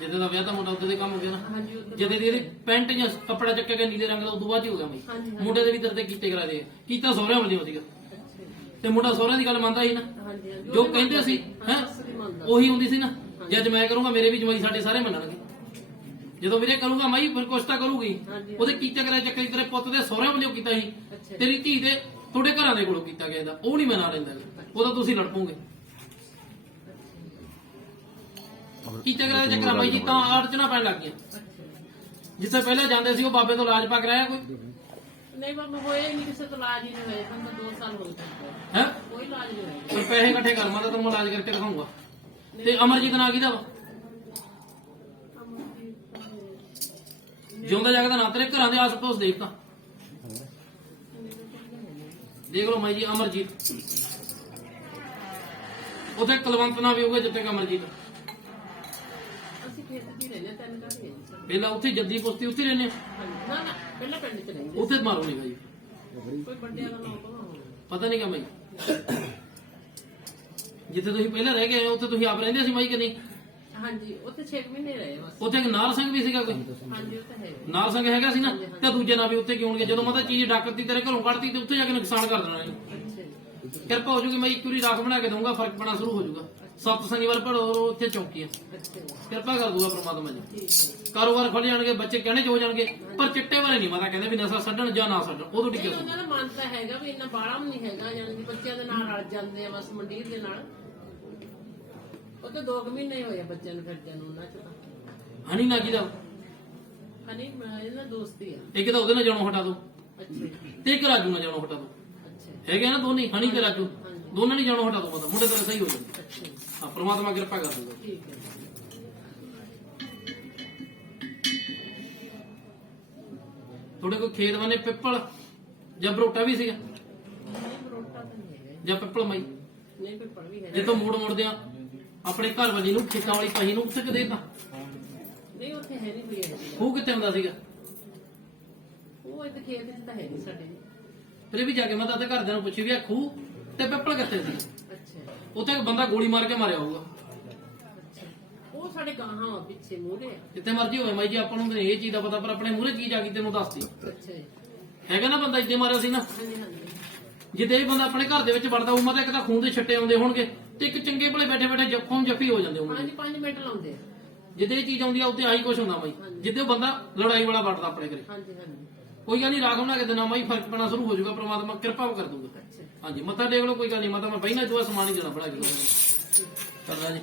ਜਿੱਦੇ ਦਾ ਵਿਆਹ ਤਾਂ ਮੁੰਡਾ ਉੱਤੇ ਦੇ ਕੰਮ ਹੋ ਗਿਆ ਨਾ। ਹਾਂਜੀ ਉੱਧਰ ਜਿੱਦੇ ਦੀ ਇਹਦੀ ਪੈਂਟ ਜਾਂ ਕੱਪੜਾ ਚੱਕਿਆ ਗਿਆ ਨੀਲੇ ਰੰਗ ਦਾ, ਉਦੋਂ ਬਾਅਦ ਹੀ ਹੋ ਗਿਆ ਬਈ। ਹਾਂਜੀ ਮੁੰਡੇ ਦੇ ਵੀ ਦਰਦੇ ਕੀਤੇ ਕਰਾ ਦੇ ਕੀਤਾ ਸਹੁਰਿਆਂ ਵਾਲੀ ਸੀਗਾ ਅੱਛਾ ਜੀ। ਤੇ ਮੁੰਡਾ ਸਹੁਰਿਆਂ ਦੀ ਗੱਲ ਮੰਨਦਾ ਸੀ ਨਾ, ਹਾਂਜੀ ਹਾਂਜੀ ਜੋ ਕਹਿੰਦੇ ਸੀ ਹੈ ਸੱਸ ਵੀ ਮੰਨਦਾ ਉਹੀ ਹੁੰਦੀ ਸੀ ਨਾ। ਜੇ ਅੱਜ ਮੈਂ ਕਰੂੰਗਾ ਮੇਰੇ ਵੀ ਜਵਾਈ ਸਾਡੇ ਸਾਰੇ ਮੰਨਣਗੇ। ਜਦੋਂ ਵੀਰੇ ਕਰੂੰਗਾ ਮਾਈ ਫਿਰ ਕੁਛ ਤਾਂ ਕਰੂਗੀ। ਹਾਂਜੀ। ਉਹਦੇ ਕੀਤੇ ਕਰਾ ਚੱਕਰੀ ਤੇਰੇ ਪੁੱਤ ਦੇ ਸਹੁਰਿਆਂ ਵੱਲੋਂ ਕੀਤਾ ਸੀ, ਅੱਛਾ ਤੇਰੀ ਧੀ ਦੇ ਤੁਹਾਡੇ ਘਰਾਂ ਦੇ ਕੋਲੋਂ ਕੀਤਾ ਗਿਆ ਇਹਦਾ, ਉਹ ਨਹੀਂ ਮੈਂ ਨਾ ਲੈਂਦਾ ਗਾ। ਉਹਦਾ ਤੁਸੀਂ ਲੜ ਪੋਗੇ। ਕੀਤੇ ਕਰਾ ਚੱਕਰਾਂ ਬਾਈ ਜੀ ਤਾਂ ਅੜਚਨਾ ਪੈਣ ਲੱਗ ਗਈਆਂ। ਅੱਛਾ ਜਿੱਥੇ ਪਹਿਲਾਂ ਜਾਂਦੇ ਸੀ ਉਹ ਬਾਬੇ ਤੋਂ ਇਲਾਜ ਪਾ ਕੇ ਰਾਇਆ ਕੋਈ ਨਹੀਂ ਬਾਬਾ ਹੋਇਆ ਹੀ ਨਹੀਂ, ਕਿਸੇ ਤੋਂ ਇਲਾਜ ਹੀ ਨਹੀਂ ਹੋਇਆ, ਸਾਨੂੰ ਤਾਂ 2 ਸਾਲ ਹੋ ਗਏ, ਹੈ ਕੋਈ ਇਲਾਜ ਨਹੀਂ ਹੋਇਆ। ਫਿਰ ਪੈਸੇ ਇਕੱਠੇ ਕਰ ਮੈਂ ਤਾਂ ਤੈਨੂੰ ਇਲਾਜ ਕਰਕੇ ਦਿਖਾਉਂਗਾ। ਤੇ ਅਮਰਜੀਤ ਨਾਂ ਕਿਹਦਾ ਵਾ? ਜਿਉਂਦਾ ਜਾਗਦਾ ਨਾਂ ਤੇਰੇ ਘਰਾਂ ਦੇ ਆਸ-ਪਾਸ ਦੇਖ ਤਾਂ ਦੇਖ ਲਓ ਮਾਈ ਜੀ, ਅਮਰਜੀਤ। ਉੱਥੇ ਕੁਲਵੰਤ ਨਾਂ ਵੀ ਹੋਊਗਾ ਜਿੱਥੇ ਕਿ ਅਮਰਜੀਤ। ਅਸੀਂ ਖੇਤ 'ਚ ਹੀ ਰਹਿੰਦੇ, 3 ਘਰ ਹੀ ਰਹਿੰਦੇ। ਪਹਿਲਾਂ ਉੱਥੇ ਜੱਦੀ ਪੁਸਤੀ ਉੱਥੇ ਰਹਿੰਦੇ ਹਾਂਜੀ, ਨਾ ਪਹਿਲਾਂ ਪਿੰਡ 'ਚ ਰਹਿੰਦੇ, ਉੱਥੇ ਮਾਰੋ ਨਹੀਂ ਭਾਈ, ਕੋਈ ਵੱਡਿਆਂ ਦਾ ਨਾਮ ਭਾਵੇਂ ਪਤਾ ਨਹੀਂ ਕਮਾਈ ਜਿੱਥੇ ਤੁਸੀਂ ਪਹਿਲਾਂ ਰਹਿ ਗਏ ਉੱਥੇ ਤੁਸੀਂ ਆਪ ਰਹਿੰਦੇ ਸੀ ਮਾਈ ਕਿ ਨਹੀਂ? ਹਾਂਜੀ, ਉੱਥੇ 6 ਮਹੀਨੇ ਰਹੇ ਬਸ। ਉੱਥੇ ਇੱਕ ਨਾਲ ਸਿੰਘ ਵੀ ਸੀਗਾ ਕੋਈ? ਹਾਂਜੀ, ਉਹ ਤਾਂ ਹੈ। ਨਾਲ ਸੰਗ ਹੈਗਾ ਸੀ ਨਾ, ਤੇ ਦੂਜੇ ਨਾਲ ਵੀ ਉੱਥੇ ਕਿਉਂ ਨਹੀਂ? ਜਦੋਂ ਮੈਂ ਤਾਂ ਚੀਜ਼ ਡਾਕਤੀ ਤੇਰੇ ਘਰੋਂ ਕੱਢਤੀ ਤੇ ਉੱਥੇ ਜਾ ਕੇ ਨੁਕਸਾਨ ਕਰ ਦੇਣਾ ਇਹਨੇ। ਅੱਛਾ ਜੀ, ਕਿਰਪਾ ਹੋ ਜੂਗੀ, ਮੈਂ ਇੱਕ ਵਾਰੀ ਰਾਖ ਬਣਾ ਕੇ ਦਊਂਗਾ, ਫਰਕ ਪੈਣਾ ਸ਼ੁਰੂ ਹੋ ਜਾਊਗਾ। 7 ਸ਼ਨੀਵਾਰ ਪੜੋ ਉੱਥੇ ਚੌਕੀ ਹੈ, ਅੱਛਾ ਜੀ, ਕਿਰਪਾ ਕਰ ਦੂਗਾ ਪ੍ਰਮਾਤਮਾ ਜੀ। ਠੀਕ ਹੈ। ਕਾਰੋਬਾਰ ਖੁੱਲ ਜਾਣਗੇ, ਬੱਚੇ ਕਹਿਣੇ ਚ ਹੋ ਜਾਣਗੇ, ਪਰ ਚਿੱਟੇ ਬਾਰੇ ਨਹੀਂ ਪਤਾ, ਕਹਿੰਦੇ ਵੀ ਨਸ਼ਾ ਛੱਡਣ ਜਾਂ ਨਾ ਛੱਡਣ, ਉਦੋਂ ਨਹੀਂ, ਟਿਕੇ ਉਹਨਾਂ ਦਾ ਮਨ ਤਾਂ ਹੈਗਾ ਵੀ ਇੰਨਾ ਬਾਹਲਾ ਵੀ ਨਹੀਂ ਹੈਗਾ, ਯਾਨੀ ਕਿ ਬੱਚਿਆਂ ਦੇ ਨਾਲ ਰਲ ਜਾਂਦੇ ਆ ਬਸ ਮੰਡੀਰ ਦੇ ਨਾਲ। ਉਹ ਤਾਂ 2 ਮਹੀਨੇ ਹੋਏ ਆ ਬੱਚਿਆਂ ਨੂੰ ਫਿਰਦਿਆਂ ਨੂੰ, ਉਹਨਾਂ ਚ ਤਾਂ ਹਣੀ ਨਾ ਕਿਦਾ ਹਨੀ ਇਹਨਾਂ ਦੋਸਤੀ ਆ। ਇੱਕ ਤਾਂ ਉਹਦੇ ਨਾਲ ਜਾਣੋ ਹਟਾ ਦੋ, ਅੱਛਾ ਜੀ, ਤੇ ਇੱਕ ਰਾਜੂ ਨਾਲ ਜਾਣੋ ਹਟਾ ਦੋ। ਅੱਛਾ ਹੈਗੇ ਨਾ ਦੋਨੇ, ਹਣੀ ਤੇ ਰਾਜੂ, ਦੋਨਾਂ ਨਹੀਂ ਜਾਣੋ ਹਟਾ ਦੋ, ਮਤਲਬ ਮੁੰਡੇ ਤਾਂ ਸਹੀ ਹੋ ਜਾਣਗੇ। ਅੱਛਾ ਜੀ, ਹਾਂ, ਪ੍ਰਮਾਤਮਾ ਕਿਰਪਾ ਕਰ ਦੂਗਾ। ਠੀਕ ਹੈ। ਤੁਹਾਡੇ ਕੋਲ ਖੇਤ ਬਣੇ ਪਿੱਪਲ ਜਾਂ ਬਰੋਟਾ ਵੀ ਸੀਗਾ, ਨਹੀਂ ਬਰੋਟਾ ਤਾਂ ਨਹੀਂ ਹੈਗਾ, ਜਾਂ ਪਿੱਪਲ ਮਾਈ? ਨਹੀਂ ਪੇਪਰ ਵੀ ਹੈ ਜਦੋਂ ਮੁੜਦੇ ਆ ਆਪਣੇ ਘਰ ਵਾਲੀ ਨੂੰ, ਖੇਤਾਂ ਵਾਲੀ ਪਹੀ ਨੂੰ ਉੱਥੇ ਕਿਦੇ ਤਾਂ ਨਹੀਂ, ਉੱਥੇ ਹੈ ਨਹੀਂ ਕੋਈ ਹੈ। ਉਹ ਕਿੱਥੇ ਹੁੰਦਾ ਸੀਗਾ? ਉਹ ਇੱਥੇ ਖੇਤ 'ਚ ਤਾਂ ਹੈ ਨਹੀਂ ਸਾਡੇ। ਫਿਰ ਇਹ ਵੀ ਜਾ ਕੇ ਮੈਂ ਤਾਂ ਆਪਣੇ ਘਰਦਿਆਂ ਨੂੰ ਪੁੱਛੀ ਵੀ ਆ ਖੂਹ ਤੇ ਪਿੱਪਲ ਕਿੱਥੇ ਸੀ? ਅੱਛਾ ਉੱਥੇ ਇੱਕ ਬੰਦਾ ਗੋਲੀ ਮਾਰ ਕੇ ਮਾਰਿਆ ਹੋਊਗਾ। ਅੱਛਾ, ਉਹ ਸਾਡੇ ਗਾਹਾਂ ਪਿੱਛੇ ਮੂਹਰੇ ਆ। ਜਿੱਥੇ ਮਰਜ਼ੀ ਹੋਵੇ ਮਾਈ ਜੀ, ਆਪਾਂ ਨੂੰ ਤਾਂ ਇਹ ਚੀਜ਼ ਦਾ ਪਤਾ, ਪਰ ਆਪਣੇ ਮੂਹਰੇ ਚੀਜ਼ ਆ ਗਈ ਤੈਨੂੰ ਦੱਸਦੀ ਅੱਛਾ ਜੀ, ਹੈਗਾ ਨਾ ਬੰਦਾ ਇੱਥੇ ਮਾਰਿਆ ਸੀ ਨਾ। ਹਾਂਜੀ ਹਾਂਜੀ, ਜਿੱਦੇ ਇਹ ਬੰਦਾ ਆਪਣੇ ਘਰ ਦੇ ਵਿੱਚ ਵੜਦਾ ਉਮਰ ਤਾਂ ਇੱਕ ਤਾਂ ਖੂਨ ਦੇ ਛੱਟੇ ਆਉਂਦੇ ਹੋਣਗੇ, ਤੇ ਇੱਕ ਚੰਗੇ ਭਲੇ ਬੈਠੇ ਬੈਠੇ ਜੱਫੋਂ ਜੱਫੀ ਹੋ ਜਾਂਦੇ ਹੋਣਗੇ। ਹਾਂਜੀ 5 ਮਿੰਟ ਲਾਉਂਦੇ ਆ। ਜਿੱਦੇ ਇਹ ਚੀਜ਼ ਆਉਂਦੀ ਆ ਉੱਤੇ ਆਹੀ ਕੁਝ ਹੁੰਦਾ ਮਾਈ, ਜਿੱਦੇ ਉਹ ਬੰਦਾ ਲੜਾਈ ਵਾਲਾ ਵੜਦਾ ਆਪਣੇ ਘਰੇ। ਹਾਂਜੀ ਹਾਂਜੀ, ਕੋਈ ਗੱਲ ਨਹੀਂ, ਰਾਗ ਬਣਾ ਕੇ ਦੇਣਾ ਮਾਈ, ਫਰਕ ਪੈਣਾ ਸ਼ੁਰੂ ਹੋ ਜਾਊਗਾ, ਪ੍ਰਮਾਤਮਾ ਕਿਰਪਾ ਕਰ ਦੂਗਾ। ਅੱਛਾ ਹਾਂਜੀ, ਮੱਥਾ ਟੇਕ ਲਓ, ਕੋਈ ਗੱਲ ਨਹੀਂ, ਮੱਥਾ ਮੈਂ ਪਹਿਲਾਂ ਹੀ ਦੁਆ ਸਮਾਨ ਹੀ ਦੇਣਾ ਬਣਾ ਕੇ ਕਰਦਾ ਜੀ।